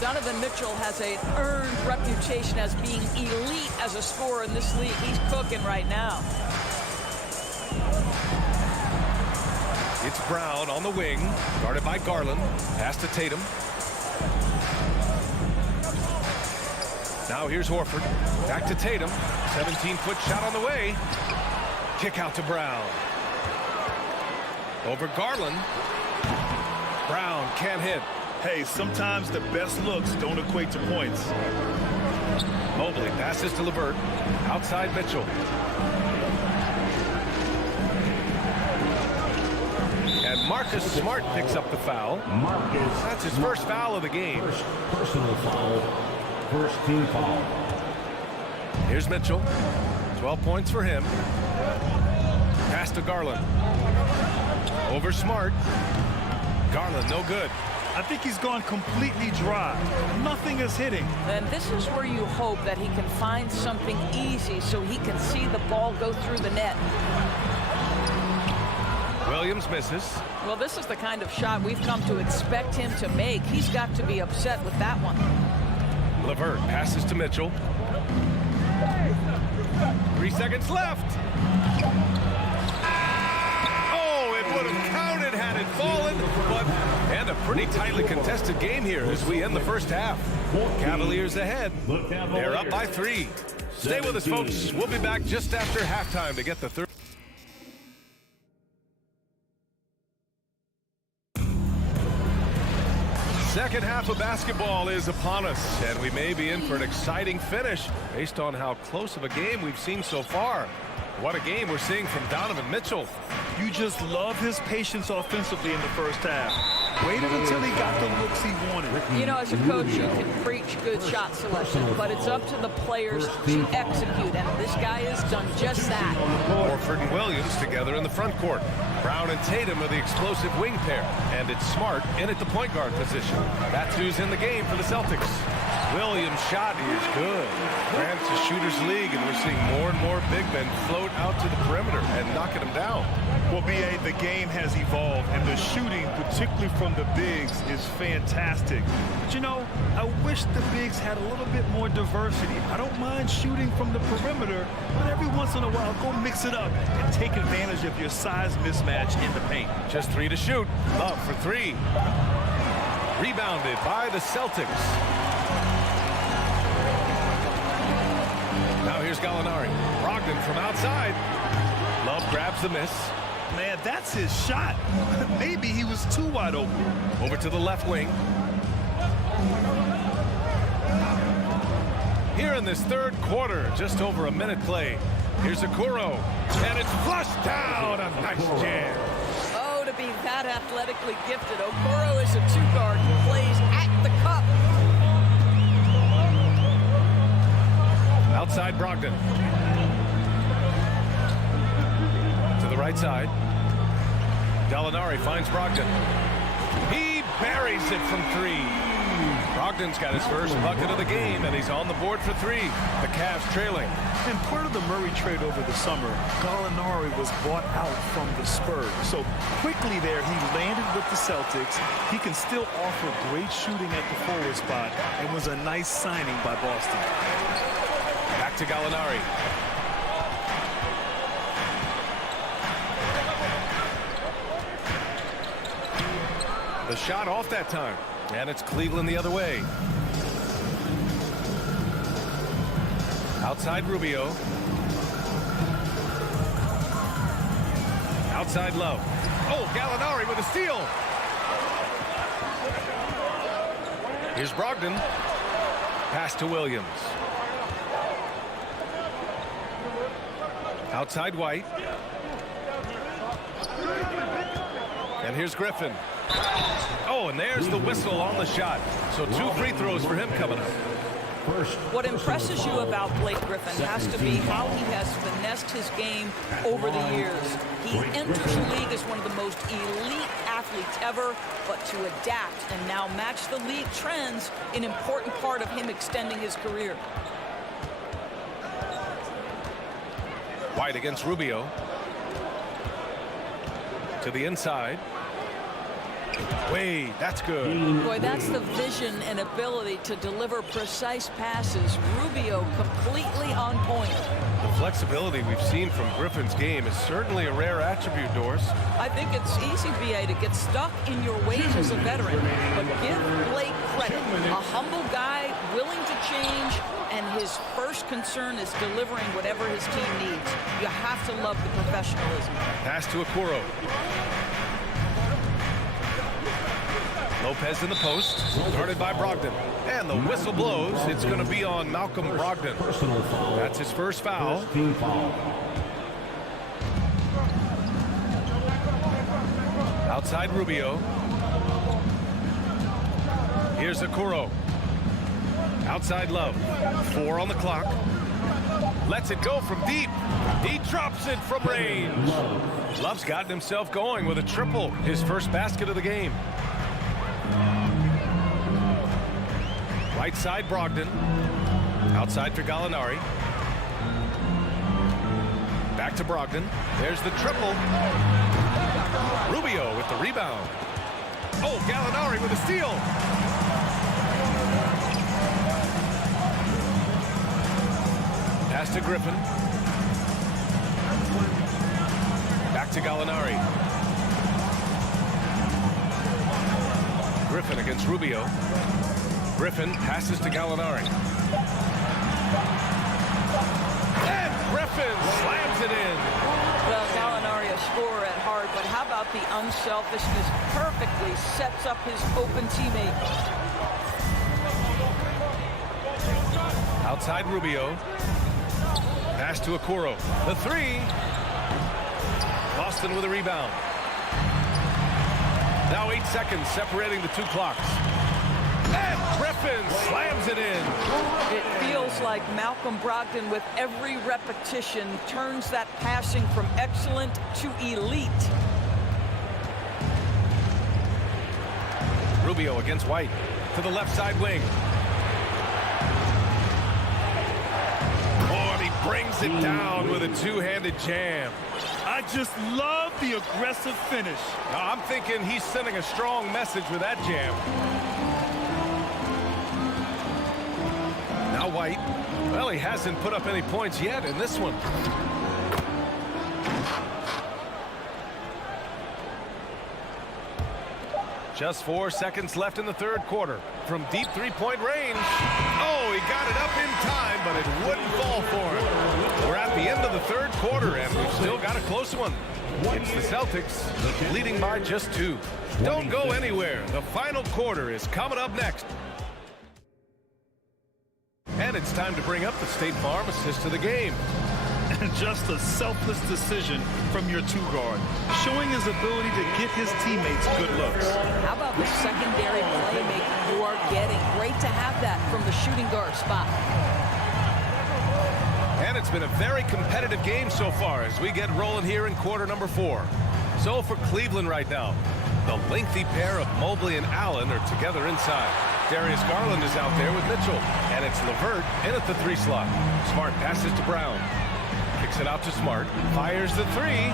Donovan Mitchell has an earned reputation as being elite as a scorer in this league. He's cooking right now. It's Brown on the wing, guarded by Garland. Pass to Tatum. Now here's Horford. Back to Tatum. 17-foot shot on the way. Kick out to Brown. Over Garland. Brown can't hit. Hey, sometimes the best looks don't equate to points. Mobley passes to LeVert. Outside Mitchell. And Marcus Smart picks up the foul. That's his first foul of the game. First personal foul. First team foul. Here's Mitchell. 12 points for him. Pass to Garland. Over Smart. Garland, no good. I think he's gone completely dry. Nothing is hitting. And this is where you hope that he can find something easy so he can see the ball go through the net. Williams misses. Well, this is the kind of shot we've come to expect him to make. He's got to be upset with that one. LeVert passes to Mitchell. 3 seconds left. Oh, it would have counted had it fallen, but and a pretty tightly contested game here as we end the first half. Cavaliers ahead. They're up by 3. Stay with us, folks. We'll be back just after halftime to get the third. Second half of basketball is upon us, and we may be in for an exciting finish based on how close of a game we've seen so far. What a game we're seeing from Donovan Mitchell. You just love his patience offensively in the first half. Waited until he got the looks he wanted. You know, as a coach, you can preach good shot selection, but it's up to the players to execute, and this guy has done just that. Horford and Williams together in the front court. Brown and Tatum are the explosive wing pair, and it's Smart in at the point guard position. That's who's in the game for the Celtics. Williams' shot is good. Grant's a shooter's league, and we're seeing more and more big men float out to the perimeter and knocking them down. Well, B.A., the game has evolved, and the shooting, particularly from the bigs, is fantastic. But, you know, I wish the bigs had a little bit more diversity. I don't mind shooting from the perimeter, but every once in a while, go mix it up and take advantage of your size mismatch in the paint. Just 3 to shoot. Love for 3. Rebounded by the Celtics. Now here's Gallinari. Brogdon from outside. Love grabs the miss. Man, that's his shot. Maybe he was too wide open. Over to the left wing. Here in this third quarter, just over a minute play. Here's Okoro, and it's flushed down. A nice jam. Oh, to be that athletically gifted. Okoro is a 2-guard who plays at the cup. Outside Brogdon. To the right side. Gallinari finds Brogdon. He buries it from 3. Brogdon's got his first bucket of the game, and he's on the board for 3. The Cavs trailing. And part of the Murray trade over the summer, Gallinari was bought out from the Spurs. So quickly there, he landed with the Celtics. He can still offer great shooting at the forward spot, and was a nice signing by Boston. Back to Gallinari. The shot off that time, and it's Cleveland the other way. Outside Rubio. Outside Love. Oh, Gallinari with a steal. Here's Brogdon. Pass to Williams. Outside White. And here's Griffin. Oh, and there's the whistle on the shot. So 2 free throws for him coming up. What impresses you about Blake Griffin has to be how he has finessed his game over the years. He enters the league as one of the most elite athletes ever, but to adapt and now match the league trends, an important part of him extending his career. White against Rubio. To the inside. Wade, that's good. Boy, that's the vision and ability to deliver precise passes. Rubio completely on point. The flexibility we've seen from Griffin's game is certainly a rare attribute, Doris. I think it's easy, B.A., to get stuck in your ways as a veteran, but give Blake credit. A humble guy, willing to change, and his first concern is delivering whatever his team needs. You have to love the professionalism. Pass to Okoro. Lopez in the post, guarded by Brogdon. And the whistle blows. It's going to be on Malcolm Brogdon. That's his first foul. Outside Rubio. Here's Okoro. Outside Love. 4 on the clock. Lets it go from deep. He drops it from range. Love's gotten himself going with a triple. His first basket of the game. Right side Brogdon. Outside for Gallinari. Back to Brogdon. There's the triple. Rubio with the rebound. Oh, Gallinari with a steal. Pass to Griffin. Back to Gallinari. Griffin against Rubio. Griffin passes to Gallinari. And Griffin slams it in. Well, Gallinari, a scorer at heart, but how about the unselfishness? Perfectly sets up his open teammate. Outside Rubio. Pass to Okoro. The three. Boston with a rebound. Now 8 seconds separating the two clocks. And Griffin slams it in. It feels like Malcolm Brogdon, with every repetition, turns that passing from excellent to elite. Rubio against White to the left side wing. Oh, and he brings it down with a two-handed jam. I just love the aggressive finish. Now, I'm thinking he's sending a strong message with that jam. Now White. Well, he hasn't put up any points yet in this one. Just 4 seconds left in the third quarter. From deep three-point range. Oh, he got it up in time, but it wouldn't fall for him. We're at the end of the third quarter, and we've still got a close one. It's the Celtics leading by just 2. Don't go anywhere. The final quarter is coming up next. And it's time to bring up the State Farm assist of the game. Just a selfless decision from your two-guard, showing his ability to get his teammates good looks. How about the secondary playmaking you are getting? Great to have that from the shooting guard spot. And it's been a very competitive game so far as we get rolling here in quarter number 4. So for Cleveland right now, the lengthy pair of Mobley and Allen are together inside. Darius Garland is out there with Mitchell, and it's LeVert in at the 3 slot. Smart passes to Brown. Kicks it out to Smart. Fires the 3.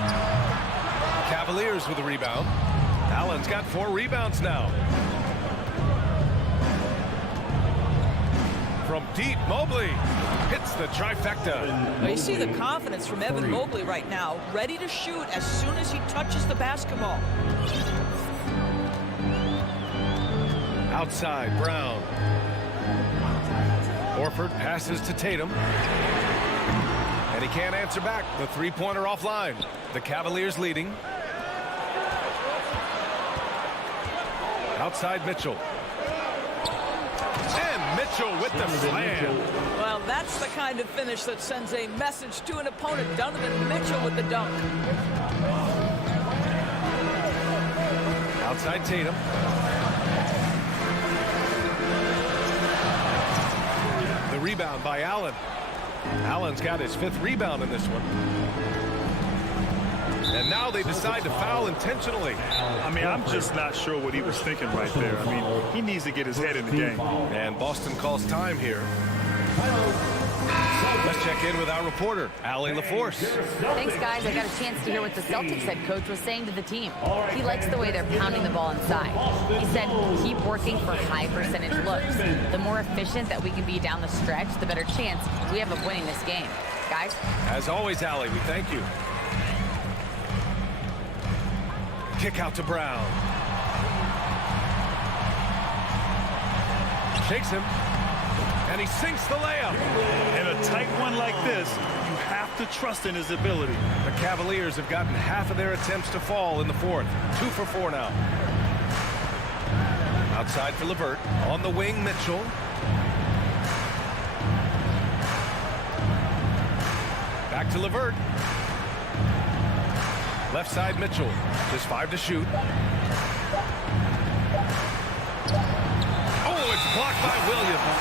Cavaliers with a rebound. Allen's got 4 rebounds now. From deep, Mobley hits the trifecta. Well, you see the confidence from Evan Mobley right now, ready to shoot as soon as he touches the basketball. Outside, Brown. Horford passes to Tatum. And he can't answer back. The three-pointer offline. The Cavaliers leading. Outside Mitchell. And Mitchell with the slam. Well, that's the kind of finish that sends a message to an opponent. Donovan Mitchell with the dunk. Outside Tatum. The rebound by Allen. Allen's got his 5th rebound in this one. And now they decide to foul intentionally. I mean, I'm just not sure what he was thinking right there. I mean, he needs to get his head in the game. And Boston calls time here. Let's check in with our reporter, Allie LaForce. Thanks, guys. I got a chance to hear what the Celtics head coach was saying to the team. He likes the way they're pounding the ball inside. He said, keep working for high percentage looks. The more efficient that we can be down the stretch, the better chance we have of winning this game. Guys? As always, Allie, we thank you. Kick out to Brown. Shakes him. And he sinks the layup. In a tight one like this, you have to trust in his ability. The Cavaliers have gotten half of their attempts to fall in the 4th. 2 for 4 now. Outside for LeVert. On the wing, Mitchell. Back to LeVert. Left side, Mitchell. Just 5 to shoot. Oh, it's blocked by Williams.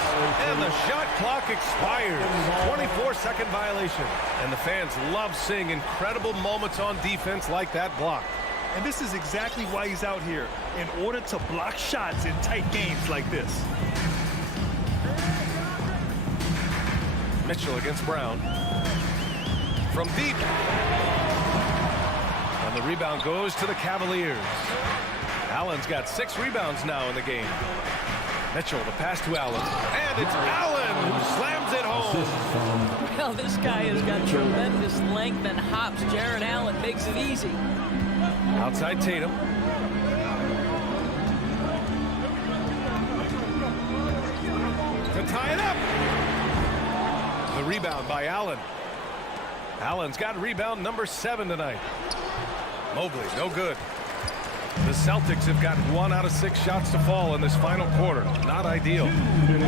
And the shot clock expires. 24-second violation. And the fans love seeing incredible moments on defense like that block. And this is exactly why he's out here, in order to block shots in tight games like this. Mitchell against Brown. From deep. And the rebound goes to the Cavaliers. Allen's got 6 rebounds now in the game. Mitchell, the pass to Allen. And it's Allen who slams it home. Well, this guy has got tremendous length and hops. Jarrett Allen makes it easy. Outside Tatum. To tie it up. The rebound by Allen. Allen's got rebound number 7 tonight. Mobley, no good. The Celtics have got 1 out of 6 shots to fall in this final quarter. Not ideal.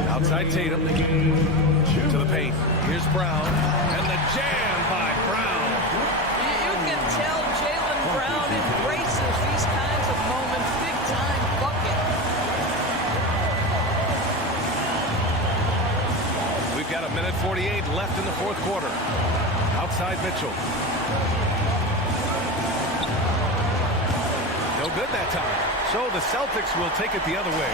Outside Tatum. To the paint. Here's Brown. And the jam by Brown. You can tell Jaylen Brown embraces these kinds of moments. Big-time bucket. We've got 1:48 left in the fourth quarter. Outside Mitchell. No good that time. So the Celtics will take it the other way.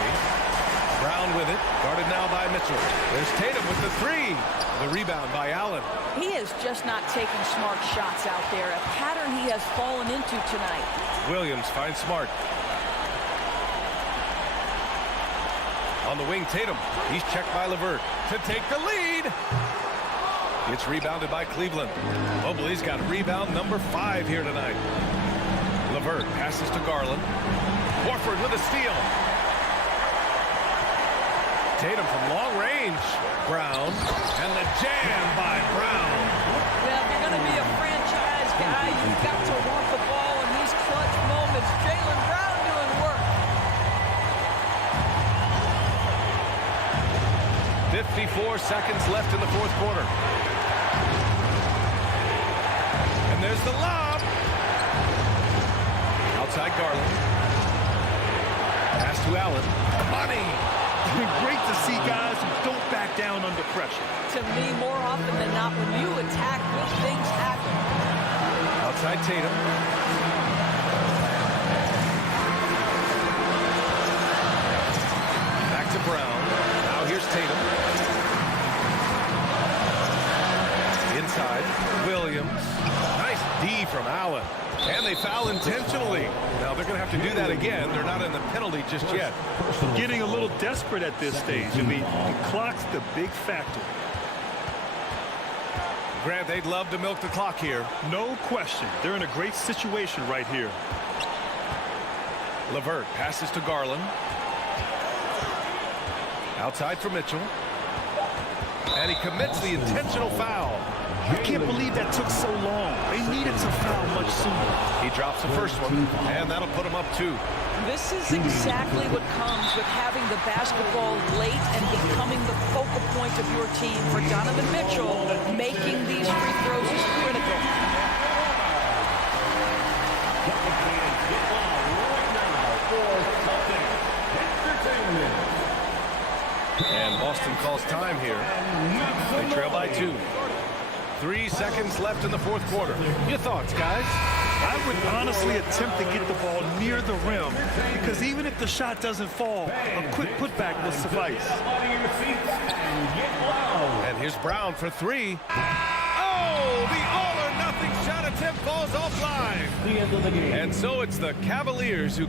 Brown with it. Guarded now by Mitchell. There's Tatum with the 3. The rebound by Allen. He is just not taking smart shots out there. A pattern he has fallen into tonight. Williams finds Smart. On the wing, Tatum. He's checked by LeVert to take the lead. It's rebounded by Cleveland. Mobley's got rebound number 5 here tonight. LeVert passes to Garland. Horford with a steal. Tatum from long range. Brown. And the jam by Brown. Well, if you're going to be a franchise guy, you've got to want the ball in these clutch moments. Jaylen Brown doing work. 54 seconds left in the fourth quarter. And there's the lob. Outside Garland. Pass to Allen. Money. It's been great to see guys who don't back down under pressure. To me, more often than not, when you attack, good things happen. Outside Tatum. Back to Brown. Now here's Tatum. Inside. Williams. Nice D from Allen. And they foul intentionally. Now they're going to have to do that again. They're not in the penalty just yet. Getting a little desperate at this stage. I mean, the clock's the big factor. Grant, they'd love to milk the clock here. No question. They're in a great situation right here. LeVert passes to Garland. Outside for Mitchell. And he commits the intentional foul. I can't believe that took so long. They needed to foul much sooner. He drops the first one, and that'll put him up 2. This is exactly what comes with having the basketball late and becoming the focal point of your team. For Donovan Mitchell, making these free throws is critical. And Boston calls time here. They trail by 2. 3 seconds left in the fourth quarter. Your thoughts, guys? I would honestly attempt to get the ball near the rim, because even if the shot doesn't fall, a quick putback will suffice. And here's Brown for 3. Oh, the all-or-nothing shot attempt falls offline. And so it's the Cavaliers who